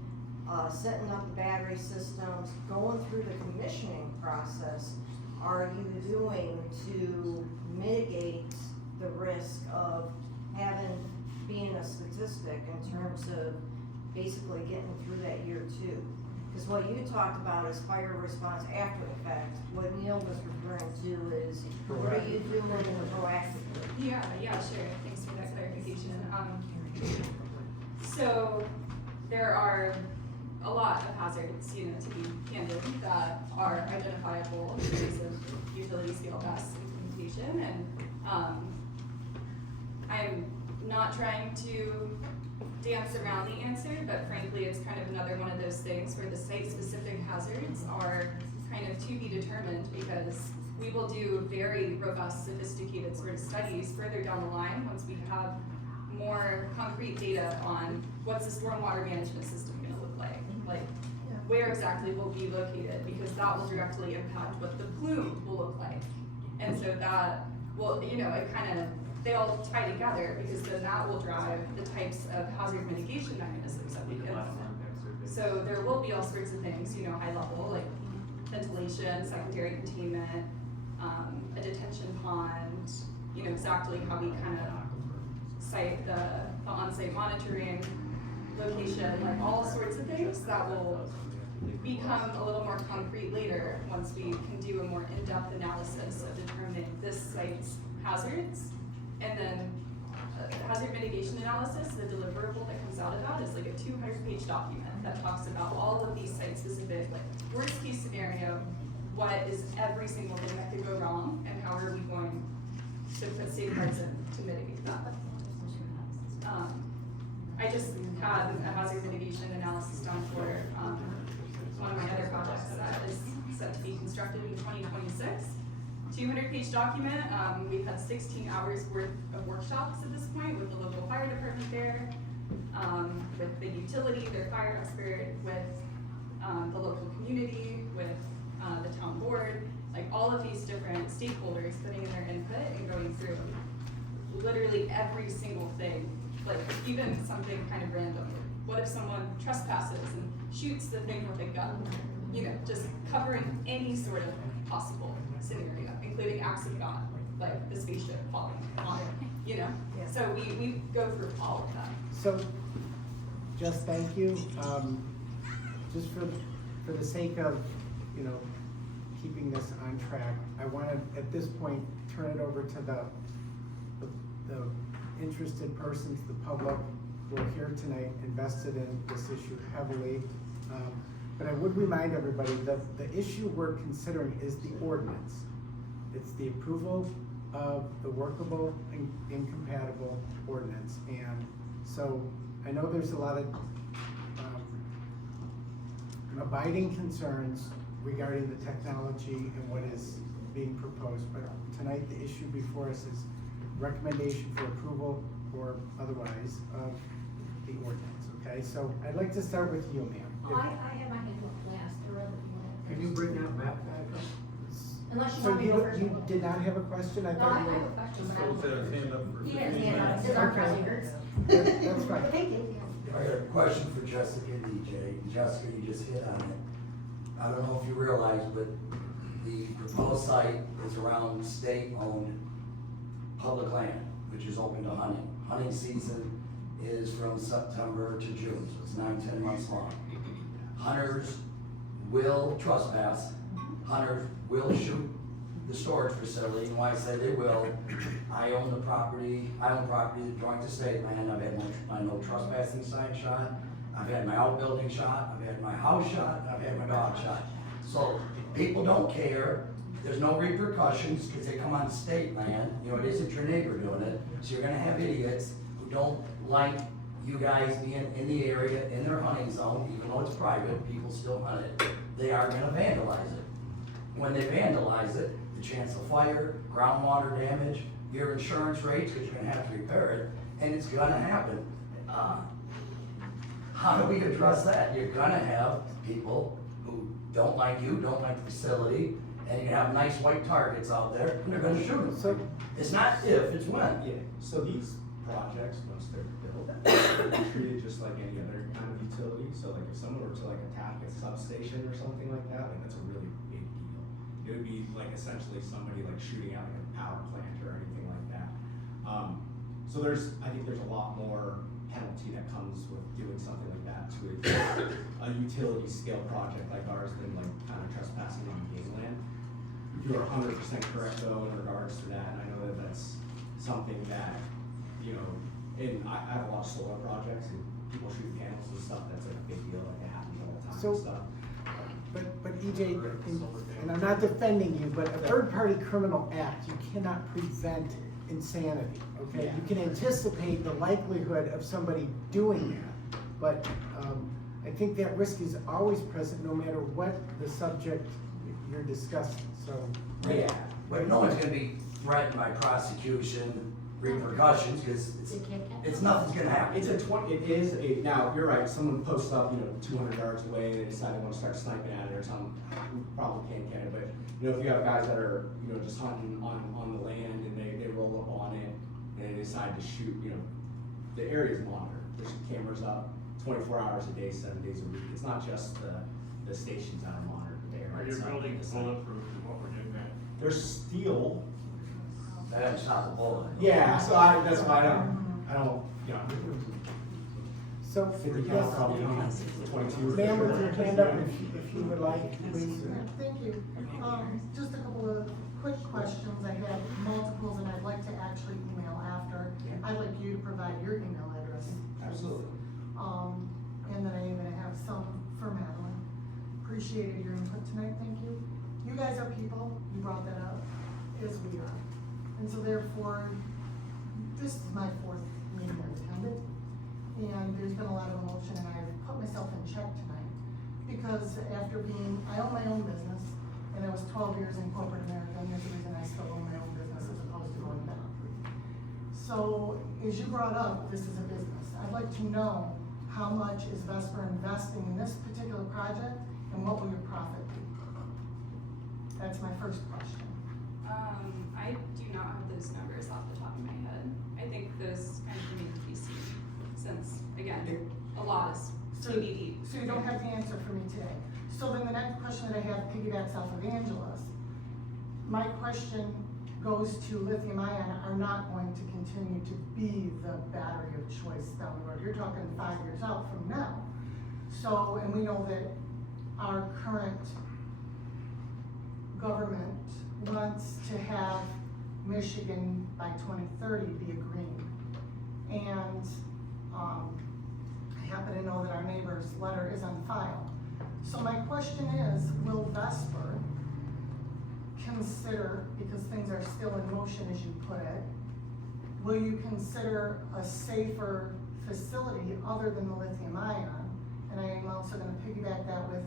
setting up the battery systems, going through the commissioning process, are you doing to mitigate the risk of being a statistic in terms of basically getting through that year 2? Because what you talked about is fire response after the fact. What Neil was referring to is what are you doing proactively? Yeah, sure. Thanks for that clarification. So there are a lot of hazards, you know, to be candid, that are identifiable in terms of utility scale gas implementation, and I'm not trying to dance around the answer, but frankly, it's kind of another one of those things where the site-specific hazards are kind of to be determined, because we will do very robust, sophisticated sort of studies further down the line once we have more concrete data on what's the stormwater management system going to look like where exactly will be located, because that will directly impact what the plume will look like. And so that will, you know, it kind of, they all tie together, because then that will drive the types of hazard mitigation mechanisms that we implement. So there will be all sorts of things, you know, high level, like ventilation, secondary containment, a detention pond, you know, exactly how we kind of site the on-site monitoring location, like all sorts of things that will become a little more concrete later once we can do a more in-depth analysis of determining this site's hazards. And then hazard mitigation analysis, the deliverable that comes out of that is like a 200-page document that talks about all of these site-specific, like worst case scenario, what is every single thing that could go wrong, and how are we going to put safeguards in to mitigate that. I just had a hazard mitigation analysis done for one of my other projects that is set to be constructed in 2026. 200-page document. We've had 16 hours worth of workshops at this point with the local fire department there, with the utility, their fire expert, with the local community, with the town board, like all of these different stakeholders putting in their input and going through literally every single thing, like even something kind of random. What if someone trespasses and shoots the thing with a gun? You know, just covering any sort of possible scenario, including acts of God, like the spaceship falling on it, you know? Yeah. So we go through all of that. So, Jess, thank you. Just for the sake of, you know, keeping this on track, I want to, at this point, turn it over to the interested persons, the public who are here tonight, invested in this issue heavily. But I would remind everybody that the issue we're considering is the ordinance. It's the approval of the workable and incompatible ordinance. And so I know there's a lot of abiding concerns regarding the technology and what is being proposed. But tonight the issue before us is recommendation for approval or otherwise of the ordinance, okay? So I'd like to start with you, ma'am. I have my hand up last, or other one. Can you bring that map back up? Unless you So want me to go first. you did not have a question? I No, thought I you have were. a question. Just but I hold don't- his hand up for He has 15 hand up, minutes. his arm Okay. probably hurts. That's fine. Thank you. I got a question for Jessica and DJ. Jessica, you just hit on it. I don't know if you realize, but the proposed site is around state-owned public land, which is open to hunting. Hunting season is from September to June, so it's 9-10 months long. Hunters will trespass, hunters will shoot the storage facility, and why I say they will, I own property that joins the state land, I've had my no trespassing sign shot, I've had my outbuilding shot, I've had my house shot, I've had my dog shot. So, people don't care, there's no repercussions, because they come on state land, you know, it isn't your neighbor doing it, so you're gonna have idiots who don't like you guys being in the area, in their hunting zone, even though it's private, people still hunt it. They are gonna vandalize it. When they vandalize it, the chance of fire, groundwater damage, your insurance rates, because you're gonna have to repair it, and it's gonna happen. How do we address that? You're gonna have people who don't like you, don't like the facility, and you have nice white targets out there, and they're gonna shoot them. So, It's not if, it's when. Yeah, so these projects, once they're built, they're treated just like any other kind of utility, so like if someone were to like attack a substation or something like that, like that's a really big deal. It would be like essentially somebody like shooting out like a power plant or anything like that. So I think there's a lot more penalty that comes with doing something like that to a utility scale project like ours than like kind of trespassing on game land. You're 100% correct though in regards to that, and I know that that's something that, you know, and I have a lot of solar projects and people shoot panels and stuff, that's like a big deal, like it happens all the time So- and stuff. but EJ, and I'm not defending you, but a third-party criminal act, you cannot prevent insanity, okay? Yeah. You can anticipate the likelihood of somebody doing that, but, I think that risk is always present no matter what the subject you're discussing, so. Yeah, but no one's gonna be threatened by prosecution, repercussions, because it's nothing's gonna happen. Now, you're right, someone posts up, 200 yards away, and they decide they wanna start sniping at it or something, we probably can't get it, but, if you have guys that are, just hunting on the land and they roll up on it, and they decide to shoot, the area's monitored, there's cameras up 24 hours a day, 7 days a week, it's not just the stations that are monitored there. Are your buildings bulletproof in what we're doing there? They're steel. That's not the bullet. Yeah, so that's why I don't, So, 50 yes, cal probably, 22. ma'am with your hand up, if you would like, please. Thank you. Just a couple of quick questions. I had multiples and I'd like to actually email after. I'd like you to provide your email address. Absolutely. And then I even have some for Madeline. Appreciated your input tonight, thank you. You guys are people, you brought that up, as we are. And so therefore, this is my 4th meeting I've attended. And there's been a lot of emotion and I've put myself in check tonight. Because I own my own business and I was 12 years in corporate America, and there's a reason I still own my own business as opposed to going down. So, as you brought up, this is a business. I'd like to know how much is Vesper investing in this particular project and what will your profit be? That's my first question. I do not have those numbers off the top of my head. I think those kind of need to be seen, since, again, a lot is TBD. So you don't have the answer for me today. So then the next question that I have piggybacks off of Angela's. My question goes to lithium ion are not going to continue to be the battery of choice down the road. You're talking 5 years out from now. So, and we know that our current government wants to have Michigan by 2030 be a green. And I happen to know that our neighbor's letter is on file. So my question is, will Vesper consider, because things are still in motion as you put it, will you consider a safer facility other than the lithium ion? And I am also gonna piggyback that with,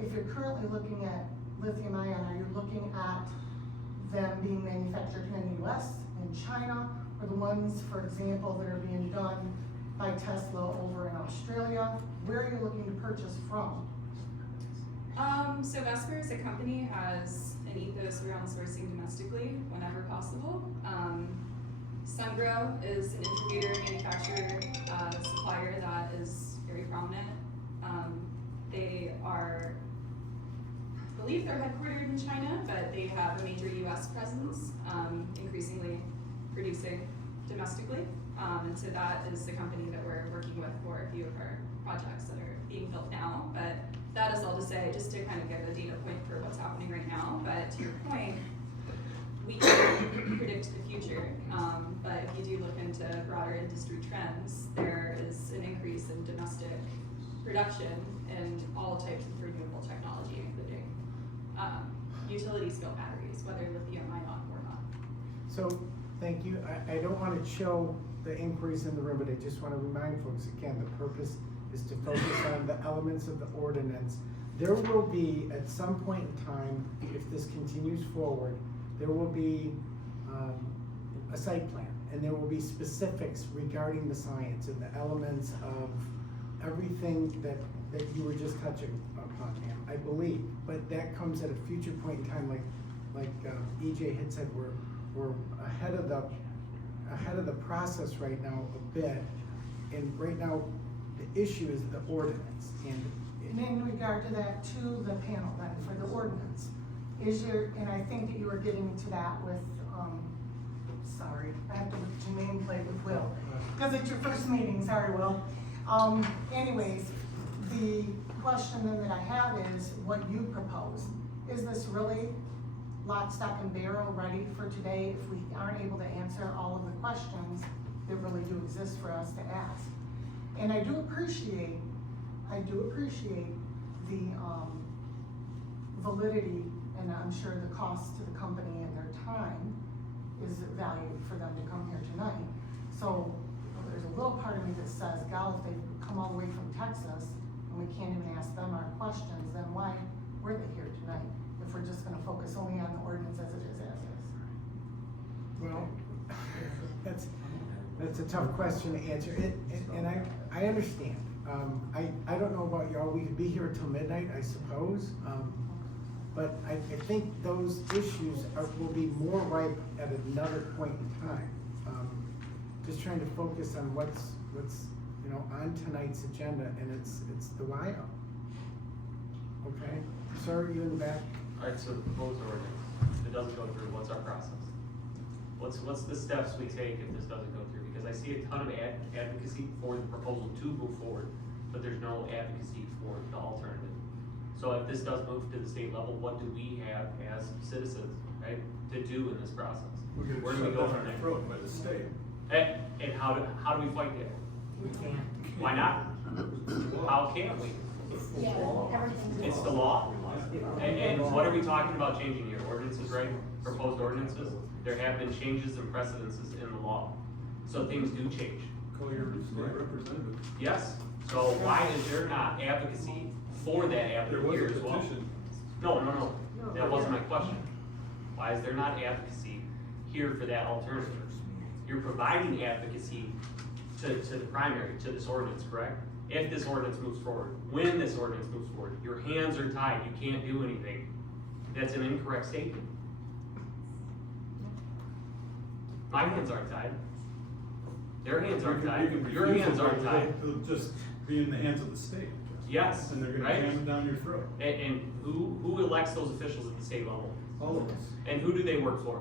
if you're currently looking at lithium ion, are you looking at them being manufactured here in the US, in China, or the ones, for example, that are being done by Tesla over in Australia? Where are you looking to purchase from? So Vesper as a company has an ethos around sourcing domestically whenever possible. Sungrow is an integrator, manufacturer, supplier that is very prominent. They are, I believe they're headquartered in China, but they have a major US presence, increasingly producing domestically. And so that is the company that we're working with for a few of our projects that are being built now. But that is all to say, just to kind of give a data point for what's happening right now. But to your point, we can't predict the future. But if you do look into broader industry trends, there is an increase in domestic production in all types of renewable technology, including utility scale batteries, whether lithium ion or not. So, thank you. I don't want to show the inquiries in the room, but I just want to remind folks, again, the purpose is to focus on the elements of the ordinance. There will be, at some point in time, if this continues forward, there will be a site plan, and there will be specifics regarding the science and the elements of everything that you were just touching upon, Pam, I believe. But that comes at a future point in time, like EJ had said, we're ahead of the process right now a bit, and right now the issue is the ordinance. And in regard to that, to the panel then for the ordinance, and I think that you were getting to that with, sorry, I have to look at your nameplate with Will, because it's your first meeting, sorry, Will. Anyways, the question then that I have is what you propose. Is this really lock, stock, and barrel ready for today if we aren't able to answer all of the questions that really do exist for us to ask? And I do appreciate the validity, and I'm sure the cost to the company and their time is valued for them to come here tonight. So there's a little part of me that says, God, if they come all the way from Texas and we can't even ask them our questions, then why were they here tonight? If we're just gonna focus only on the ordinance as it is as is. well, that's a tough question to answer. And I understand. I don't know about y'all, we could be here till midnight, I suppose. But I think those issues will be more ripe at another point in time. Just trying to focus on what's on tonight's agenda, and it's the why. Okay, sir, you in the back? Alright, so the proposed ordinance, if it doesn't go through, what's our process? What's the steps we take if this doesn't go through? Because I see a ton of advocacy for the proposal to move forward, but there's no advocacy for the alternative. So if this does move to the state level, what do we have as citizens, right, to do in this process? Where do we go from there? By the state. And how do we fight that? We can't. Why not? How can't we? It's the law. And what are we talking about changing here? Ordinances, right? Proposed ordinances? There have been changes and precedences in the law. So things do change. Call your state representative. Yes. So why is there not advocacy for that avenue here as well? No. That wasn't my question. Why is there not advocacy here for that alternative? You're providing advocacy to the primary, to this ordinance, correct? If this ordinance moves forward, when this ordinance moves forward, your hands are tied, you can't do anything. That's an incorrect statement. My hands aren't tied. Their hands aren't tied, your hands aren't tied. It'll just be in the hands of the state. Yes, And they're gonna right? jam it down your throat. And who elects those officials at the state level? All of us. And who do they work for?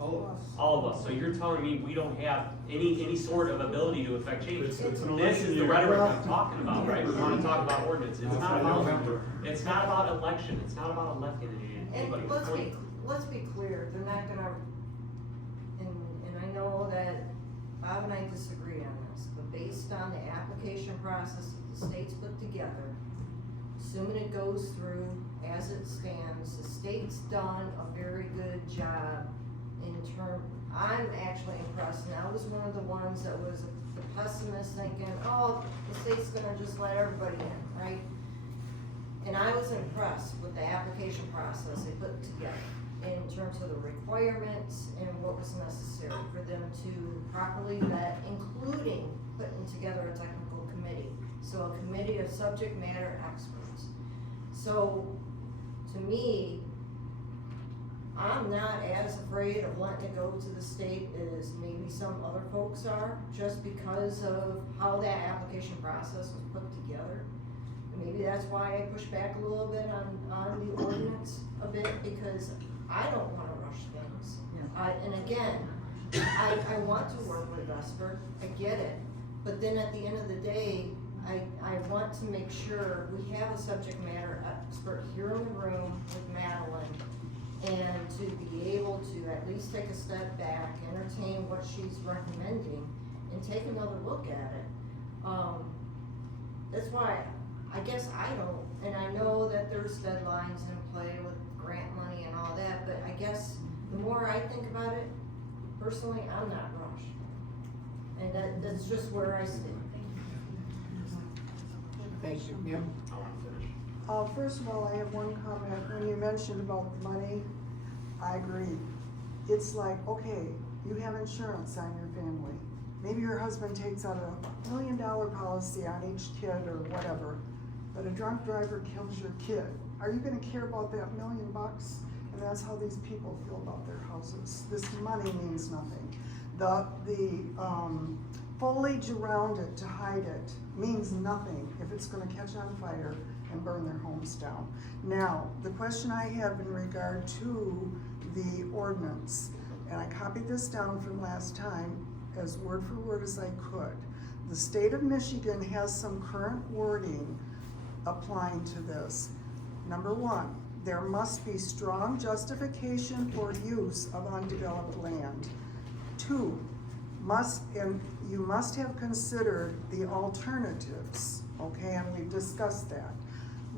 All of us. All of us. So you're telling me we don't have any sort of ability to affect change? It's an This election is the year. rhetoric I'm talking about, right? We wanna talk about ordinance. It's not November. about, it's not about election. It's not about electing anybody. And let's be clear, they're not gonna, and I know that Bob and I disagree on this, but based on the application process that the state's put together, assuming it goes through as it stands, the state's done a very good job in I'm actually impressed, and I was one of the ones that was the pessimist thinking, oh, the state's gonna just let everybody in, right? And I was impressed with the application process they put together in terms of the requirements and what was necessary for them to properly vet, including putting together a technical committee. So a committee of subject matter experts. So, to me, I'm not as afraid of letting it go to the state as maybe some other folks are, just because of how that application process was put together. And maybe that's why I push back a little bit on the ordinance a bit, because I don't wanna rush things. And again, I want to work with Vesper, I get it, but then at the end of the day, I want to make sure we have a subject matter expert here in the room with Madeline, and to be able to at least take a step back, entertain what she's recommending, and take another look at it. That's why, I guess I don't, and I know that there's deadlines in play with grant money and all that, but I guess the more I think about it, personally, I'm not rushed. And that's just where I stand. Thank you. Ma'am? First of all, I have one comment. When you mentioned about the money, I agree. It's like, okay, you have insurance on your family. Maybe your husband takes out $1 million policy on each kid or whatever, but a drunk driver kills your kid. Are you gonna care about that $1 million? And that's how these people feel about their houses. This money means nothing. The foliage around it to hide it means nothing if it's gonna catch on fire and burn their homes down. Now, the question I have in regard to the ordinance, and I copied this down from last time as word for word as I could. The state of Michigan has some current wording applying to this. Number one, there must be strong justification for use of undeveloped land. Two, you must have considered the alternatives, okay, and we've discussed that.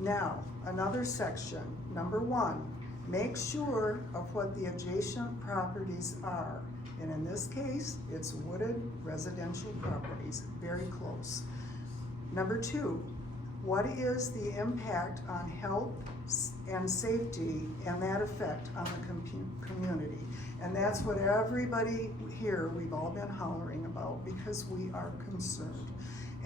Now, another section, number one, make sure of what the adjacent properties are. And in this case, it's wooded residential properties, very close. Number two, what is the impact on health and safety and that effect on the community? And that's what everybody here, we've all been hollering about because we are concerned.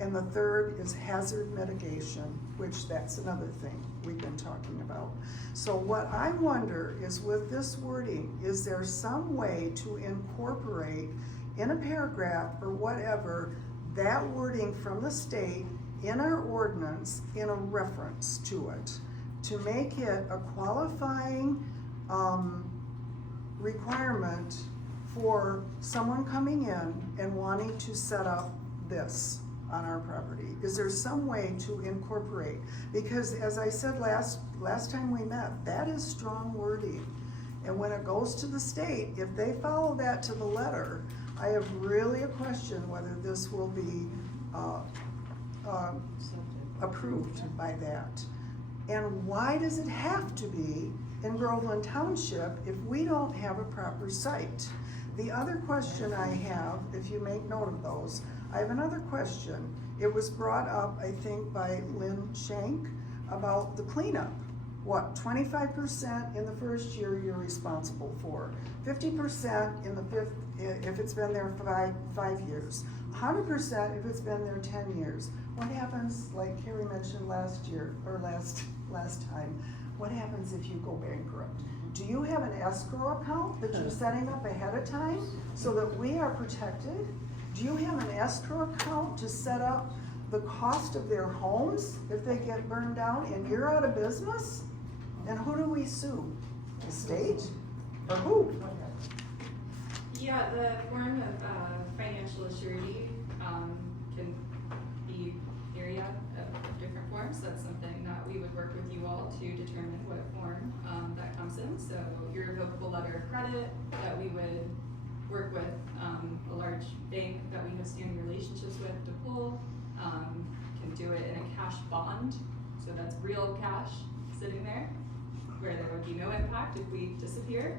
And the third is hazard mitigation, which that's another thing we've been talking about. So what I wonder is with this wording, is there some way to incorporate in a paragraph or whatever, that wording from the state in our ordinance in a reference to it, to make it a qualifying requirement for someone coming in and wanting to set up this on our property? Is there some way to incorporate? Because as I said last time we met, that is strong wording. And when it goes to the state, if they follow that to the letter, I have really a question whether this will be approved by that. And why does it have to be in Groveland Township if we don't have a proper site? The other question I have, if you make note of those, I have another question. It was brought up, I think, by Lynn Shank about the cleanup. What, 25% in the first year you're responsible for, 50% in the fifth, if it's been there 5 years, 100% if it's been there 10 years. What happens, like Carrie mentioned last year, or last time, what happens if you go bankrupt? Do you have an escrow account that you're setting up ahead of time so that we are protected? Do you have an escrow account to set up the cost of their homes if they get burned down and you're out of business? And who do we sue? The state? Or who? Yeah, the form of financial assurity can be area of different forms. That's something that we would work with you all to determine what form that comes in. So your revocable letter of credit that we would work with a large bank that we have standing relationships with to pull, can do it in a cash bond. So that's real cash sitting there where there would be no impact if we disappear.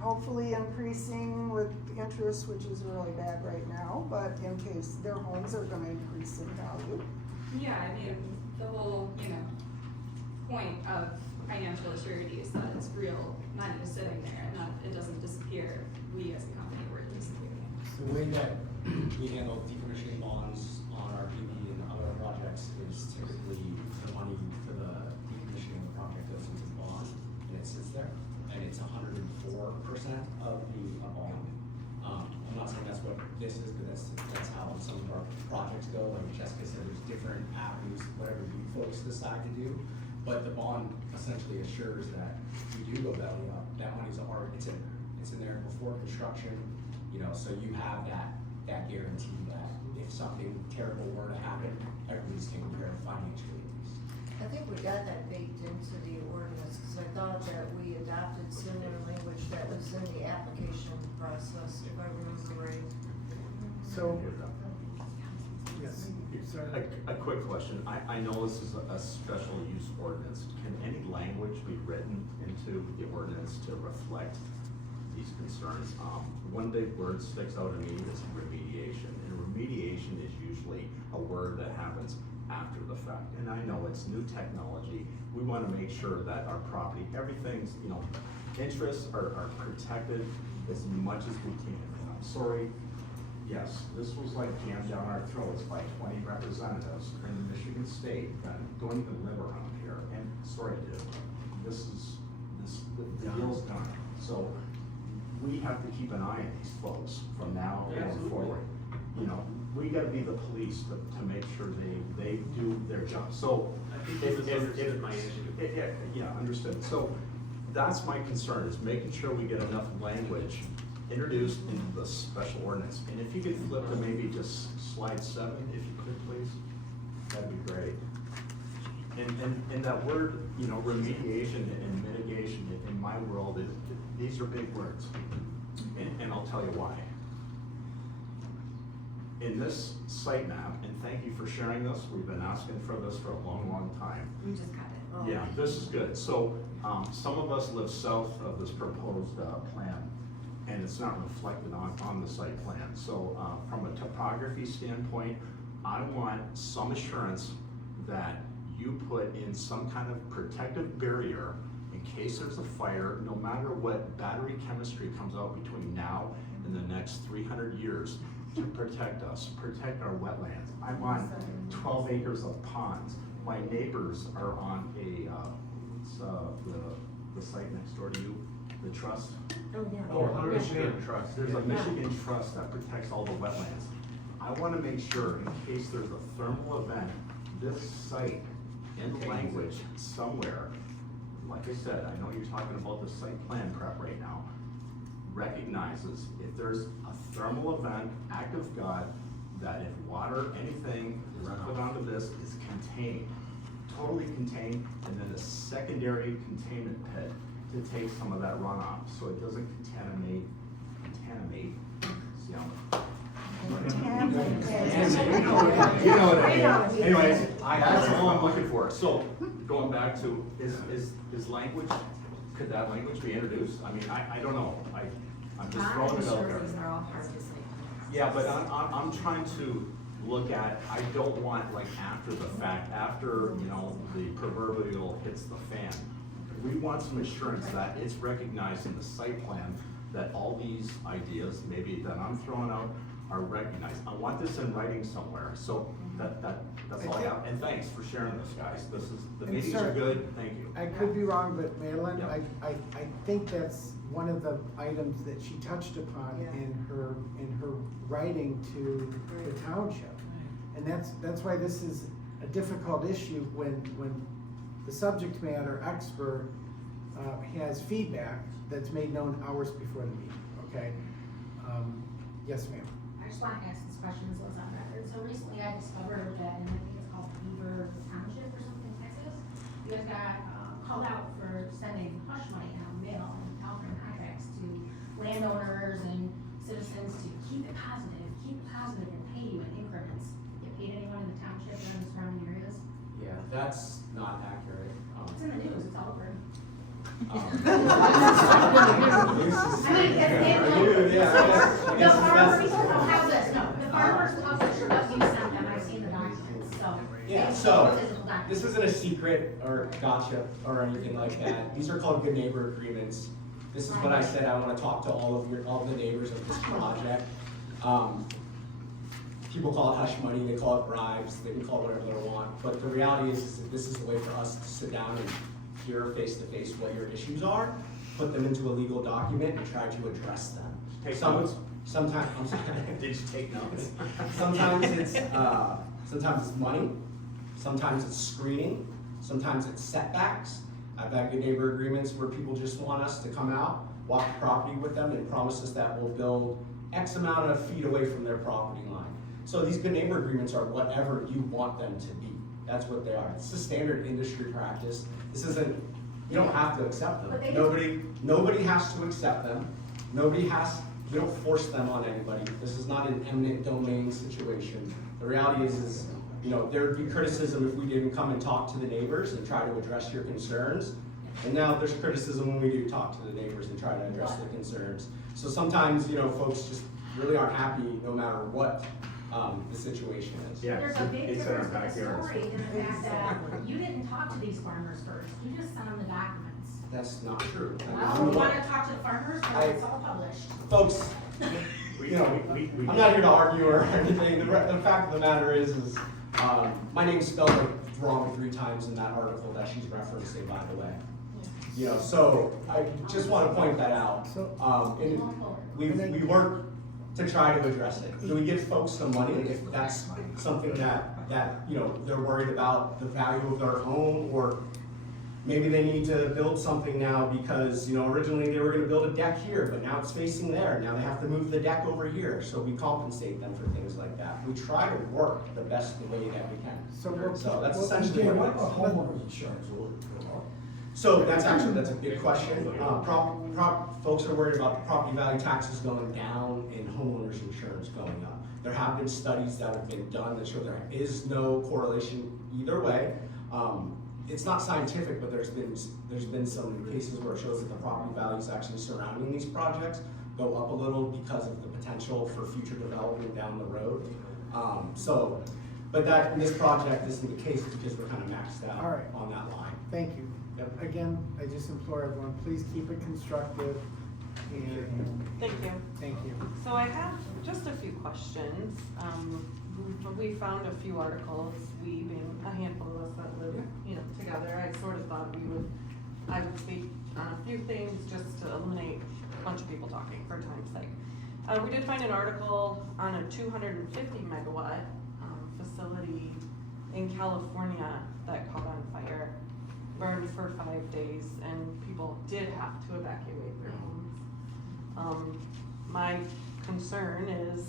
Hopefully increasing with interest, which is really bad right now, but in case their homes are gonna increase in value. Yeah, I mean, the whole, point of financial assurity is that it's real money sitting there and that it doesn't disappear if we as a company were to disappear. The way that we handle decommissioning bonds on our PB and other projects is typically the money for the decommissioning of the project goes into the bond and it sits there. And it's this is, but that's how some of our projects go. Like Jessica said, there's different avenues, whatever you folks decide to do. But the bond essentially assures that if you do go belly up, that money's already, it's in there before construction, you know, so you have that guarantee that if something terrible were to happen, everybody's taken care of financially at least. I think we got that baked into the ordinance, because I thought that we adopted similar language that was in the application process, if I remember right. So, yes, sorry. A quick question. I know this is a special use ordinance. Can any language be written into the ordinance to reflect these concerns? One big word sticks out to me is remediation. And remediation is usually a word that happens after the fact. And I know it's new technology. We want to make sure that our property, everything's, you know, interests are protected as much as we can. And I'm sorry. Yes, this was like jammed down our throats by 20 representatives in Michigan State that don't even live around here. And sorry, dude, the deal's done. So we have to keep an eye on these folks from now going forward. You know, we gotta be the police to make sure they do their job. So I think you misunderstood my issue. Yeah, understood. So that's my concern, is making sure we get enough language introduced into the special ordinance. And if you could flip to maybe just slide 7, if you could, please, that'd be great. And that word, you know, remediation and mitigation in my world, these are big words. And I'll tell you why. In this site map, and thank you for sharing this, we've been asking for this for a long, long time. We just got it. Yeah, this is good. So, some of us live south of this proposed, plan, and it's not reflected on the site plan. So, from a topography standpoint, I want some assurance that you put in some kind of protective barrier in case there's a fire, no matter what battery chemistry comes out between now and the next 300 years, to protect us, protect our wetlands. I'm on 12 acres of ponds. My neighbors are on the site next door to you, the trust. Michigan Trust. There's a Michigan trust that protects all the wetlands. I want to make sure, in case there's a thermal event, this site in language somewhere, like I said, I know you're talking about the site plan prep right now, recognizes if there's a thermal event, act of God, that if water, anything is put onto this is contained, totally contained, and then a secondary containment pit to take some of that runoff, so it doesn't contaminate, you know. You know what I mean. Anyways, that's all I'm looking for. So, going back to, is language, could that language be introduced? I mean, I don't know. I'm just throwing it out there. These are all hard to say. Yeah, but I'm trying to look at, I don't want like after the fact, after, you know, the proverbial hits the fan. We want some assurance that it's recognized in the site plan that all these ideas, maybe that I'm throwing out, are recognized. I want this in writing somewhere, so that's all I have. And thanks for sharing this, guys. The And meetings sir, are good, thank you. I could be wrong, but Madeline, Yeah. I think that's one of the items that she touched upon Yeah. in her writing to the township. And that's why this is a difficult issue when the subject matter expert has feedback that's made known hours before the meeting, okay? Yes, ma'am. I just want to ask this question so it's on record. So recently I discovered that, and I think it's called Beaver Township or something, Texas, you guys got called out for sending hush money out mail and offering contracts to landowners and citizens to keep it positive and pay you in increments. Get paid anyone in the township or in the surrounding areas? Yeah, that's not accurate. It's in the news, it's all over. The farmers, how's this? No, the farmers publisher that you sent them, I've seen the documents, so. Yeah, so, this isn't a secret or gotcha or anything like that. These are called good neighbor agreements. This is what I said, I wanna talk to all of the neighbors of this project. People call it hush money, they call it bribes, they can call it whatever they want, but the reality is that this is a way for us to sit down and hear face to face what your issues are. put them into a legal document and try to address them. Take Some- notes? Sometimes, I'm sorry. Did you take notes? Sometimes it's money, sometimes it's screening, sometimes it's setbacks. I've had good neighbor agreements where people just want us to come out, walk the property with them, and promise us that we'll build X amount of feet away from their property line. So these good neighbor agreements are whatever you want them to be. That's what they are. It's a standard industry practice. This isn't, you don't have to accept But they them. Nobody has to accept them. We don't force them on anybody. This is not an eminent domain situation. The reality is, you know, there would be criticism if we didn't come and talk to the neighbors and try to address your concerns. And now there's criticism when we do talk to the neighbors and try to address their concerns. So sometimes, you know, folks just really aren't happy no matter what, the situation is. Yeah, There's a big it's in our difference in the backyard. story in the fact that you didn't talk to these farmers first, you just sent them the documents. That's not true. Well, you wanna talk to the farmers, well, it's all published. Folks, you know, I'm not here to argue or anything. The fact of the matter is my name's spelled like wrong 3 times in that article that she's referencing, by the way. You know, so I just want to point that out. And we work to try to address it. Do we give folks some money if that's something that you know, they're worried about the value of their home, or maybe they need to build something now because, you know, originally they were gonna build a deck here, but now it's facing there. Now they have to move the deck over here, so we compensate them for things like that. We try to work the best way that we can. So that's essentially what it is. Homeowners insurance, will it go up? So that's a big question. Folks are worried about property value taxes going down and homeowners insurance going up. There have been studies that have been done that show there is no correlation either way. It's not scientific, but there's been some cases where it shows that the property values actually surrounding these projects go up a little because of the potential for future development down the road. But that in this project isn't the case because we're kind of maxed out All right. on that line. Thank you. Yep. Again, I just implore everyone, please keep it constructive and Thank you. thank you. So I have just a few questions. We found a few articles, we being a handful of us that live, you know, together. I sort of thought I would speak on a few things just to eliminate a bunch of people talking for time's sake. We did find an article on a 250 megawatt facility in California that caught on fire, burned for 5 days, and people did have to evacuate their homes. My concern is,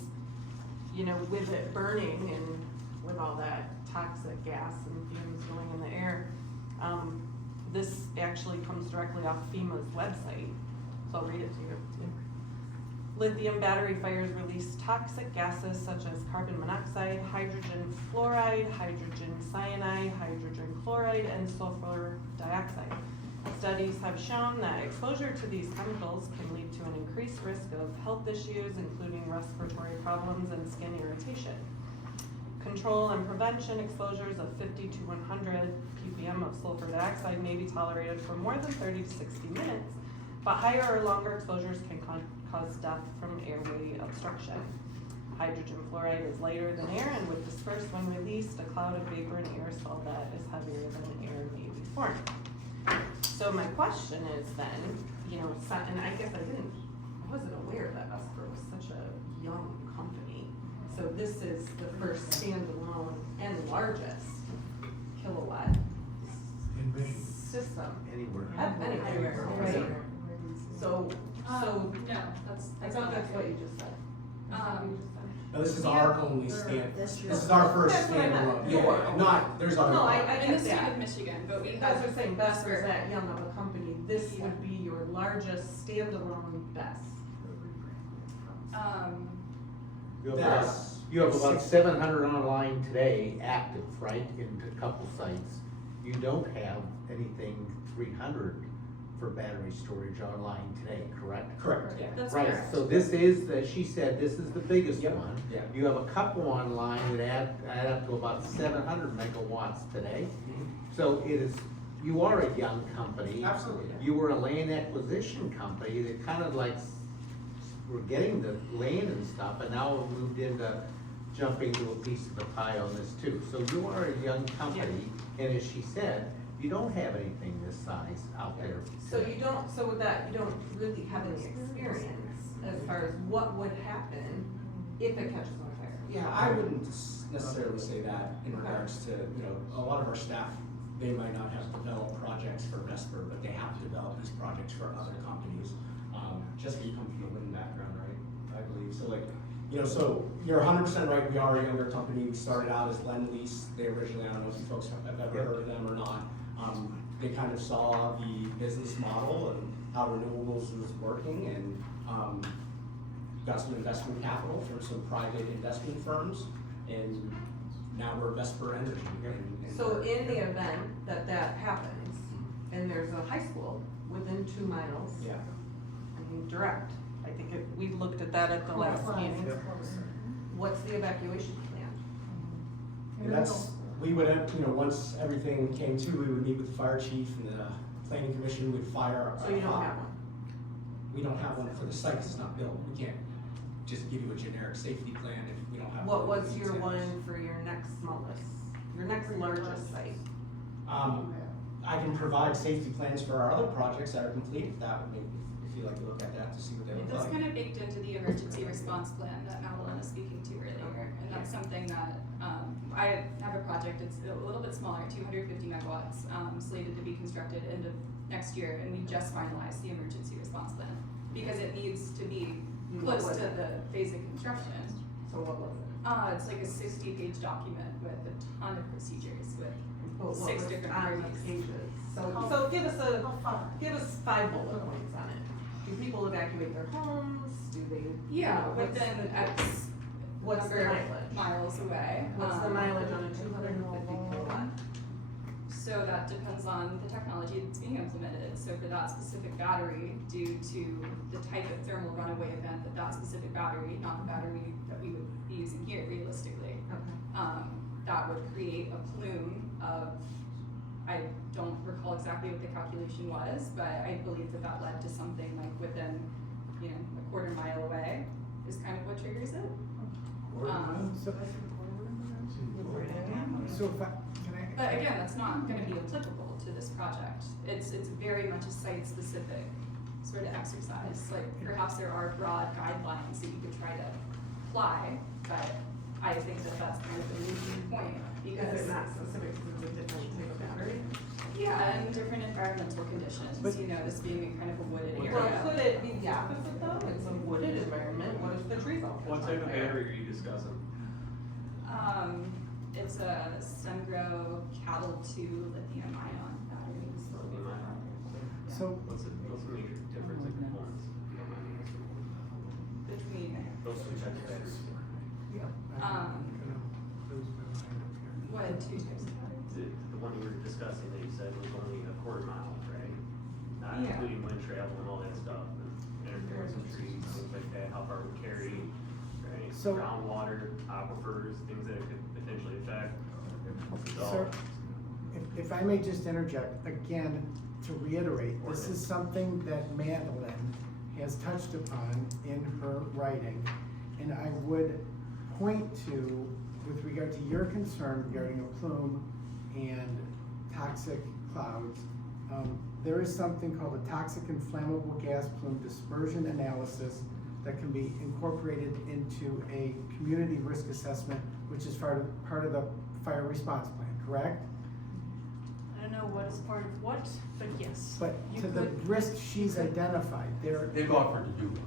you know, with it burning and with all that toxic gas and fumes going in the air, this actually comes directly off FEMA's website, so I'll read it to you. Lithium battery fires release toxic gases such as carbon monoxide, hydrogen fluoride, hydrogen cyanide, hydrogen chloride, and sulfur dioxide. Studies have shown that exposure to these chemicals can lead to an increased risk of health issues, including respiratory problems and skin irritation. Control and prevention exposures of 50 to 100 ppm of sulfur dioxide may be tolerated for more than 30 to 60 minutes, but higher or longer exposures can cause death from airway obstruction. Hydrogen fluoride is lighter than air and would disperse when released. A cloud of vapor and aerosol that is heavier than air may be formed. So my question is then, you know, and I guess I wasn't aware that Vesper was such a young company. So this is the first standalone and largest kilowatt system. Anywhere. Anywhere, right? So, no, I thought that's what you just said. No, this is our only stand, This this is our first That's what I meant. standalone. Yours. Not, there's other. No, I In the get state that. of Michigan, but we That's have. what I'm saying, Vesper is Vesper. that young of a company, this would be your largest standalone BESS. You have about 700 online today, active, right, in a couple sites. You don't have anything 300 for battery storage online today, correct? Correct, yeah. That's Right, correct. so this is, she said, this is the biggest Yep, one. yeah. You have a couple online that add up to about 700 megawatts today. So it is, you are a young company. Absolutely. You were a land acquisition company that kind of like, we're getting the land and stuff, and now we've moved into jumping to a piece of the pie on this too. So you are a young company, and as she said, you don't have anything this size out there. So you don't, so with that, you don't really have any experience as far as what would happen if it catches on fire? Yeah, I wouldn't necessarily say that in regards to, you know, a lot of our staff, they might not have developed projects for Vesper, but they have developed these projects for other companies. Jessica, you come from a wind background, right? I believe, so like, you know, so you're 100% right, we are a younger company, we started out as Lend Lease, they originally, I don't know if you folks have ever heard of them or not. They kind of saw the business model and how renewables was working and got some investment capital from some private investment firms, and now we're Vesper Energy. And So in the event that that happens, and there's a high school within 2 miles. Yeah. I mean, direct, I think we looked at that at the last meeting. What's the evacuation plan? And that's, we would have, you know, once everything came to, we would meet with the fire chief and the planning commission, would fire. So you don't have one? We don't have one for the site, 'cause it's not built, we can't just give you a generic safety plan if we don't have. What one. was your one for your next smallest, your next largest site? I can provide safety plans for our other projects that are complete, if that would make, if you'd like to look at that to see what they look That's like. kind of baked into the emergency response plan that Madeline was speaking to earlier, and that's something that, I have a project, it's a little bit smaller, 250 megawatts, slated to be constructed end of next year, and we just finalized the emergency response plan, because it needs to be close to the phase of construction. So what was it? It's like a 60-page document with a ton of procedures, with What 6 was different on the parties. pages? So give us 5 bullet points on it. Do people evacuate their homes? Do they? Yeah, you know, within X what's the number of mileage? miles away. What's the mileage on a 250 kilowatt? So that depends on the technology that's being implemented. So for that specific battery, due to the type of thermal runaway event that specific battery, not the battery that we would be using here realistically, that would create a plume of, I don't recall exactly what the calculation was, but I believe that led to something like within, you know, a quarter mile away is kind of what triggers it. So if I, can I? But again, that's not gonna be applicable to this project. It's very much a site-specific sort of exercise. Like, perhaps there are broad guidelines that you could try to apply, but I think that that's kind of the losing point, because. Is it not specific to the different type of battery? Yeah, and different environmental conditions, you know, this being kind of a wooded area. Well, could it be the opposite though? It's a wooded environment, what if the trees all What catch on type of fire? battery are you discussing? It's a Sungrow Cattle 2 lithium ion battery. So, What's the major difference in components? Between, Those two types of batteries. what, 2 types of batteries? The one you were discussing that you said was only a quarter mile, right? Not Yeah. including wind travel and all that stuff, and interference with trees, things like that, how far it would carry, right? So- Groundwater, aquifers, things that it could potentially affect. So- Sir, if I may just interject, again, to reiterate, this is something that Madeline has touched upon in her writing. And I would point to, with regard to your concern regarding a plume and toxic clouds, there is something called a toxic and flammable gas plume dispersion analysis that can be incorporated into a community risk assessment, which is part of the fire response plan, correct? I don't know what is part of what, but yes. But You to the could- risk she's identified, They've offered to do one.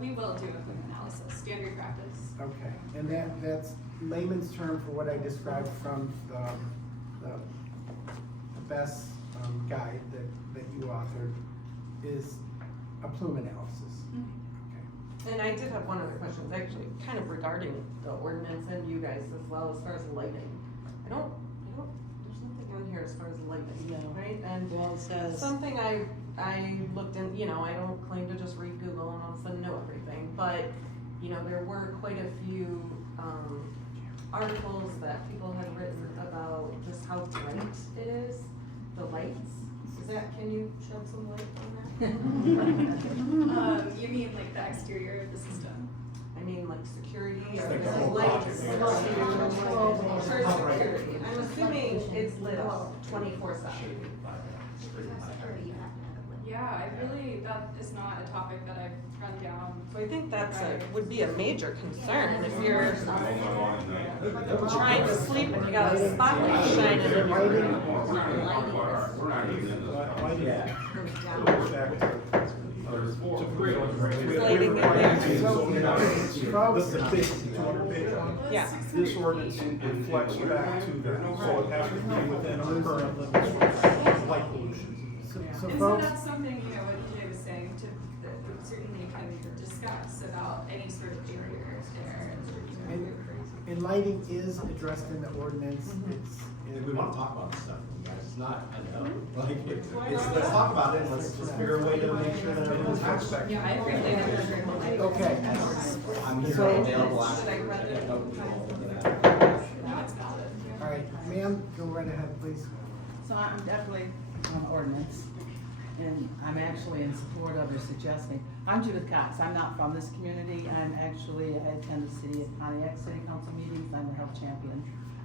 We will do a plume analysis, standard practice. okay, and that's layman's term for what I described from the best guide that you authored is a plume analysis. And I did have one other question, it's actually kind of regarding the ordinance and you guys as well, as far as lighting. I don't, there's nothing on here as far as lighting, right? And Well, it says- something I looked in, you know, I don't claim to just read Google and all of a sudden know everything, but, you know, there were quite a few, articles that people had written about just how bright it is, the lights. Can you shed some light on that? You mean like the exterior of the system? I mean like security or It's like is the it whole like project. church security? I'm assuming it's lit up 24/7. Yeah, I really, that is not a topic that I've run down. So I think that's would be a major concern if you're trying to sleep and you got a spotlight shining in your room. Lighting in there. The big 200 page one. Yeah. This ordinance reflects back to that, so it has to be within our current limits of light pollution. So And so folks, that's something, you know, what EJ was saying, that we certainly can discuss about any sort of barriers there. and lighting is addressed in the ordinance, it's. We wanna talk about this stuff, guys, it's not, like, let's talk about it, and let's figure a way to make sure that everyone's happy. Yeah, I appreciate that. Okay. I'm here So- available after. All right, ma'am, go right ahead, please. So I'm definitely on ordinance, and I'm actually in support of or suggesting. I'm Judith Cox, I'm not from this community, I attend the city of Pontiac City Council meetings, I'm the health champion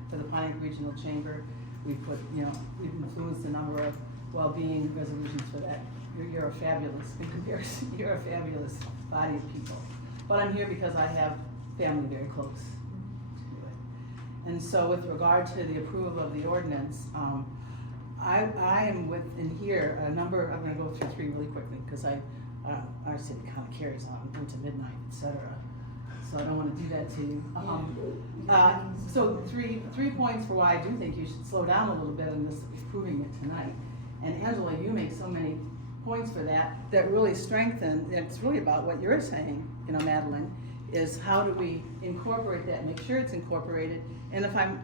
for the Pontiac Regional Chamber. We've we've influenced a number of well-being resolutions for that. You're a fabulous, in comparison, you're a fabulous body of people. But I'm here because I have family very close to it. And so with regard to the approval of the ordinance, I am in here a number, I'm gonna go through three really quickly, because our city kind of carries on into midnight, et cetera. So I don't wanna do that to you. So three points for why I do think you should slow down a little bit in this approving it tonight. And Angela, you make so many points for that really strengthen, it's really about what you're saying, Madeline, is how do we incorporate that, make sure it's incorporated. And I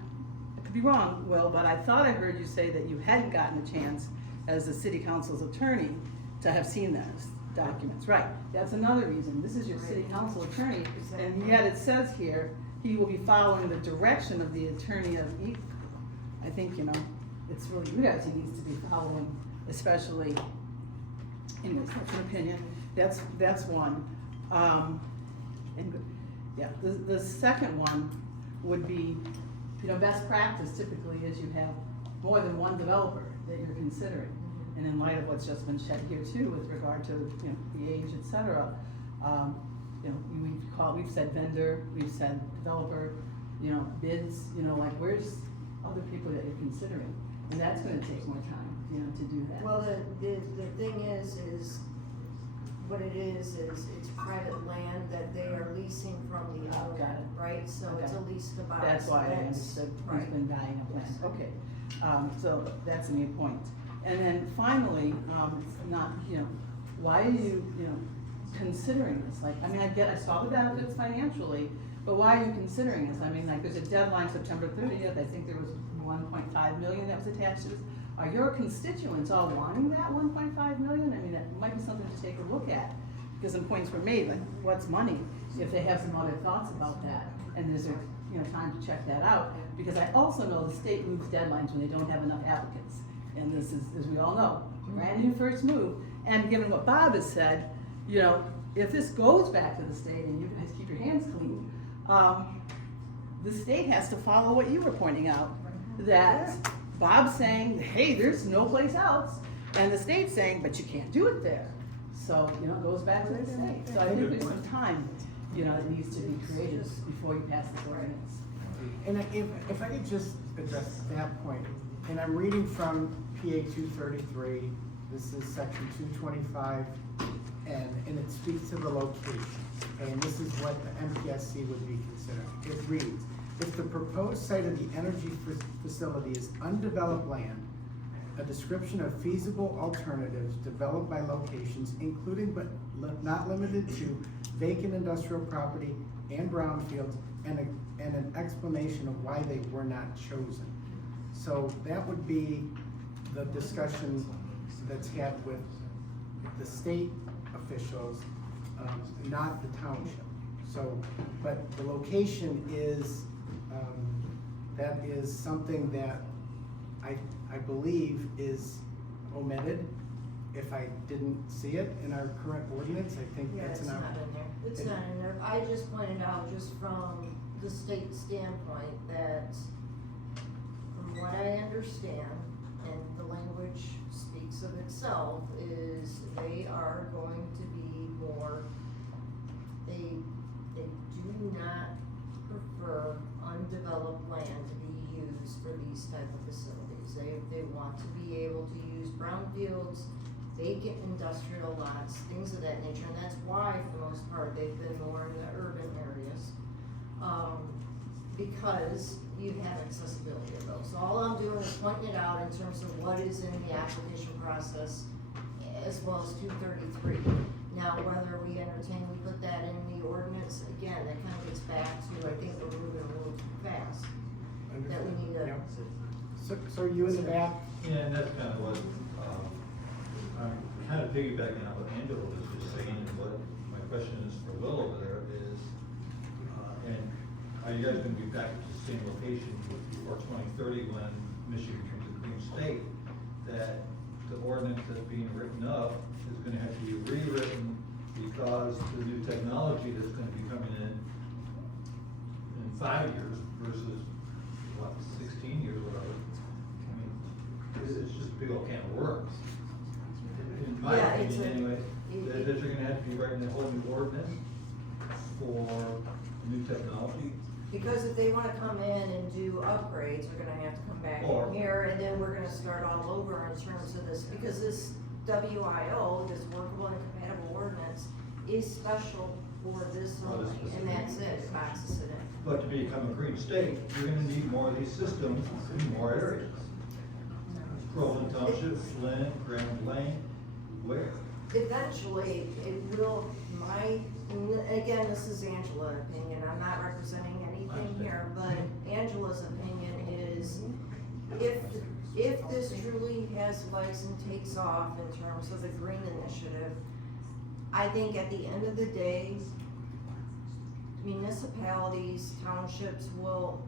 could be wrong, Will, but I thought I heard you say that you hadn't gotten a chance as the city council's attorney to have seen those documents. Right, that's another reason. This is your city council attorney, and yet it says here, he will be following the direction of the attorney of each. I think, it's really you guys he needs to be following, especially in your opinion. That's one. The second one would be, best practice typically is you have more than one developer that you're considering. And in light of what's just been said here too, with regard to, the age, et cetera, we've said vendor, we've said developer, bids, where's other people that you're considering? And that's gonna take more time, to do that. Well, the thing is what it is it's private land that they are leasing from the owner, Got it. right? So it's a Okay. lease to buy. That's so why I understood who's right. been buying up land, okay. So that's a new point. And then finally, it's not, why are you, considering this? I saw the benefits financially, but why are you considering this? There's a deadline, September 30th, I think there was 1.5 million that was attached to this. Are your constituents all wanting that 1.5 million? That might be something to take a look at, because some points were made, like what's money, if they have some other thoughts about that, and is there, time to check that out, because I also know the state moves deadlines when they don't have enough applicants, and this is, as we all know, brand new first move, and given what Bob has said, if this goes back to the state and you guys keep your hands clean, the state has to follow what you were pointing out, that Bob's saying, hey, there's no place else, and the state's saying, but you can't do it there. So, it goes back to the state. So I think there's some time, that needs to be created before you pass this ordinance. And if I could just address that point, and I'm reading from PA 233, this is section 225, and it speaks to the location. And this is what the MPSC would be considering. It reads, if the proposed site of the energy facility is undeveloped land, a description of feasible alternatives developed by locations, including but not limited to vacant industrial property and brownfields, and an explanation of why they were not chosen. So that would be the discussion that's had with the state officials, not the township. So, but the location is, that is something that I believe is omitted if I didn't see it in our current ordinance, I think Yeah, that's it's an. not in there, it's not in there, I just pointed out just from the state standpoint that from what I understand, and the language speaks of itself, is they are going to be more, they do not prefer undeveloped land to be used for these type of facilities. They want to be able to use brownfields, vacant industrial lots, things of that nature, and that's why, for the most part, they've been more in the urban areas. Because you have accessibility of those. So all I'm doing is pointing it out in terms of what is in the application process, as well as 233. Now, whether we entertain, we put that in the ordinance, again, that kind of gets back to, I think we're moving a little too fast. That we need to. So are you in the back? Yeah, and that's kind of what, I'm kind of piggybacking on what Angela was just saying, and what my question is for Will over there is, and are you guys gonna be back at the same location before 2030 when Michigan becomes a clean state? That the ordinance that's being written up is gonna have to be rewritten because the new technology that's gonna be coming in 5 years versus, what, 16 years, whatever. I mean, it's just a big old can of worms. In my Yeah, it's opinion, a- anyway, that you're gonna have to be writing a whole new ordinance for new technology. Because if they wanna come in and do upgrades, we're gonna have to come back Or- in here, and then we're gonna start all over in terms of this, because this WIO, this workable and compatible ordinance, is special for this Oh, this only, and that's it, it boxes it in. But to become a green state, you're gonna need more of these systems in more areas. Groveland Township, Flint, Grand Lane, where? Eventually, it will, again, this is Angela's opinion, I'm not representing anything here, but Angela's opinion is, if this truly has legs and takes off in terms of the green initiative, I think at the end of the day, municipalities, townships will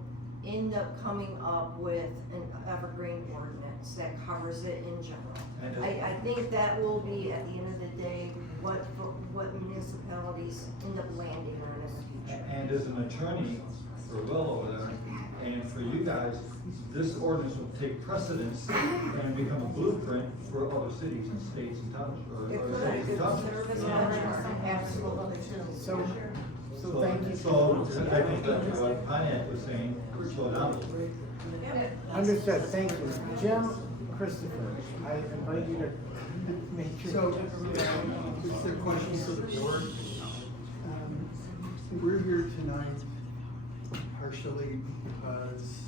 end up coming up with an evergreen ordinance that covers it in general. I think that will be, at the end of the day, what municipalities end up landing on in the future. And as an attorney for Will over there, and for you guys, this ordinance will take precedence and become a blueprint for other cities and states and townships, or It could, cities and it could townships. serve as an ordinance, absolutely. So thank you. So, I think that's what Pontiac was saying, slow down a little bit. Understood, thank you. Jim Christopher, I invite you to make your. So, just a question for the board. We're here tonight partially because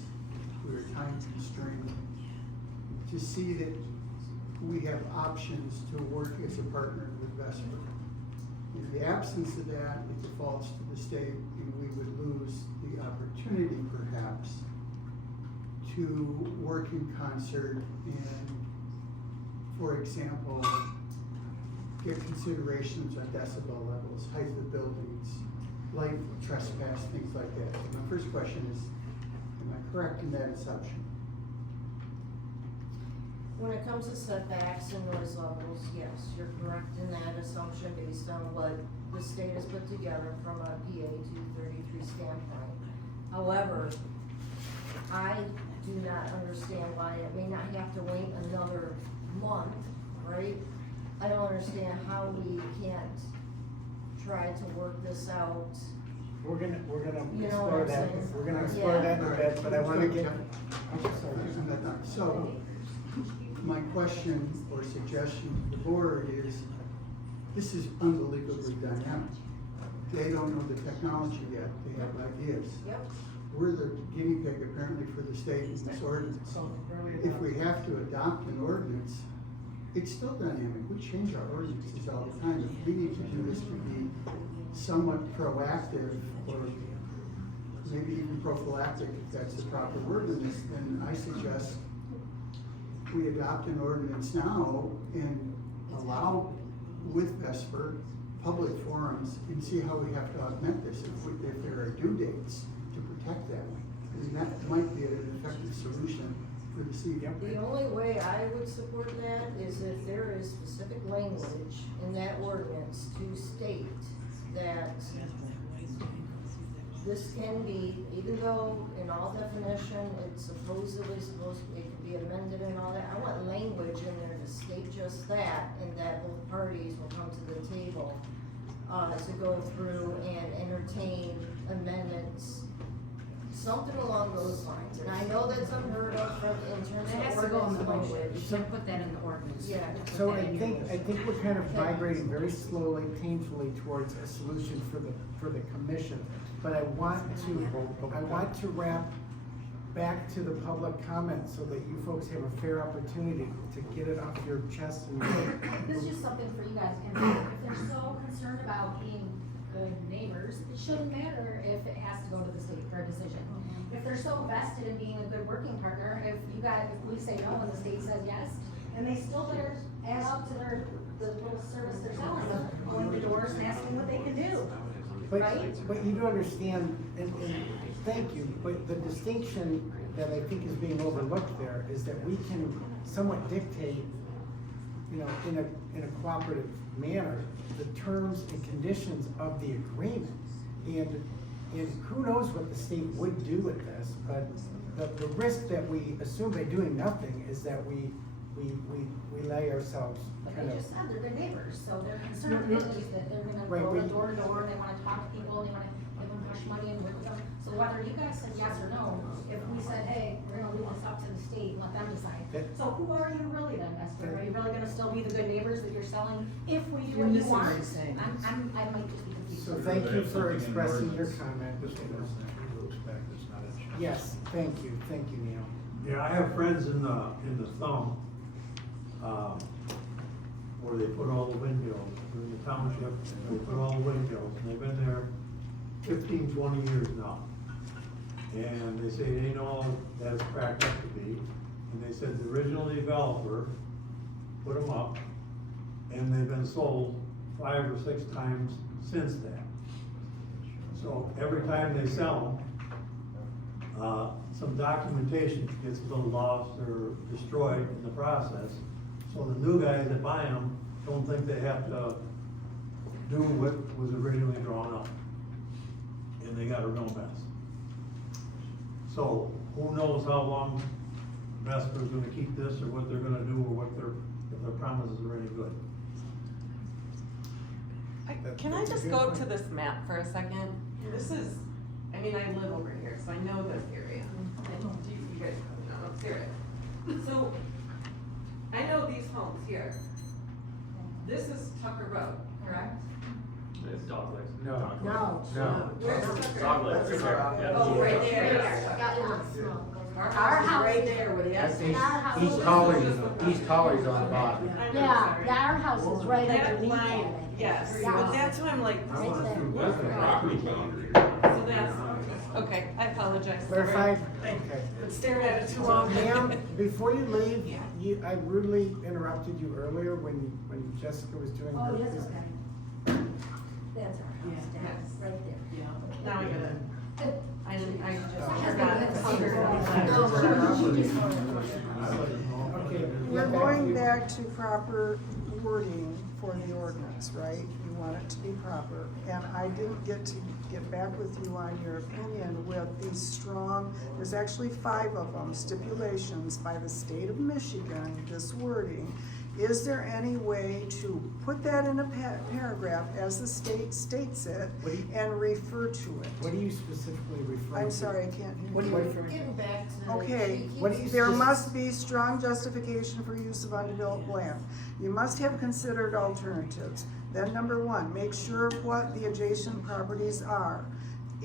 we're time constrained to see that we have options to work as a partner with Vesper. In the absence of that, it defaults to the state, and we would lose the opportunity perhaps to work in concert and, for example, get considerations on decibel levels, height of buildings, light trespass, things like that. So my first question is, am I correct in that assumption? When it comes to setbacks and noise levels, yes, you're correct in that assumption based on what the state has put together from a PA 233 standpoint. However, I do not understand why it may not have to wait another month, right? I don't understand how we can't try to work this out. We're gonna You know explore what I'm that, saying? we're gonna explore Yeah. that in a bit, but I wanna get. So, my question or suggestion to the board is, this is unbelievably dynamic. They don't know the technology yet, they have ideas. Yep. We're the guinea pig apparently for the state in this ordinance. If we have to adopt an ordinance, it's still dynamic, we change our ordinances all the time. If we need to do this to be somewhat proactive, or maybe even prophylactic, if that's the proper word in this, then I suggest we adopt an ordinance now and allow with Vesper public forums and see how we have to augment this if there are due dates to protect that. And that might be an effective solution for this evening. The only way I would support that is if there is specific language in that ordinance to state that this can be, even though in all definition, it's supposedly supposed, it can be amended and all that, I want language in there to state just that, and that both parties will come to the table, to go through and entertain amendments, something along those lines, and I know that's unheard of from, in terms It has of to go in ordinance the motion, language. you can't put that in the ordinance. Yeah. Put So that I in your think motion. we're kind of migrating very slowly, painfully towards a solution for the commission. But I want to wrap back to the public comment so that you folks have a fair opportunity to get it off your chest and This is just something for you guys to consider. If they're so concerned about being good neighbors, it shouldn't matter if it has to go to the state for a decision. If they're so vested in being a good working partner, if we say no and the state says yes, and they still better add up to the little service they're selling, of going to doors and asking what they can do. But you do understand, and thank you, but the distinction that I think is being overlooked there is that we can somewhat dictate, you know, in a cooperative manner, the terms and conditions of the agreement. And who knows what the state would do with this, but the risk that we assume by doing nothing is that we lay ourselves But kind they of. just said they're good neighbors, so they're concerned is that they're gonna Right, go but- door to door, and they wanna talk to people, and they wanna give them hush money and work with them. So whether you guys said yes or no, if we said, hey, we're gonna leave this up to the state, and let them decide. That- So who are you really then, Esther? Are you really gonna still be the good neighbors that you're selling if we do You're what you missing what want? he's saying. I might just be confused. So thank you for expressing your comment. This ordinance actually looks back, it's not a change. Yes, thank you, Neil. Yeah, I have friends in the thumb, where they put all the windmills, in the township, they put all the windmills, and they've been there 15, 20 years now. And they say they know that it's cracked up to be, and they said the original developer put them up, and they've been sold 5 or 6 times since that. So every time they sell them, some documentation gets a little lost or destroyed in the process. So the new guys that buy them don't think they have to do what was originally drawn up. And they got a real mess. So who knows how long Vesper's gonna keep this or what they're gonna do or if their promises are any good. Can I just go to this map for a second? This is, I mean, I live over here, so I know this area. You guys probably know, let's hear it. So, I know these homes here. This is Tucker Road, correct? It's dog legs. No. No. No. Where's Tucker? Dog legs, right there. Yeah. Oh, right there. Our Our house house is right there with the That's S. our house. He's taller on the bottom. I know, Yeah, sorry. our house is right That underneath line, that. yes, Yeah. but that's why I'm like, I wanna see Right what's the there. property boundary. so that's, okay, I apologize. Clarified? Sorry. Okay. Been staring at it too long. Ma'am, before you leave, I rudely interrupted you earlier when Jessica was doing her. Oh, yes, okay. That's our house, Yeah. Dad, right there. Yeah, now I get it. I just My forgot husband it's lives here. under. She just wanted Okay. We're yeah, going you. back to proper wording for the ordinance, right? You want it to be proper. And I didn't get to get back with you on your opinion with these strong, there's actually 5 of them, stipulations by the state of Michigan, this wording. Is there any way to put that in a paragraph as the state states it What do you- and refer to it? What are you specifically referring to? I'm sorry, I can't hear you. What are you referring to? Getting back to. Okay, What do you there spec- must be strong justification for use of undeveloped land. You must have considered alternatives. Then number 1, make sure what the adjacent properties are.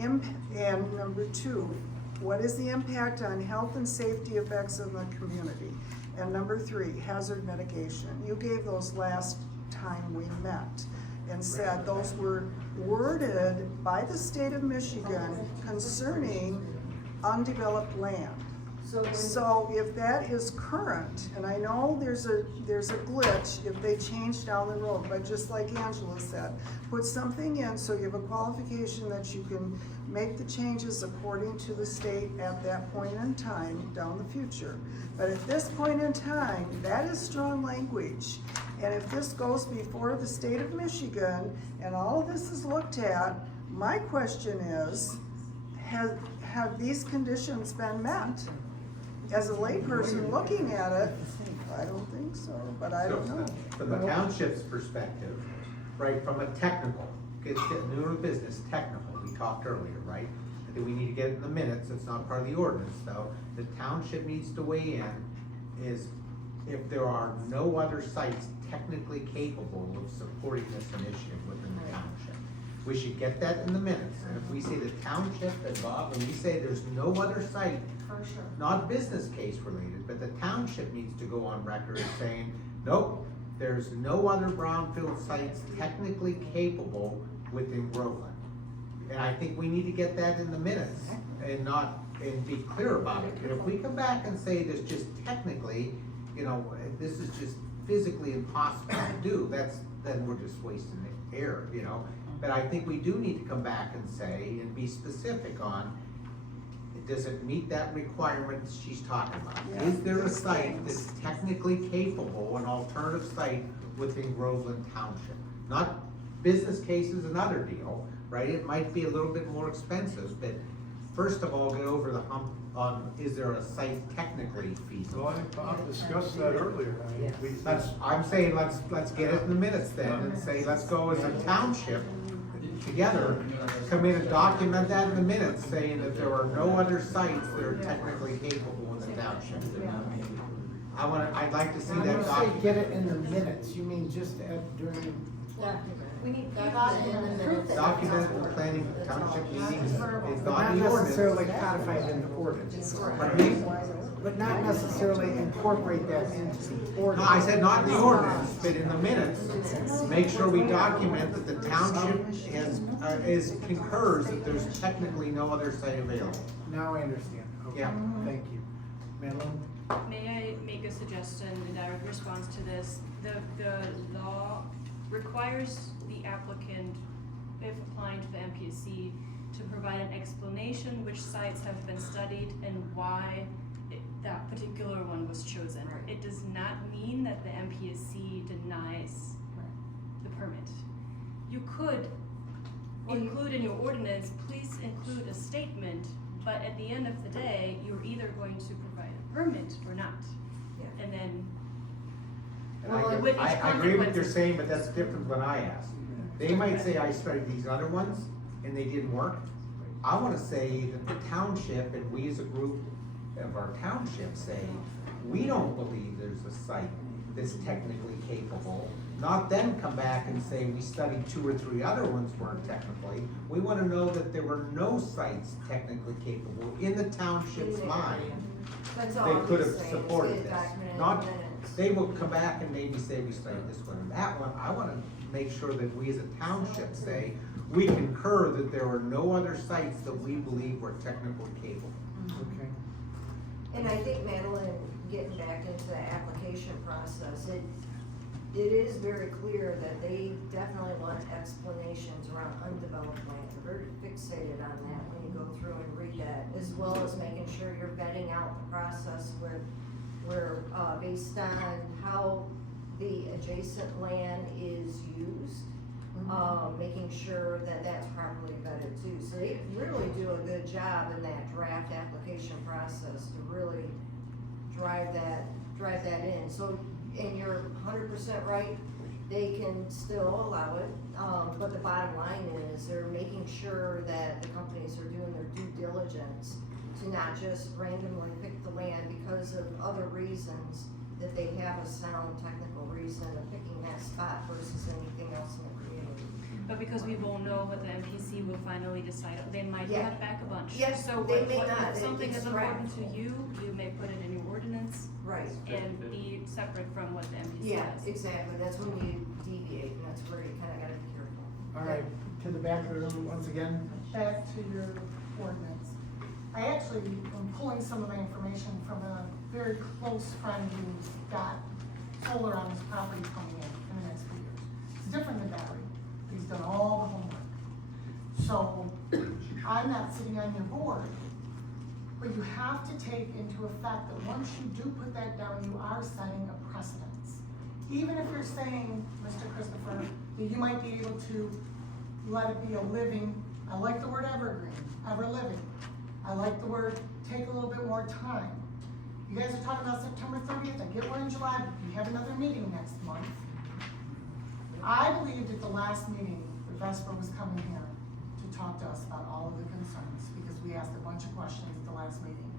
And number 2, what is the impact on health and safety effects of the community? And number 3, hazard mitigation. You gave those last time we met and said those were worded by the state of Michigan concerning undeveloped land. So if that is current, and I know there's a glitch if they change down the road, but just like Angela said, put something in so you have a qualification that you can make the changes according to the state at that point in time down the future. But at this point in time, that is strong language. And if this goes before the state of Michigan and all of this is looked at, my question is, have these conditions been met? As a layperson looking at it, I don't think so, but I don't know. From the township's perspective, right, from a technical, get new to business, technical, we talked earlier, right? I think we need to get it in the minutes, it's not part of the ordinance though. The township needs to weigh in is if there are no other sites technically capable of supporting this initiative within the township. We should get that in the minutes, and if we say the township, and Bob, and we say there's no other site, For sure. not business case related, but the township needs to go on record as saying, nope, there's no other brownfield sites technically capable within Groveland. And I think we need to get that in the minutes and be clear about it. And if we come back and say there's just technically, this is just physically impossible to do, then we're just wasting the air, But I think we do need to come back and say, and be specific on, does it meet that requirement she's talking about? Yeah. Is there a site that's technically capable, an alternative site within Groveland Township? Not business case is another deal, right? It might be a little bit more expensive, but first of all, get over the hump on, is there a site technically feasible? Well, I think Bob discussed that earlier. I mean, I'm saying, let's get it in the minutes then, and say, let's go as a township together, come in and document that in the minutes, saying that there are no other sites that are technically capable in the township. I'd like to see When that you say documented. get it in the minutes, you mean just during, We need document in the proof minutes. that- Document in planning township meetings, it's but not not the ordinance. necessarily codified in the ordinance. Pardon me? But not necessarily incorporate that into the No, ordinance. I said not in the ordinance, but in the minutes, make sure we document that the township concurs that there's technically no other site available. Now I understand. Okay, Yeah. thank you. Madeline? May I make a suggestion in direct response to this? The law requires the applicant, if applying to the MPSC, to provide an explanation which sites have been studied and why that particular one was chosen. It does not mean that the MPSC denies the permit. You could include in your ordinance, please include a statement, but at the end of the day, you're either going to provide a permit or not. Yeah. And then And with each I agree with what you're consequences. saying, but that's different than I asked. They might say, I studied these other ones and they didn't work. I wanna say that the township and we as a group of our township say, we don't believe there's a site that's technically capable. Not them come back and say, we studied 2 or 3 other ones weren't technically. We wanna know that there were no sites technically capable in the township's mind. That's all They I'm could just have saying, supported get it this. documented in Not, the minutes. they will come back and maybe say we studied this one and that one. I wanna make sure that we as a township say, we concur that there are no other sites that we believe were technically capable. Okay. And I think Madeline, getting back into the application process, it is very clear that they definitely want explanations around undeveloped land. They're very fixated on that when you go through and read that, as well as making sure you're vetting out the process where based on how the adjacent land is used, making sure that that's properly vetted too. So they really do a good job in that draft application process to really drive that in. So, and you're 100% right, they can still allow it, but the bottom line is they're making sure that the companies are doing their due diligence to not just randomly pick the land because of other reasons, that they have a sound technical reason of picking that spot versus anything else in the community. But because we won't know what the MPC will finally decide, they might Yeah. cut back a bunch. Yes, So they what- may what- not. if something It's is important to correct. you, you may put it in your ordinance. Right. And be separate from what the MPC Yeah, says. exactly, that's when you deviate, and that's where you kinda gotta be careful. All right, to the back of the room once again. Back to your ordinance. I actually am pulling some of my information from a very close friend who's got solar on his property coming in the next few years. It's different than battery, but he's done all the homework. So, I'm not sitting on your board, but you have to take into effect that once you do put that down, you are setting a precedence. Even if you're saying, Mr. Christopher, that you might be able to let it be a living, I like the word evergreen, ever living. I like the word take a little bit more time. You guys are talking about September 30th, I get we're in July, but you have another meeting next month. I believed at the last meeting that Vesper was coming here to talk to us about all of the concerns, because we asked a bunch of questions at the last meeting.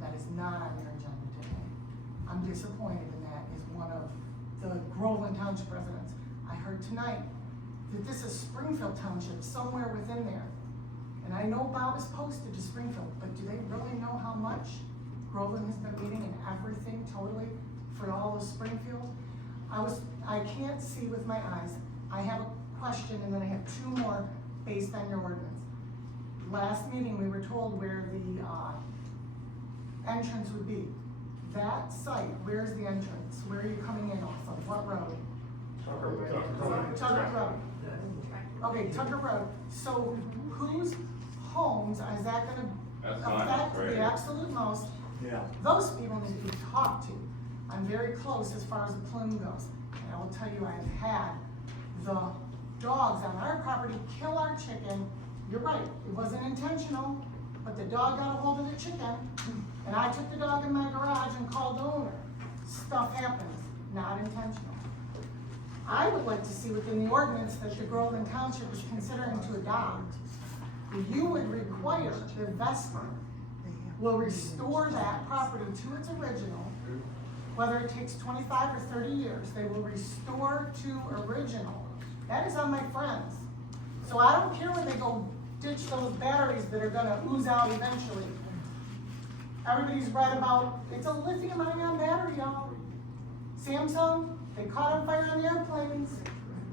That is not on your agenda today. I'm disappointed in that as one of the Groveland Township residents. I heard tonight that this is Springfield Township, somewhere within there. And I know Bob is posted to Springfield, but do they really know how much Groveland has been meeting and everything totally for all of Springfield? I can't see with my eyes. I have a question and then I have two more based on your ordinance. Last meeting, we were told where the entrance would be. That site, where's the entrance? Where are you coming in off of? What road? Tucker Road. Okay, Tucker Road. So whose homes is that gonna affect the absolute most? Yeah. Those people need to be talked to. I'm very close as far as the plume goes. And I will tell you, I've had the dogs on our property kill our chicken. You're right, it wasn't intentional, but the dog got a hold of the chicken, and I took the dog in my garage and called the owner. Stuff happens, not intentional. I would like to see within the ordinance that the Groveland Township is considering to adopt, that you would require the Vesper will restore that property to its original, whether it takes 25 or 30 years, they will restore to original. That is on my friends. So I don't care when they go ditch those batteries that are gonna ooze out eventually. Everybody's read about, it's a lithium ion battery, y'all. Samsung, they caught on fire on the airplanes.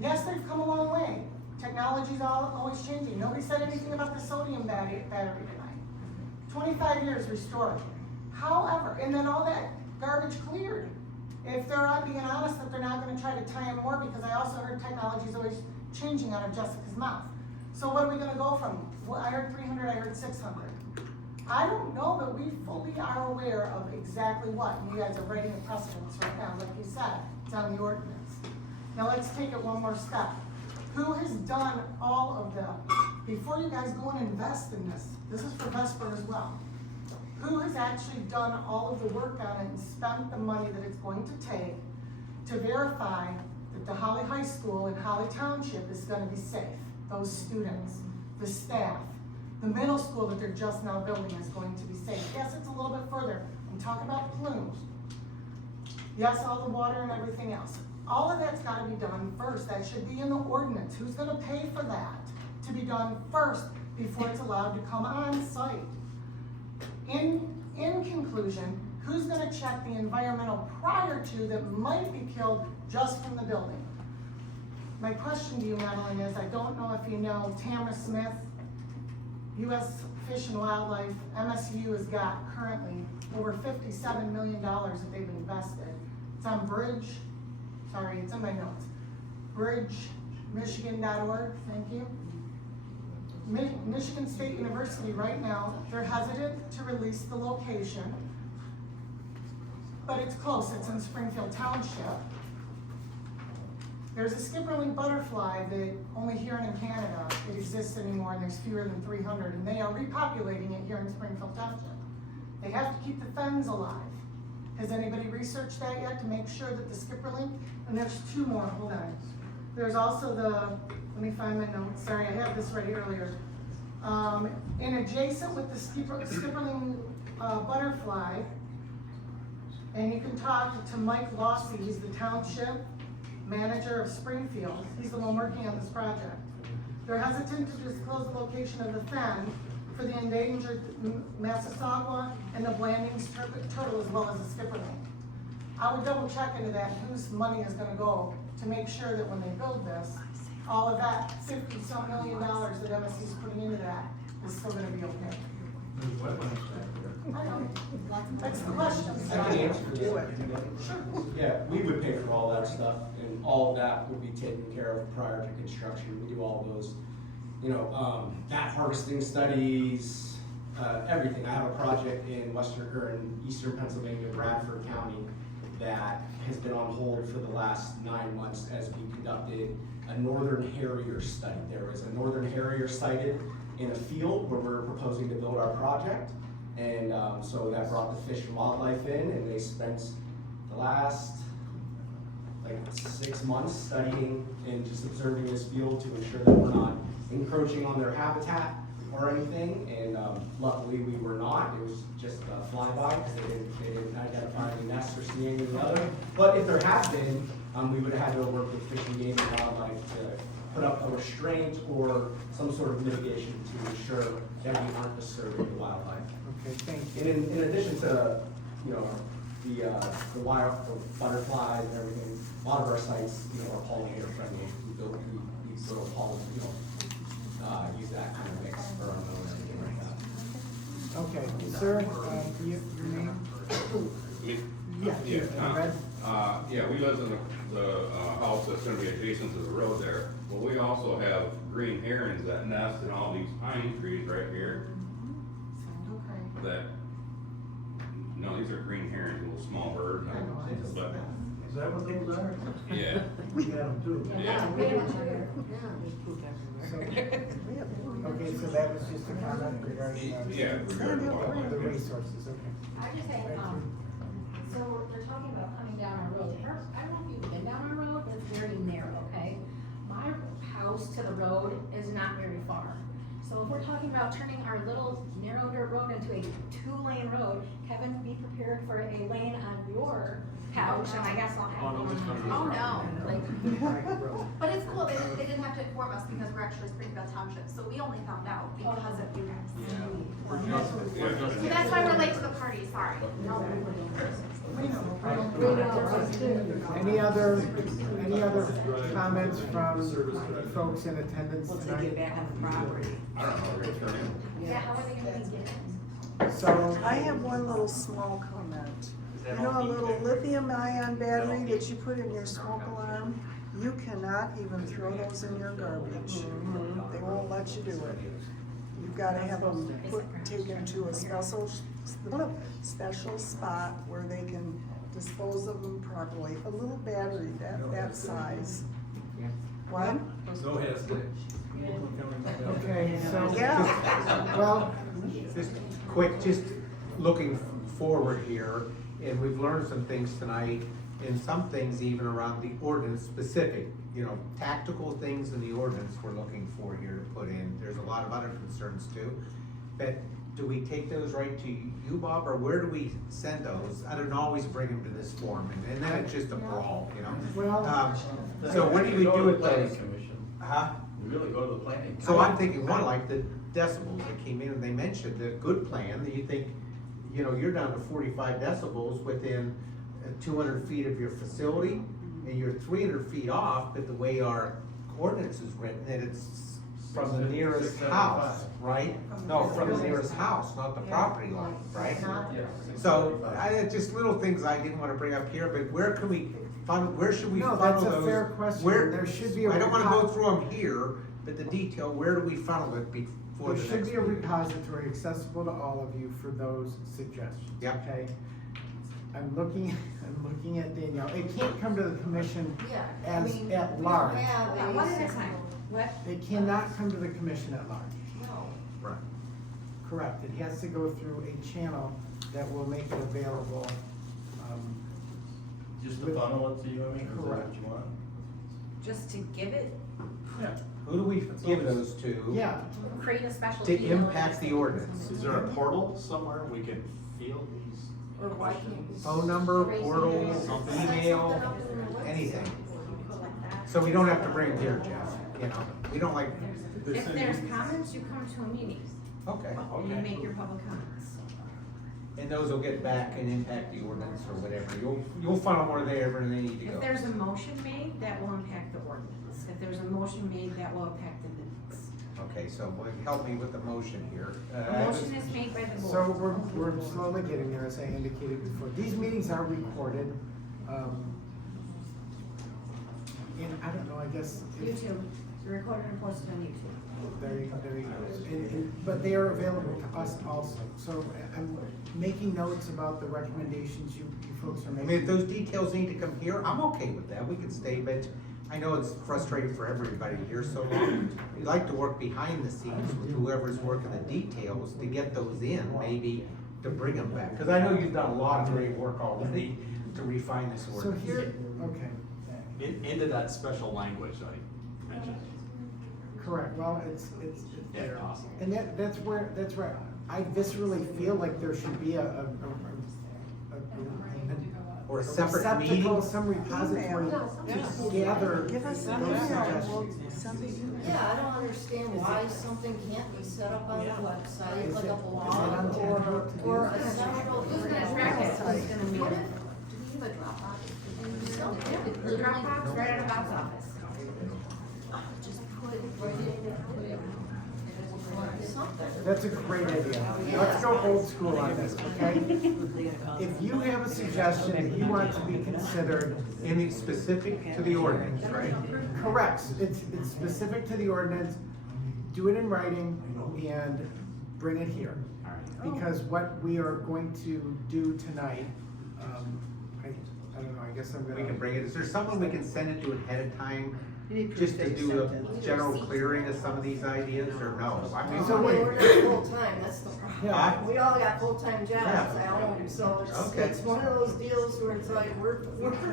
Yes, they've come a long way. Technology's always changing. Nobody said anything about the sodium battery tonight. 25 years restored. However, and then all that garbage cleared. If they're not being honest that they're not gonna try to tie in more, because I also heard technology's always changing out of Jessica's mouth. So what are we gonna go from? Well, I heard 300, I heard 600. I don't know that we fully are aware of exactly what, and you guys are writing a precedence right now, like you said, it's on the ordinance. Now let's take it one more step. Who has done all of the, before you guys go and invest in this is for Vesper as well. Who has actually done all of the work on it and spent the money that it's going to take to verify that the Holly High School and Holly Township is gonna be safe? Those students, the staff, the middle school that they're just now building is going to be safe. Yes, it's a little bit further. I'm talking about plumes. Yes, all the water and everything else. All of that's gotta be done first. That should be in the ordinance. Who's gonna pay for that to be done first before it's allowed to come on site? In conclusion, who's gonna check the environmental prior to that might be killed just from the building? My question to you, Madeline, is I don't know if you know Tamara Smith, U.S. Fish and Wildlife, MSU has got currently over $57 million that they've invested. It's on Bridge, sorry, it's in my notes. bridgemichigan.org, thank you. Michigan State University right now, they're hesitant to release the location, but it's close, it's in Springfield Township. There's a skipperling butterfly that only here in Canada it exists anymore, and there's fewer than 300, and they are repopulating it here in Springfield Township. They have to keep the fens alive. Has anybody researched that yet to make sure that the skipperling, and there's two more, hold on. There's also the, let me find my notes, sorry, I had this ready earlier. And adjacent with the skipperling butterfly, and you can talk to Mike Lossy, he's the township manager of Springfield. He's the one working on this project. They're hesitant to disclose the location of the fen for the endangered Massasauga and the Blandings turtle, as well as the skipperling. I would double check into that, whose money is gonna go to make sure that when they build this, all of that $50-some million that MSC's putting into that is still gonna be okay. There's wetlands back I know. That's the question. I can answer this. Do it. Yeah, we would pay for all that stuff, and all of that would be taken care of prior to construction. We do all those, mat harvesting studies, everything. I have a project in eastern Pennsylvania, Bradford County, that has been on hold for the last 9 months as we conducted a northern harrier study. There was a northern harrier sighted in a field where we're proposing to build our project. And so that brought the Fish and Wildlife in, and they spent the last 6 months studying and just observing this field to ensure that we're not encroaching on their habitat or anything. And luckily we were not. It was just a flyby because they didn't identify any nests or see any other. But if there had been, we would have had to work with Fish and Game and Wildlife to put up a restraint or some sort of mitigation to ensure that we aren't disturbing the wildlife. Okay, thank you. And in addition to, the wild, the butterflies and everything, a lot of our sites, are pollinator friendly. We build pollen, use that kind of mix for our own and everything like that. Okay, sir, your name? Yeah, Red? Yeah, we live in the house that's gonna be adjacent to the road there, but we also have green herons that nest in all these pine trees right here. That, these are green herons, little small birds, but, Is that what those are? yeah. We got them too. Yeah. Okay, so that was just a comment regarding, Yeah, regarding wildlife. the resources, okay. I just say, so they're talking about coming down our road. I don't know if you've been down our road, but it's very narrow, okay? My house to the road is not very far. So if we're talking about turning our little narrow dirt road into a 2-lane road, Kevin, be prepared for a lane on your couch, and I guess I'll have one on. Oh, no, but it's cool, they didn't have to inform us because we're actually Springfield Township, so we only found out because of you guys. So that's why we're late to the party, sorry. Any other comments from folks in attendance Once they tonight? get back on the property. I don't know, we're gonna turn in. Yeah, how are they gonna get in? So, I have one little small comment. that You know, all a little feedback? lithium ion battery that you put in your smoke alarm, you cannot even throw those in your garbage. They won't let you do it. You've gotta have them taken to a special spot where they can dispose of them properly. A little battery that size. What? No hesitation. okay, so. Yeah. Well, Just quick, just looking forward here, and we've learned some things tonight, and some things even around the ordinance specific, tactical things in the ordinance we're looking for here to put in. There's a lot of other concerns too. But do we take those right to you, Bob, or where do we send those? I don't always bring them to this forum, and then it's just a brawl, Well, So what do we do with those? Huh? We really go to the planning. So I'm thinking one, like the decibels that came in, and they mentioned the good plan, that you think, you're down to 45 decibels within 200 feet of your facility, and you're 300 feet off, but the way our ordinance is written, that it's from the nearest house, right? No, from the nearest house, not the property line, right? So, just little things I didn't wanna bring up here, but where should we funnel No, those? that's a fair question. Where- There should be a I don't wanna go through them here, but the detail, where do we funnel it before there the should next be a meeting? repository accessible to all of you for those suggestions, Yep. okay? I'm looking at Danielle. It can't come to the commission Yeah, I as mean, at we large. don't have a One at a system. time. What? It cannot come to the commission at large. No. Right. Correct. It has to go through a channel that will make it available. Just to funnel it to you, is that what Correct. you want? Just to give it, Who do we give those to? Yeah, create a special. To email impact the address. ordinance. Is there a portal somewhere we can field these Or why can't we? Phone number, portal, email, anything. So we don't have to bring them here, Jeff, we don't like. If there's comments, you come to a meeting, Okay. and you make your public comments. And those will get back and impact the ordinance or whatever. You'll funnel where they need to go. If there's a motion made, that will impact the ordinance. If there's a motion made, that will impact the minutes. Okay, so help me with the motion here. A motion is made by the board. So we're slowly getting there, as I indicated before. These meetings are recorded. And I don't know, I guess. YouTube, recorded and posted on YouTube. There you go. But they are available to us also. So I'm making notes about the recommendations you folks are I making. mean, if those details need to come here, I'm okay with that, we can stay, but I know it's frustrating for everybody here so long. We'd like to work behind the scenes with whoever's working the details to get those in, maybe to bring them back. Cause I know you've done a lot of great work already to refine this So ordinance. here, okay, Into that special language I mentioned. correct. Well, it's Yeah, there. awesome. And that's where I viscerally feel like there should be Or a separate receptacle, meeting. some repository to gather Give us those an email, suggestions. something. Yeah, I don't understand why something can't be set up on the website, Is like it- a is it blog untenable to do or that? a central. Who's gonna track it? Who's gonna meet What it? if, do we have a Dropbox? The Dropbox right out of Bob's office. Just put it something. That's a great idea. Let's go old school on this, okay? If you have a suggestion that you want to be considered, Any specific to the ordinance, right? correct, it's specific to the ordinance, do it in writing and bring it here. Because what we are going to do tonight, I don't know, I guess I'm gonna. We can bring it, is there someone we can send it to ahead of time? You need Just proof to that you do sent a it. general clearing of some of these ideas, or no? I mean, So wait. We're not full-time, that's the Yeah. problem. We all got full-time jobs Yeah. at home, so Okay. it's one of those deals where it's like, we're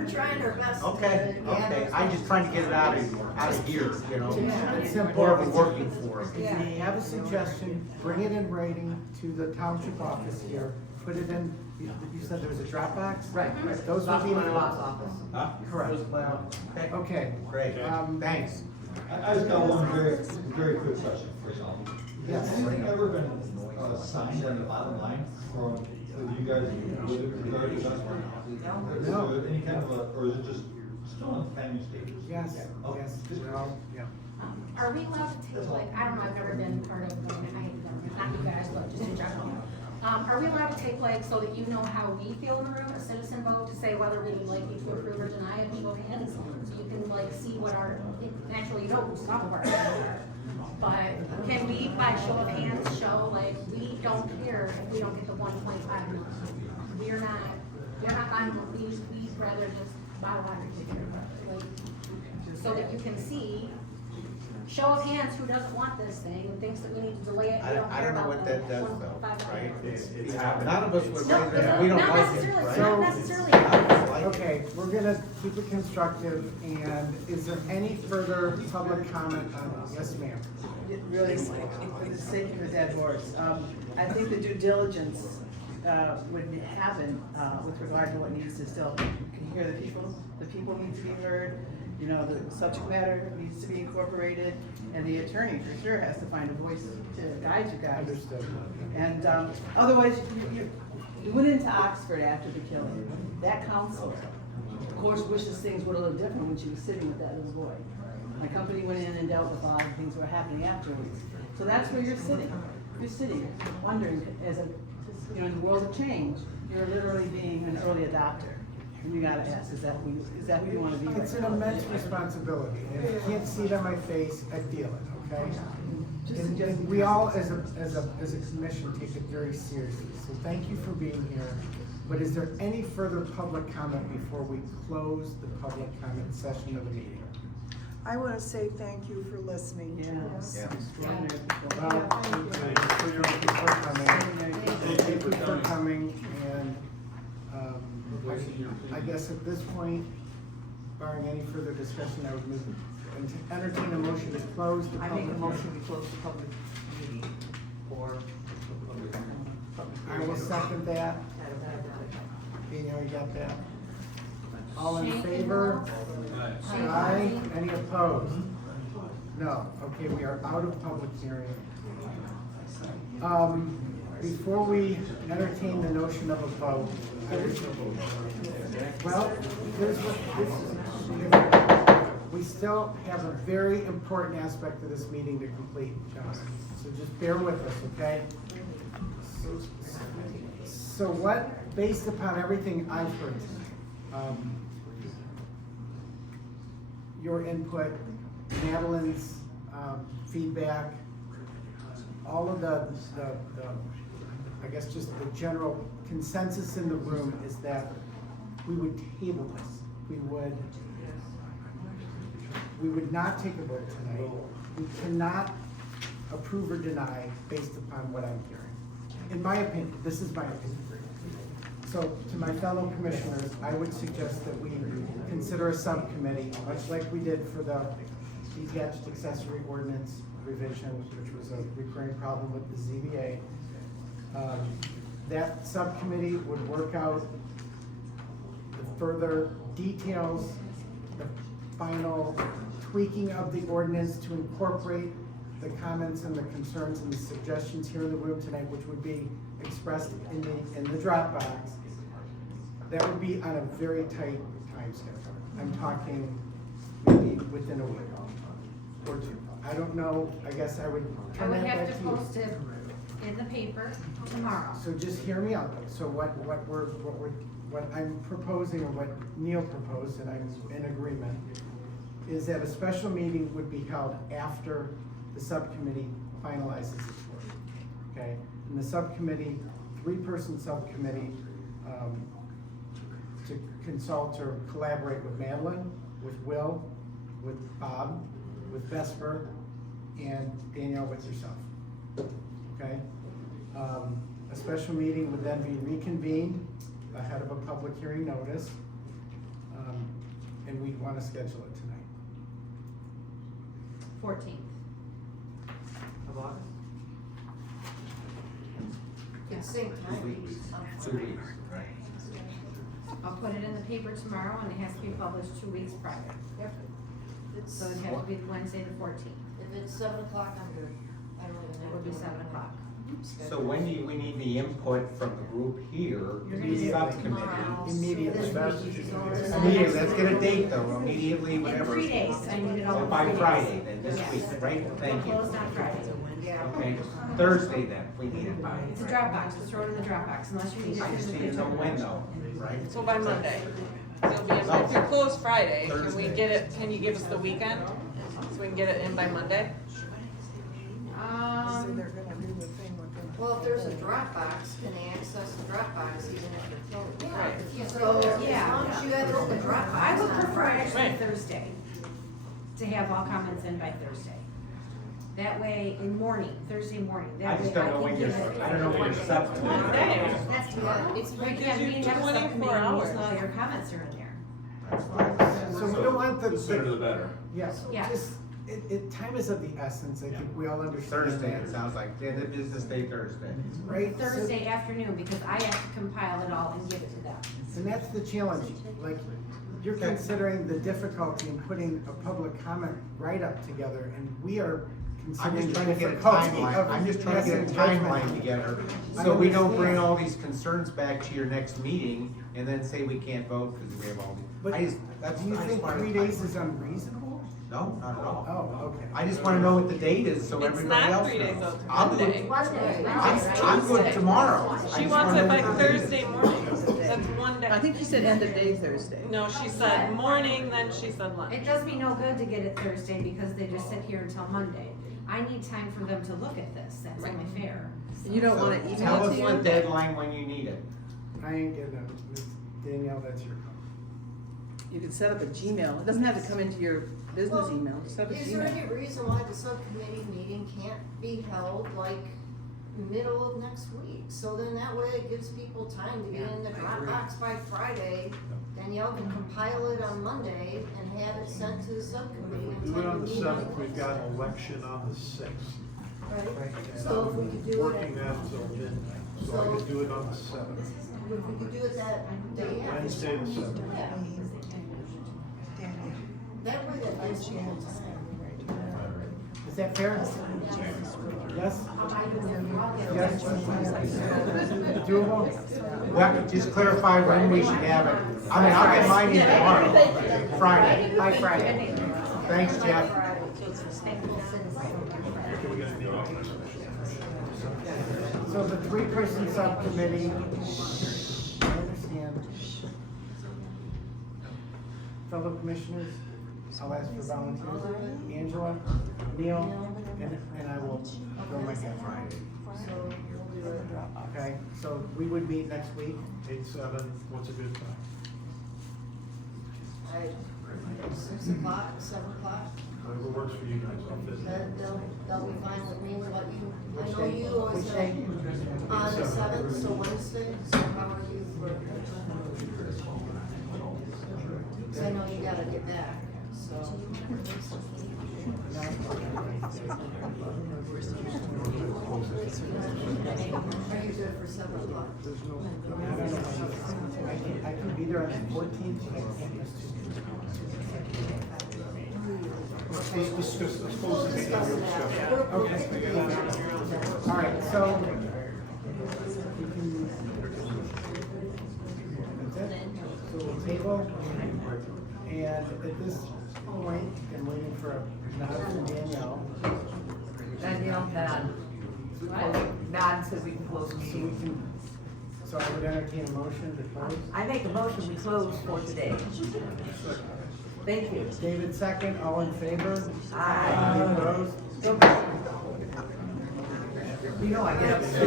trying our best to Okay, gather okay, as I'm much just trying to as get it out of here, you know? It's simple. More of a working force. If you have a suggestion, bring it in writing to the township office here, put it in, you said there was a Dropbox? Right. Those would be. office. Huh? Correct. Okay, Okay. great, thanks. I just got one very quick question for y'all. Yes. Has anything ever been signed on the bottom line from you guys with regard to this? Is No. there any kind of a, or is it just still in planning stages? Yes, yes, well, yeah. Are we allowed to take, like, I don't know, I've never been part of, I hate the government, not you guys, but just in general. Are we allowed to take, like, so that you know how we feel in the room, a citizen vote to say whether we like need to approve or deny it, show of hands? So you can like see what our, naturally you know who some of our opinions are. But can we, by show of hands, show like, we don't care if we don't get the 1.5 million? We're not on these, we'd rather just bottom line like, so that you can see, show of hands, who doesn't want this thing, and thinks that we need to delay it, we don't I care don't know about what the that does though, 1.5 right? million. None of us would No, like that, we don't not like it, necessarily, right? not necessarily. Okay, we're gonna keep it constructive, and is there any further public comment on this? Yes, ma'am. Really, for the sake of a dead horse, I think the due diligence, would happen, with regard to what needs to still, can hear the people need to be heard, you know, the subject matter needs to be incorporated, and the attorney for sure has to find a voice to guide you guys. Understood. And, otherwise, you went into Oxford after the killing. That counselor, of course, wishes things were a little different when she was sitting with that little boy. My company went in and dealt with a lot of things that were happening afterwards. So that's where you're sitting. You're sitting, wondering, as a, you know, in the world of change, you're literally being an early adopter. And you gotta ask, is that who you wanna be? It's an immense responsibility, and if you can't see it on my face, I feel it, okay? And we all, as a commission, take it very seriously, so thank you for being here. But is there any further public comment before we close the public comment session of the meeting? I want to say thank you for listening to us. Well, thank you for coming. Thank you for coming, and, I guess at this point, barring any further discussion, I would move, and to entertain a motion to close the I public. make a motion to close the public meeting, or. I will second that. You know, you got that. All in favor? Aye. Any opposed? No. Okay, we are out of public hearing. Before we entertain the notion of a vote, well, here's what, we still have a very important aspect of this meeting to complete, gentlemen. So just bear with us, okay? So what, based upon everything I've heard tonight, your input, Madeline's feedback, all of the, I guess just the general consensus in the room is that we would table this. We would not take a vote tonight. We cannot approve or deny based upon what I'm hearing. In my opinion, this is my opinion. So to my fellow commissioners, I would suggest that we consider a subcommittee, much like we did for the detached accessory ordinance revision, which was a recurring problem with the ZBA. That subcommittee would work out the further details, the final tweaking of the ordinance to incorporate the comments and the concerns and the suggestions here in the room tonight, which would be expressed in the Dropbox. That would be on a very tight time schedule. I'm talking maybe within a week or two. I don't know, I guess I would I turn would that have back to to you. post it in the paper tomorrow. So just hear me out. So what I'm proposing, or what Neil proposed, and I'm in agreement, is that a special meeting would be held after the subcommittee finalizes its work, okay? And the subcommittee, 3-person subcommittee, to consult or collaborate with Madeline, with Will, with Bob, with Vesper, and Danielle with yourself, okay? A special meeting would then be reconvened ahead of a public hearing notice, and we'd want to schedule it tonight. 14th. You can sync time. 2 weeks, right? I'll put it in the paper tomorrow and it has to be published 2 weeks prior. Yep. So it'd have to be Wednesday the 14th. If it's 7 o'clock, I'm good. I don't even It have would to be do 7 o'clock. So when do we need the input from the group here, You're the gonna subcommittee? Immediately. Immediately, let's get a date though, immediately, In whatever. 3 days, I need it all So in by 3 days. Friday then, this Yes. week, right? Thank you. We'll close on Friday. Okay, Thursday then, we need it by. It's a Dropbox, just throw it in the Dropbox unless you need it. I just need to know when though, right? So by Monday. It'll be in, if you're closed Friday, can we get it, can you give us the weekend? So we can get it in by Monday? Well, if there's a Dropbox, can they access the Dropbox even if they're closed? Right. So, as Yeah. long as you have open Dropbox. I would prefer actually Right. Thursday, to have all comments in by Thursday. That way, in morning, Thursday morning, I that way just don't know I when can your, give it. I don't know when your subcommittee. One day. That's, it's, we Gives can't you be in a 24 subcommittee, hours. so all your comments are in there. That's fine. So we don't want The sooner the better. Yes, Yeah. just, time is of the essence, I think we all understand Thursday, that. it sounds like, yeah, the business day Thursday. Right? So- Thursday afternoon, because I have to compile it all and give it to them. And that's the challenge, like, you're Okay. considering the difficulty in putting a public comment write-up together, and we are I'm considering just the trying to get a difficulty timeline, of I'm just trying to get a passing judgment. timeline together, I so we don't bring understand. all these concerns back to your next meeting and then say we can't vote because we have all these. But I just, that's. do you I just think wanted 3 to- days is unreasonable? No, not at all. Oh, okay. I just wanna know what the date is so It's everybody not else 3 days knows. though, I'll do Monday. it. I'm good tomorrow. I She just wants wanna it know by what the date is. Thursday morning. That's one day. I think you said end of day Thursday. No, she said morning, then she said lunch. It does me no good to get it Thursday because they just sit here until Monday. I need time for them to look at this, that's only fair. You don't So wanna email Tell it us to what you? deadline when you need it. I ain't getting it, Ms. Danielle, that's your call. You can set up a Gmail. It doesn't have to come into your business Well, email. Set up a Is there Gmail. any reason why the subcommittee meeting can't be held like middle of next week? So then that way it gives people time to get in the Dropbox by Friday. Danielle can compile it on Monday and have it sent to the subcommittee. in Do it time on the to meet. 7th, we've got an election on the 6th. Right, so if we could do it Working that until midnight, so I could do it on the 7th, if we could do it that day after. Wednesday the 7th. Yeah. That way that gives people time. Is that fair? Yes? Yes? Doable? Well, just clarify when we should have it. I mean, I'll get mine in tomorrow, Friday. By Friday. Thanks, Jeff. So the three-person subcommittee, I understand. Fellow commissioners, I'll ask for volunteers. Angela, Neil, and I will go my hat Friday. Okay, so we would meet next week. 8/7, what's a good time? 6 o'clock, 7 o'clock, Whatever works for you guys, I'll visit. that'll be fine with me, what about you? I know you always have on the 7th, so Wednesday, so how are you for? Cause I know you gotta get back, so. Are you good for 7 o'clock? I can be there on the 14th, but I can't miss Let's discuss, let's close the meeting. We'll discuss. Okay. All right, so. That's it. So we'll table, and at this point, I'm waiting for a nod from Danielle. Danielle, nod. Nod says we can close the meeting. So I would entertain a motion to close. I make a motion, we close for today. Thank you. David second, all in favor? Aye. Any opposed? You know I get up. So,